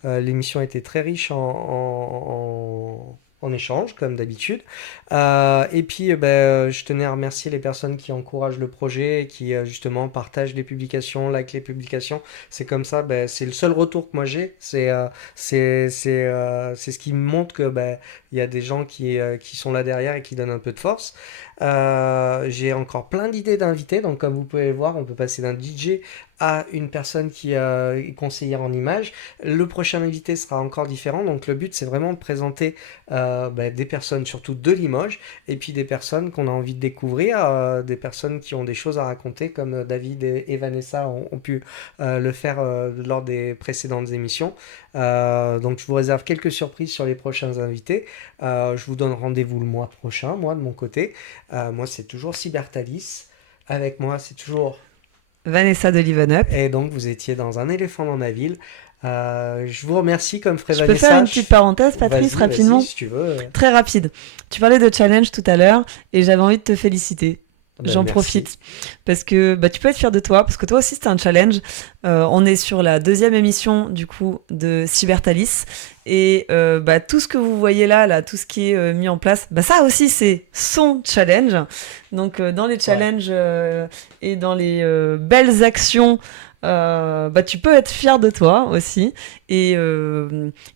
l'émission a été très riche en échange, comme d'habitude. Et puis, je tenais à remercier les personnes qui encouragent le projet et qui, justement, partagent les publications, like les publications. C'est comme ça, c'est le seul retour que moi j'ai. C'est ce qui me montre que il y a des gens qui sont là derrière et qui donnent un peu de force. J'ai encore plein d'idées d'invités, donc comme vous pouvez le voir, on peut passer d'un DJ à une personne qui est conseillère en images. Le prochain invité sera encore différent, donc le but c'est vraiment de présenter des personnes surtout de Limoges et puis des personnes qu'on a envie de découvrir, des personnes qui ont des choses à raconter comme David et Vanessa ont pu le faire lors des précédentes émissions. Donc je vous réserve quelques surprises sur les prochains invités. Je vous donne rendez-vous le mois prochain, moi de mon côté. Moi c'est toujours Cybertalis, avec moi c'est toujours Vanessa de Liven Up. et donc vous étiez dans Un éléphant dans ma ville. Je vous remercie comme ferait Je peux Vanessa. faire une petite parenthèse, Patrice, Vas-y, rapidement? si tu veux. Très rapide. Tu parlais de challenge tout à l'heure et j'avais envie de te féliciter. J'en Merci. profite parce que tu peux être fier de toi parce que toi aussi c'est un challenge. On est sur la 2e émission du coup de Cybertalis et tout ce que vous voyez là, tout ce qui est mis en place, ça aussi c'est son challenge. Donc dans les challenges et dans les belles actions, tu peux être fier de toi aussi et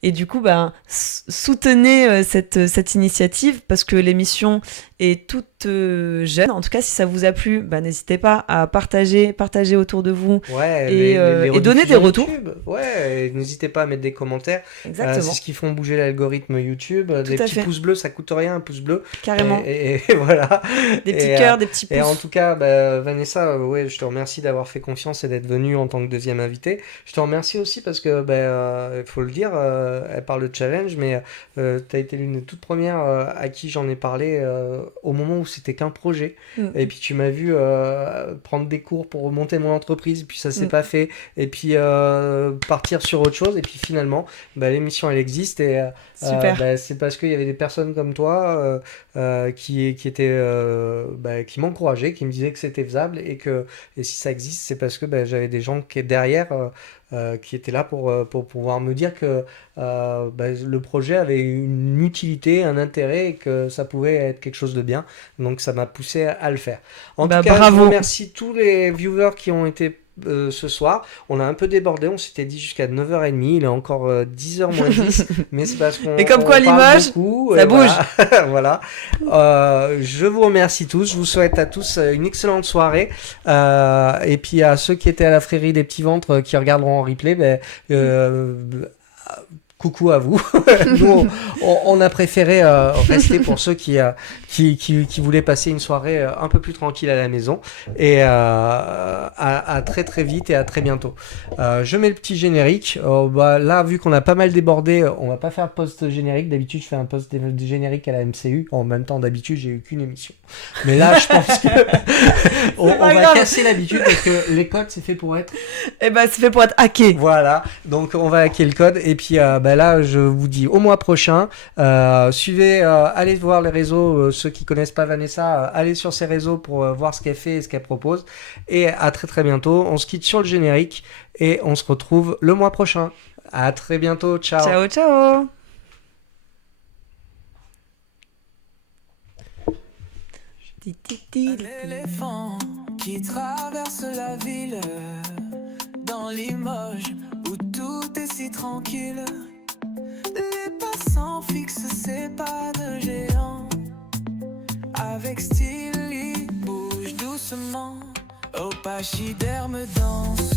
du coup soutenez cette initiative parce que l'émission est toute jeune. En tout cas, si ça vous a plu, n'hésitez pas à partager autour de vous et donner des retours. YouTube. Ouais, et n'hésitez pas à mettre des commentaires. Exactement. C'est ce qui font bouger l'algorithme YouTube. Des à petits fait. pouces bleus, ça coûte rien, un pouce bleu. Carrément. Et voilà. Des petits cœurs, des petits pouces. Et en tout cas, Vanessa, je te remercie d'avoir fait confiance et d'être venue en tant que deuxième invitée. Je te remercie aussi parce que, il faut le dire, elle parle de challenge, mais tu as été l'une des toutes premières à qui j'en ai parlé au moment où c'était qu'un projet. Et puis tu m'as vu prendre des cours pour monter mon entreprise, puis ça s'est pas fait. Et puis partir sur autre chose. Et puis finalement, l'émission, elle existe. Et Super. c'est parce qu'il y avait des personnes comme toi qui étaient qui m'encourageaient, qui me disaient que c'était faisable et si ça existe, c'est parce que j'avais des gens qui derrière qui étaient là pour pouvoir me dire que le projet avait une utilité, un intérêt et que ça pouvait être quelque chose de bien. Donc ça m'a poussé à le faire. En tout cas, bravo. je remercie tous les viewers qui ont été ce soir. On a un peu débordé, on s'était dit jusqu'à 9h30, il est encore 10h moins 10, mais c'est parce qu'on Et comme quoi, on parle Limoges, beaucoup, ça et bouge. Voilà. Je vous remercie tous, je vous souhaite à tous une excellente soirée, et puis à ceux qui étaient à la Frérie des Petits Ventres qui regarderont en replay, coucou à vous. Nous, on a préféré rester pour ceux qui voulaient passer une soirée un peu plus tranquille à la maison. Et à très très vite et à très bientôt. Je mets le petit générique. Là, vu qu'on a pas mal débordé, on va pas faire post-générique. D'habitude, je fais un post-générique à la MCU. En même temps, d'habitude, j'ai eu qu'une émission. Mais là, je pense que on va casser l'habitude parce que les codes, c'est fait pour être... c'est fait pour être hacké. Voilà, donc on va hacker le code et puis là je vous dis au mois prochain, suivez, allez voir les réseaux, ceux qui connaissent pas Vanessa, allez sur ses réseaux pour voir ce qu'elle fait et ce qu'elle propose et à très très bientôt. On se quitte sur le générique et on se retrouve le mois prochain. À très bientôt, ciao. Ciao, ciao. Un éléphant qui traverse la ville dans Limoges où tout est si tranquille. Les passants fixent ses pas de géant. Avec style, il bouge doucement. Au pachyderme danse.